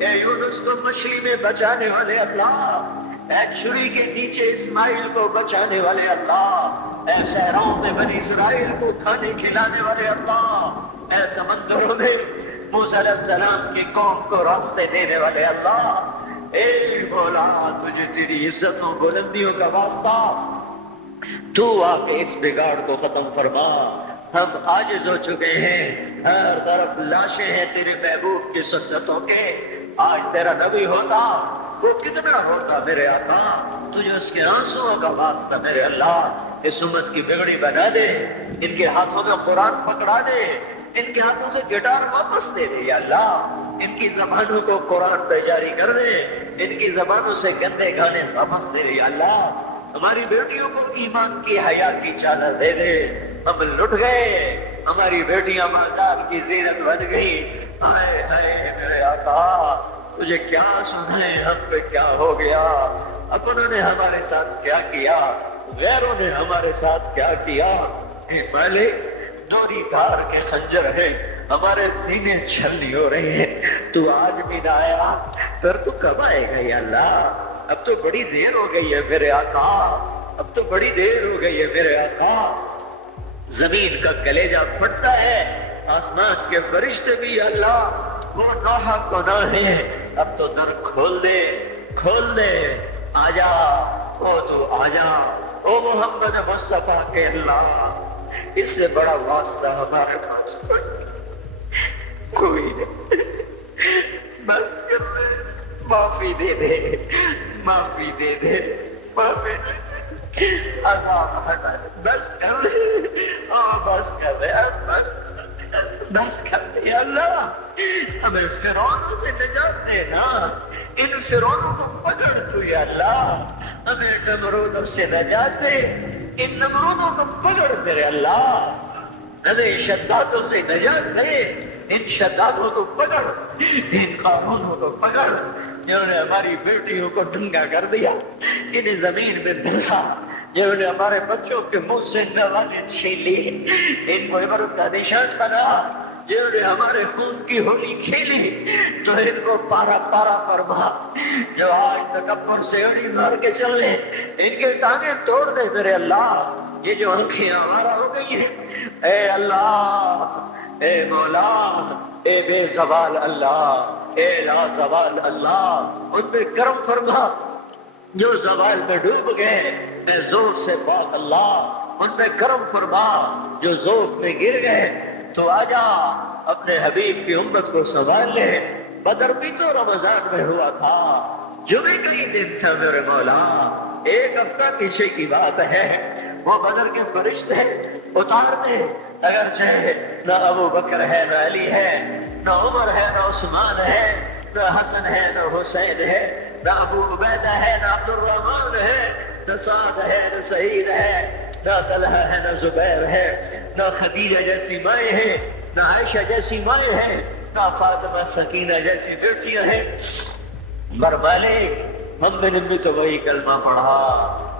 اے یونس کو مچھلی میں بچانے والے اللہ، اے چھری کے نیچے اسماعیل کو بچانے والے اللہ، اے صحراؤں میں بنی اسرائیل کو کھانے کھلانے والے اللہ، اے سمندروں میں موسیٰ علیہ السلام کی قوم کو راستے دینے والے اللہ، اے مولا تجھے تیری عزتوں بلندیوں کا واسطہ، تو آ کے اس بگاڑ کو ختم فرما، ہم عاجز ہو چکے ہیں، ہر طرف لاشیں ہیں تیرے محبوب کی سنتوں کے، آج تیرا نبی ہوتا وہ کتنا ہوتا میرے آقا، تجھے اس کے آنسوؤں کا واسطہ میرے اللہ، اس امت کی بگڑی بنا دے، ان کے ہاتھوں میں قرآن پکڑا دے، ان کے ہاتھوں سے گٹار واپس دے دے یا اللہ، ان کی زبانوں کو قرآن پہ جاری کر دے، ان کی زبانوں سے گندے گانے واپس دے دے یا اللہ، ہماری بیٹیوں کو ایمان کی حیا کی چادر دے دے، ہم لٹ گئے، ہماری بیٹیاں ماں کی زینت بن گئی، ہائے ہائے میرے آقا تجھے کیا سنائے ہم پہ کیا ہو گیا، اپنوں نے ہمارے ساتھ کیا کیا، غیروں نے ہمارے ساتھ کیا کیا، اے مالک دوری دھار کے خنجر ہیں، ہمارے سینے چھلنی ہو رہی ہیں، تو آج بھی نہ آیا، پھر تو کب آئے گا یا اللہ، اب تو بڑی دیر ہو گئی ہے میرے آقا، اب تو بڑی دیر ہو گئی ہے میرے آقا، زمین کا کلیجہ پھٹتا ہے، آسمان کے فرشتے بھی اللہ وہ نوحہ کو نہ ہے، اب تو در کھول دے، کھول دے، آجا او تو آجا، او محمد مصطفیٰ کے اللہ، اس سے بڑا واسطہ ہمارے پاس کوئی نہیں، بس کر دے، معافی دے دے، معافی دے دے، معافی دے دے، عذاب ہٹا دے، بس کر دے، بس کر دے، بس کر دے اللہ، ہمیں فرعونوں سے نجات دینا، ان فرعونوں کو پکڑ تو یا اللہ، ہمیں نمرودوں سے نجات دے، ان نمرودوں کو پکڑ میرے اللہ، ہمیں شدادوں سے نجات دے، ان شدادوں کو پکڑ، ان قانونوں کو پکڑ جنہوں نے ہماری بیٹیوں کو ننگا کر دیا، انہیں زمین میں دھنسا، جنہوں نے ہمارے بچوں کے منہ سے نوالیں چھین لی، ان کو عبرت کا نشان بنا، جنہوں نے ہمارے خون کی ہولی کھیلی، تو ان کو پارا پارا فرما، جو آج تکبر سے اڑی مار کے چل لے، ان کے ٹانگیں توڑ دے میرے اللہ، یہ جو آنکھیں ہمارا ہو گئی ہیں، اے اللہ، اے مولا، اے بے زوال اللہ، اے لا زوال اللہ، ان پہ کرم فرما، جو زوال میں ڈوب گئے، اے زور سے پاک اللہ، ان پہ کرم فرما، جو ذوق میں گر گئے، تو آجا اپنے حبیب کی امت کو سنبھال لے، بدر بھی تو رمضان میں ہوا تھا، جمعے کا ہی دن تھا میرے مولا، ایک ہفتہ پیچھے کی بات ہے، وہ بدر کے فرشتے اتار دے، اگرچہ نہ ابو بکر ہے، نہ علی ہے، نہ عمر ہے، نہ عثمان ہے، نہ حسن ہے، نہ حسین ہے، نہ ابو عبیدہ ہے، نہ عبد الرحمن ہے، نہ سعد ہے، نہ سعید ہے، نہ طلحہ ہے، نہ زبیر ہے، نہ خدیجہ جیسی مائیں ہیں، نہ عائشہ جیسی مائیں ہیں، نہ فاطمہ سکینہ جیسی بیٹیاں ہیں، مر مالک ہم نے بھی تو وہی کلمہ پڑھا،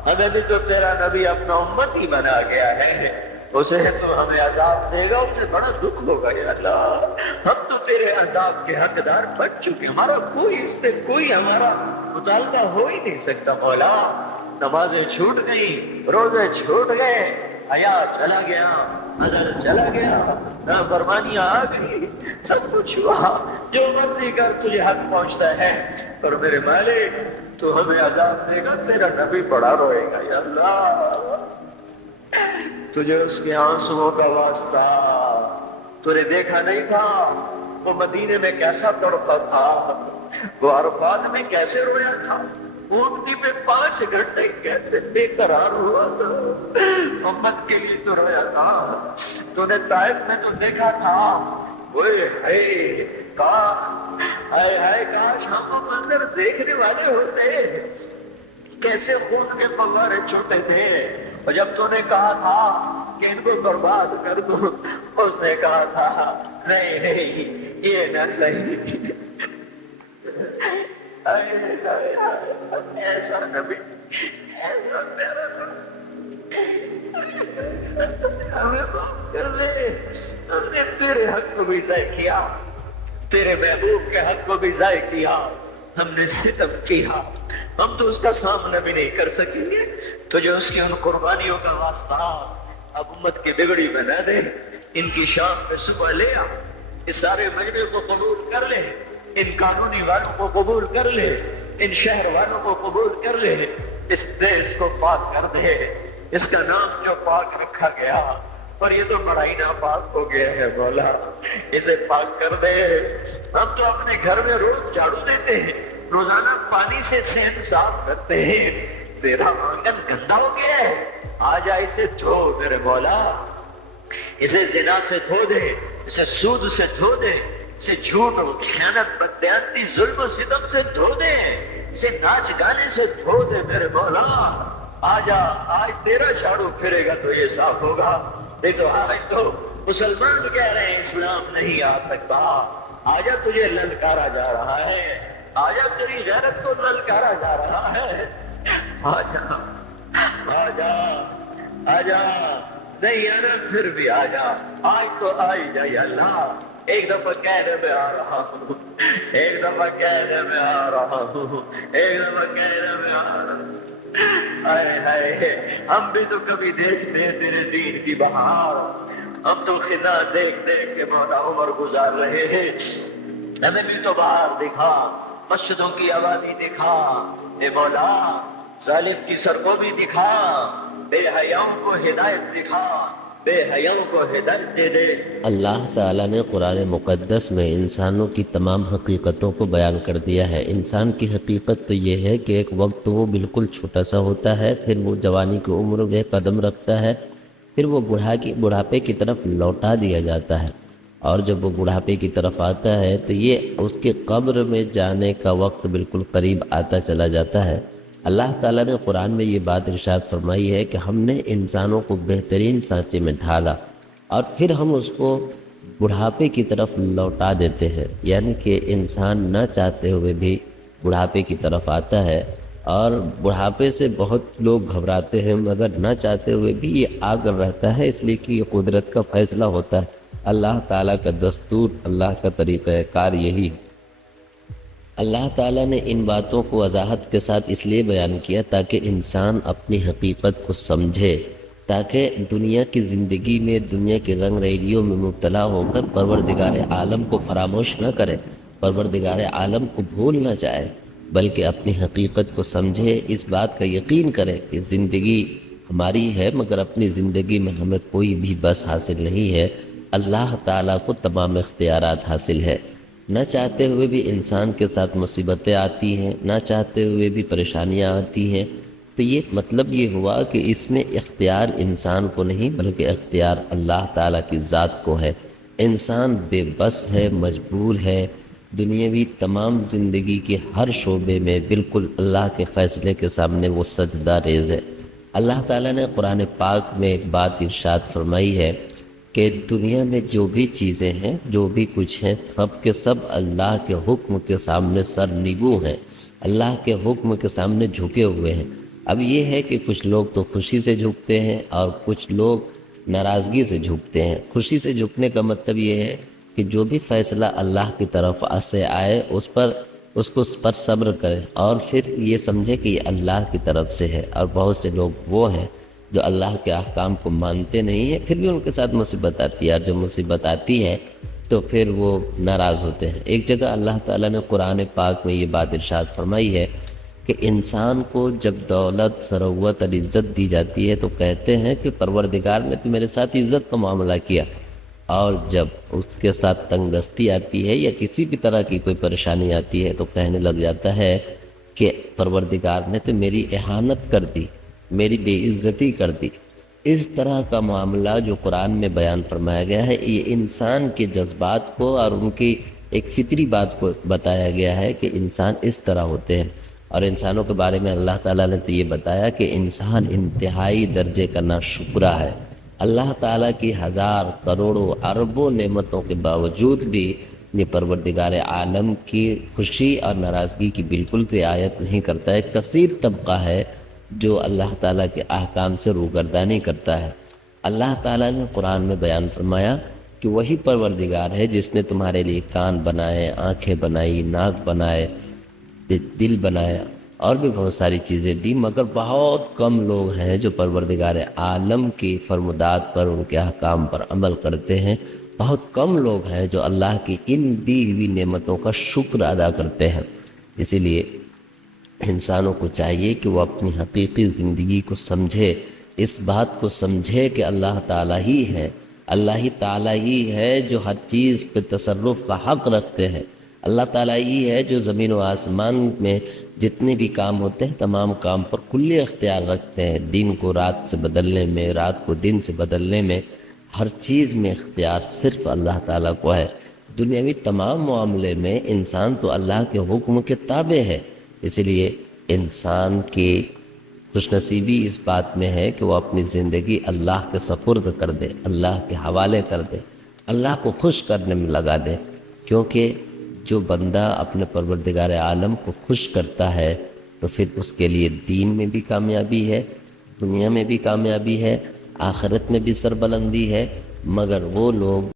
ہمیں بھی تو تیرا نبی اپنا امت ہی بنا گیا ہے، اسے تو ہمیں عذاب دے گا، اسے بڑا دکھ ہوگا یا اللہ، ہم تو تیرے عذاب کے حقدار بن چکے، ہمارا کوئی اس پہ کوئی ہمارا مطالبہ ہو ہی نہیں سکتا مولا، نمازیں چھوٹ گئی، روزے چھوٹ گئے، حیا چلا گیا، نظر چلا گیا، نافرمانیاں آ گئی، سب کچھ ہوا، جو مرضی کر تجھے حق پہنچتا ہے، پر میرے مالک تو ہمیں عذاب دے گا، تیرا نبی بڑا روئے گا یا اللہ، تجھے اس کے آنسوؤں کا واسطہ، تو نے دیکھا نہیں تھا وہ مدینے میں کیسا تڑپا تھا، وہ عرفات میں کیسے رویا تھا، اونٹنی پہ 5 گھنٹے کیسے بے قرار ہوا تھا، امت کے لیے تو رویا تھا، تو نے طائف میں تو دیکھا تھا، اوئے ہائے کاش ہم وہ منظر دیکھنے والے ہوتے، کیسے خون کے فوارے چھوٹے تھے، اور جب تو نے کہا تھا کہ ان کو برباد کر دو، اس نے کہا تھا نہیں نہیں یہ نہ صحیح، ایسا نبی، ایسا میرا ہمیں معاف کر لے، ہم نے تیرے حق کو بھی ضائع کیا، تیرے محبوب کے حق کو بھی ضائع کیا، ہم نے ستم کیا، ہم تو اس کا سامنا بھی نہیں کر سکیں گے، تجھے اس کی ان قربانیوں کا واسطہ، اب امت کی بگڑی بنا دے، ان کی شام پہ صبح لے آ، اس سارے مجمع کو قبول کر لے، ان قانونی والوں کو قبول کر لے، ان شہر والوں کو قبول کر لے، اس دیش کو پاک کر دے، اس کا نام جو پاک رکھا گیا، اور یہ تو بڑا ہی ناپاک ہو گیا ہے مولا، اسے پاک کر دے، ہم تو اپنے گھر میں روز جھاڑو دیتے ہیں، روزانہ پانی سے صحن صاف کرتے ہیں، تیرا آنگن گندا ہو گیا ہے، آ جا اسے دھو میرے مولا، اسے زنا سے دھو دے، اسے سود سے دھو دے، اسے جھوٹ و خیانت بدبیانتی ظلم و ستم سے دھو دے، اسے ناچ گانے سے دھو دے میرے مولا۔ آجا، آج تیرا جھاڑو پھرے گا تو یہ صاف ہوگا۔ نہیں تو آج تو مسلمان کہہ رہے ہیں اسلام نہیں آ سکتا۔ آجا، تجھے للکارا جا رہا ہے، آجا تیری غیرت کو للکارا جا رہا ہے۔ آجا آجا آجا، نہیں آنا پھر بھی آجا، آج تو آئی جائے اللہ۔ ایک دفعہ کہنے میں آ رہا ہوں، ایک دفعہ کہنے میں آ رہا ہوں، ایک دفعہ کہنے میں آ رہا ہوں۔ ہائے ہائے، ہم بھی تو کبھی دیکھتے ہیں تیرے دین کی بہار، ہم تو خدا دیکھ دیکھ کے مولا عمر گزار رہے ہیں۔ ہمیں بھی تو باہر دکھا، مسجدوں کی آبادی دکھا، اے مولا ظالم کی سڑکوں بھی دکھا، بے حیاؤں کو ہدایت دکھا، بے حیاؤں کو ہدایت دے دے۔ اللہ تعالیٰ نے قرآن مقدس میں انسانوں کی تمام حقیقتوں کو بیان کر دیا ہے۔ انسان کی حقیقت تو یہ ہے کہ ایک وقت وہ بالکل چھوٹا سا ہوتا ہے، پھر وہ جوانی کی عمر میں قدم رکھتا ہے، پھر وہ بڑھاپے کی طرف لوٹا دیا جاتا ہے، اور جب وہ بڑھاپے کی طرف آتا ہے تو یہ اس کے قبر میں جانے کا وقت بالکل قریب آتا چلا جاتا ہے۔ اللہ تعالیٰ نے قرآن میں یہ بات ارشاد فرمائی ہے کہ ہم نے انسانوں کو بہترین سانچے میں ڈھالا اور پھر ہم اس کو بڑھاپے کی طرف لوٹا دیتے ہیں، یعنی کہ انسان نہ چاہتے ہوئے بھی بڑھاپے کی طرف آتا ہے، اور بڑھاپے سے بہت لوگ گھبراتے ہیں مگر نہ چاہتے ہوئے بھی یہ آ کر رہتا ہے، اس لیے کہ یہ قدرت کا فیصلہ ہوتا ہے، اللہ تعالیٰ کا دستور، اللہ کا طریقہ کار یہی ہے۔ اللہ تعالیٰ نے ان باتوں کو وضاحت کے ساتھ اس لیے بیان کیا تاکہ انسان اپنی حقیقت کو سمجھے، تاکہ دنیا کی زندگی میں دنیا کے رنگ ریلیوں میں مبتلا ہو کر پروردگار عالم کو فراموش نہ کرے، پروردگار عالم کو بھول نہ جائے، بلکہ اپنی حقیقت کو سمجھے، اس بات کا یقین کرے کہ زندگی ہماری ہے مگر اپنی زندگی میں ہمیں کوئی بھی بس حاصل نہیں ہے، اللہ تعالیٰ کو تمام اختیارات حاصل ہے۔ نہ چاہتے ہوئے بھی انسان کے ساتھ مصیبتیں آتی ہیں، نہ چاہتے ہوئے بھی پریشانیاں آتی ہیں، تو یہ مطلب یہ ہوا کہ اس میں اختیار انسان کو نہیں بلکہ اختیار اللہ تعالیٰ کی ذات کو ہے۔ انسان بے بس ہے، مجبور ہے، دنیاوی تمام زندگی کے ہر شعبے میں بالکل اللہ کے فیصلے کے سامنے وہ سجدہ ریز ہے۔ اللہ تعالیٰ نے قرآن پاک میں ایک بات ارشاد فرمائی ہے کہ دنیا میں جو بھی چیزیں ہیں، جو بھی کچھ ہیں، سب کے سب اللہ کے حکم کے سامنے سر نگو ہیں، اللہ کے حکم کے سامنے جھکے ہوئے ہیں۔ اب یہ ہے کہ کچھ لوگ تو خوشی سے جھکتے ہیں اور کچھ لوگ ناراضگی سے جھکتے ہیں۔ خوشی سے جھکنے کا مطلب یہ ہے کہ جو بھی فیصلہ اللہ کی طرف سے آئے اس کو صبر کرے اور پھر یہ سمجھے کہ یہ اللہ کی طرف سے ہے، اور بہت سے لوگ وہ ہیں جو اللہ کے احکام کو مانتے نہیں ہیں، پھر بھی ان کے ساتھ مصیبت آتی ہے، اور جب مصیبت آتی ہے تو پھر وہ ناراض ہوتے ہیں۔ ایک جگہ اللہ تعالیٰ نے قرآن پاک میں یہ بات ارشاد فرمائی ہے کہ انسان کو جب دولت، ثروت اور عزت دی جاتی ہے تو کہتے ہیں کہ پروردگار نے تو میرے ساتھ عزت کا معاملہ کیا، اور جب اس کے ساتھ تنگ دستی آتی ہے یا کسی بھی طرح کی کوئی پریشانی آتی ہے تو کہنے لگ جاتا ہے کہ پروردگار نے تو میری اہانت کر دی، میری بے عزتی کر دی۔ اس طرح کا معاملہ جو قرآن میں بیان فرمایا گیا ہے، یہ انسان کے جذبات کو اور ان کی ایک فطری بات کو بتایا گیا ہے کہ انسان اس طرح ہوتے ہیں، اور انسانوں کے بارے میں اللہ تعالیٰ نے تو یہ بتایا کہ انسان انتہائی درجے کا ناشکرا ہے۔ اللہ تعالیٰ کی ہزار کروڑوں اربوں نعمتوں کے باوجود بھی یہ پروردگار عالم کی خوشی اور ناراضگی کی بالکل رعایت نہیں کرتا ہے۔ کثیر طبقہ ہے جو اللہ تعالیٰ کے احکام سے روگردانی کرتا ہے۔ اللہ تعالیٰ نے قرآن میں بیان فرمایا کہ وہی پروردگار ہے جس نے تمہارے لیے کان بنائے، آنکھیں بنائی، ناک بنائے، دل بنایا اور بھی بہت ساری چیزیں دی، مگر بہت کم لوگ ہیں جو پروردگار عالم کی فرمودات پر، ان کے احکام پر عمل کرتے ہیں۔ بہت کم لوگ ہیں جو اللہ کی ان دی ہوئی نعمتوں کا شکر ادا کرتے ہیں۔ اسی لیے انسانوں کو چاہیے کہ وہ اپنی حقیقی زندگی کو سمجھے، اس بات کو سمجھے کہ اللہ تعالیٰ ہی ہے، اللہ ہی تعالیٰ ہی ہے جو ہر چیز پہ تصرف کا حق رکھتے ہیں، اللہ تعالیٰ ہی ہے جو زمین و آسمان میں جتنے بھی کام ہوتے ہیں تمام کام پر کلی اختیار رکھتے ہیں، دن کو رات سے بدلنے میں، رات کو دن سے بدلنے میں، ہر چیز میں اختیار صرف اللہ تعالیٰ کو ہے۔ دنیاوی تمام معاملے میں انسان تو اللہ کے حکم کے تابع ہے، اس لیے انسان کی خوش نصیبی اس بات میں ہے کہ وہ اپنی زندگی اللہ کے سپرد کر دے، اللہ کے حوالے کر دے، اللہ کو خوش کرنے میں لگا دے، کیونکہ جو بندہ اپنے پروردگار عالم کو خوش کرتا ہے تو پھر اس کے لیے دین میں بھی کامیابی ہے، دنیا میں بھی کامیابی ہے، آخرت میں بھی سربلندی ہے۔ مگر وہ لوگ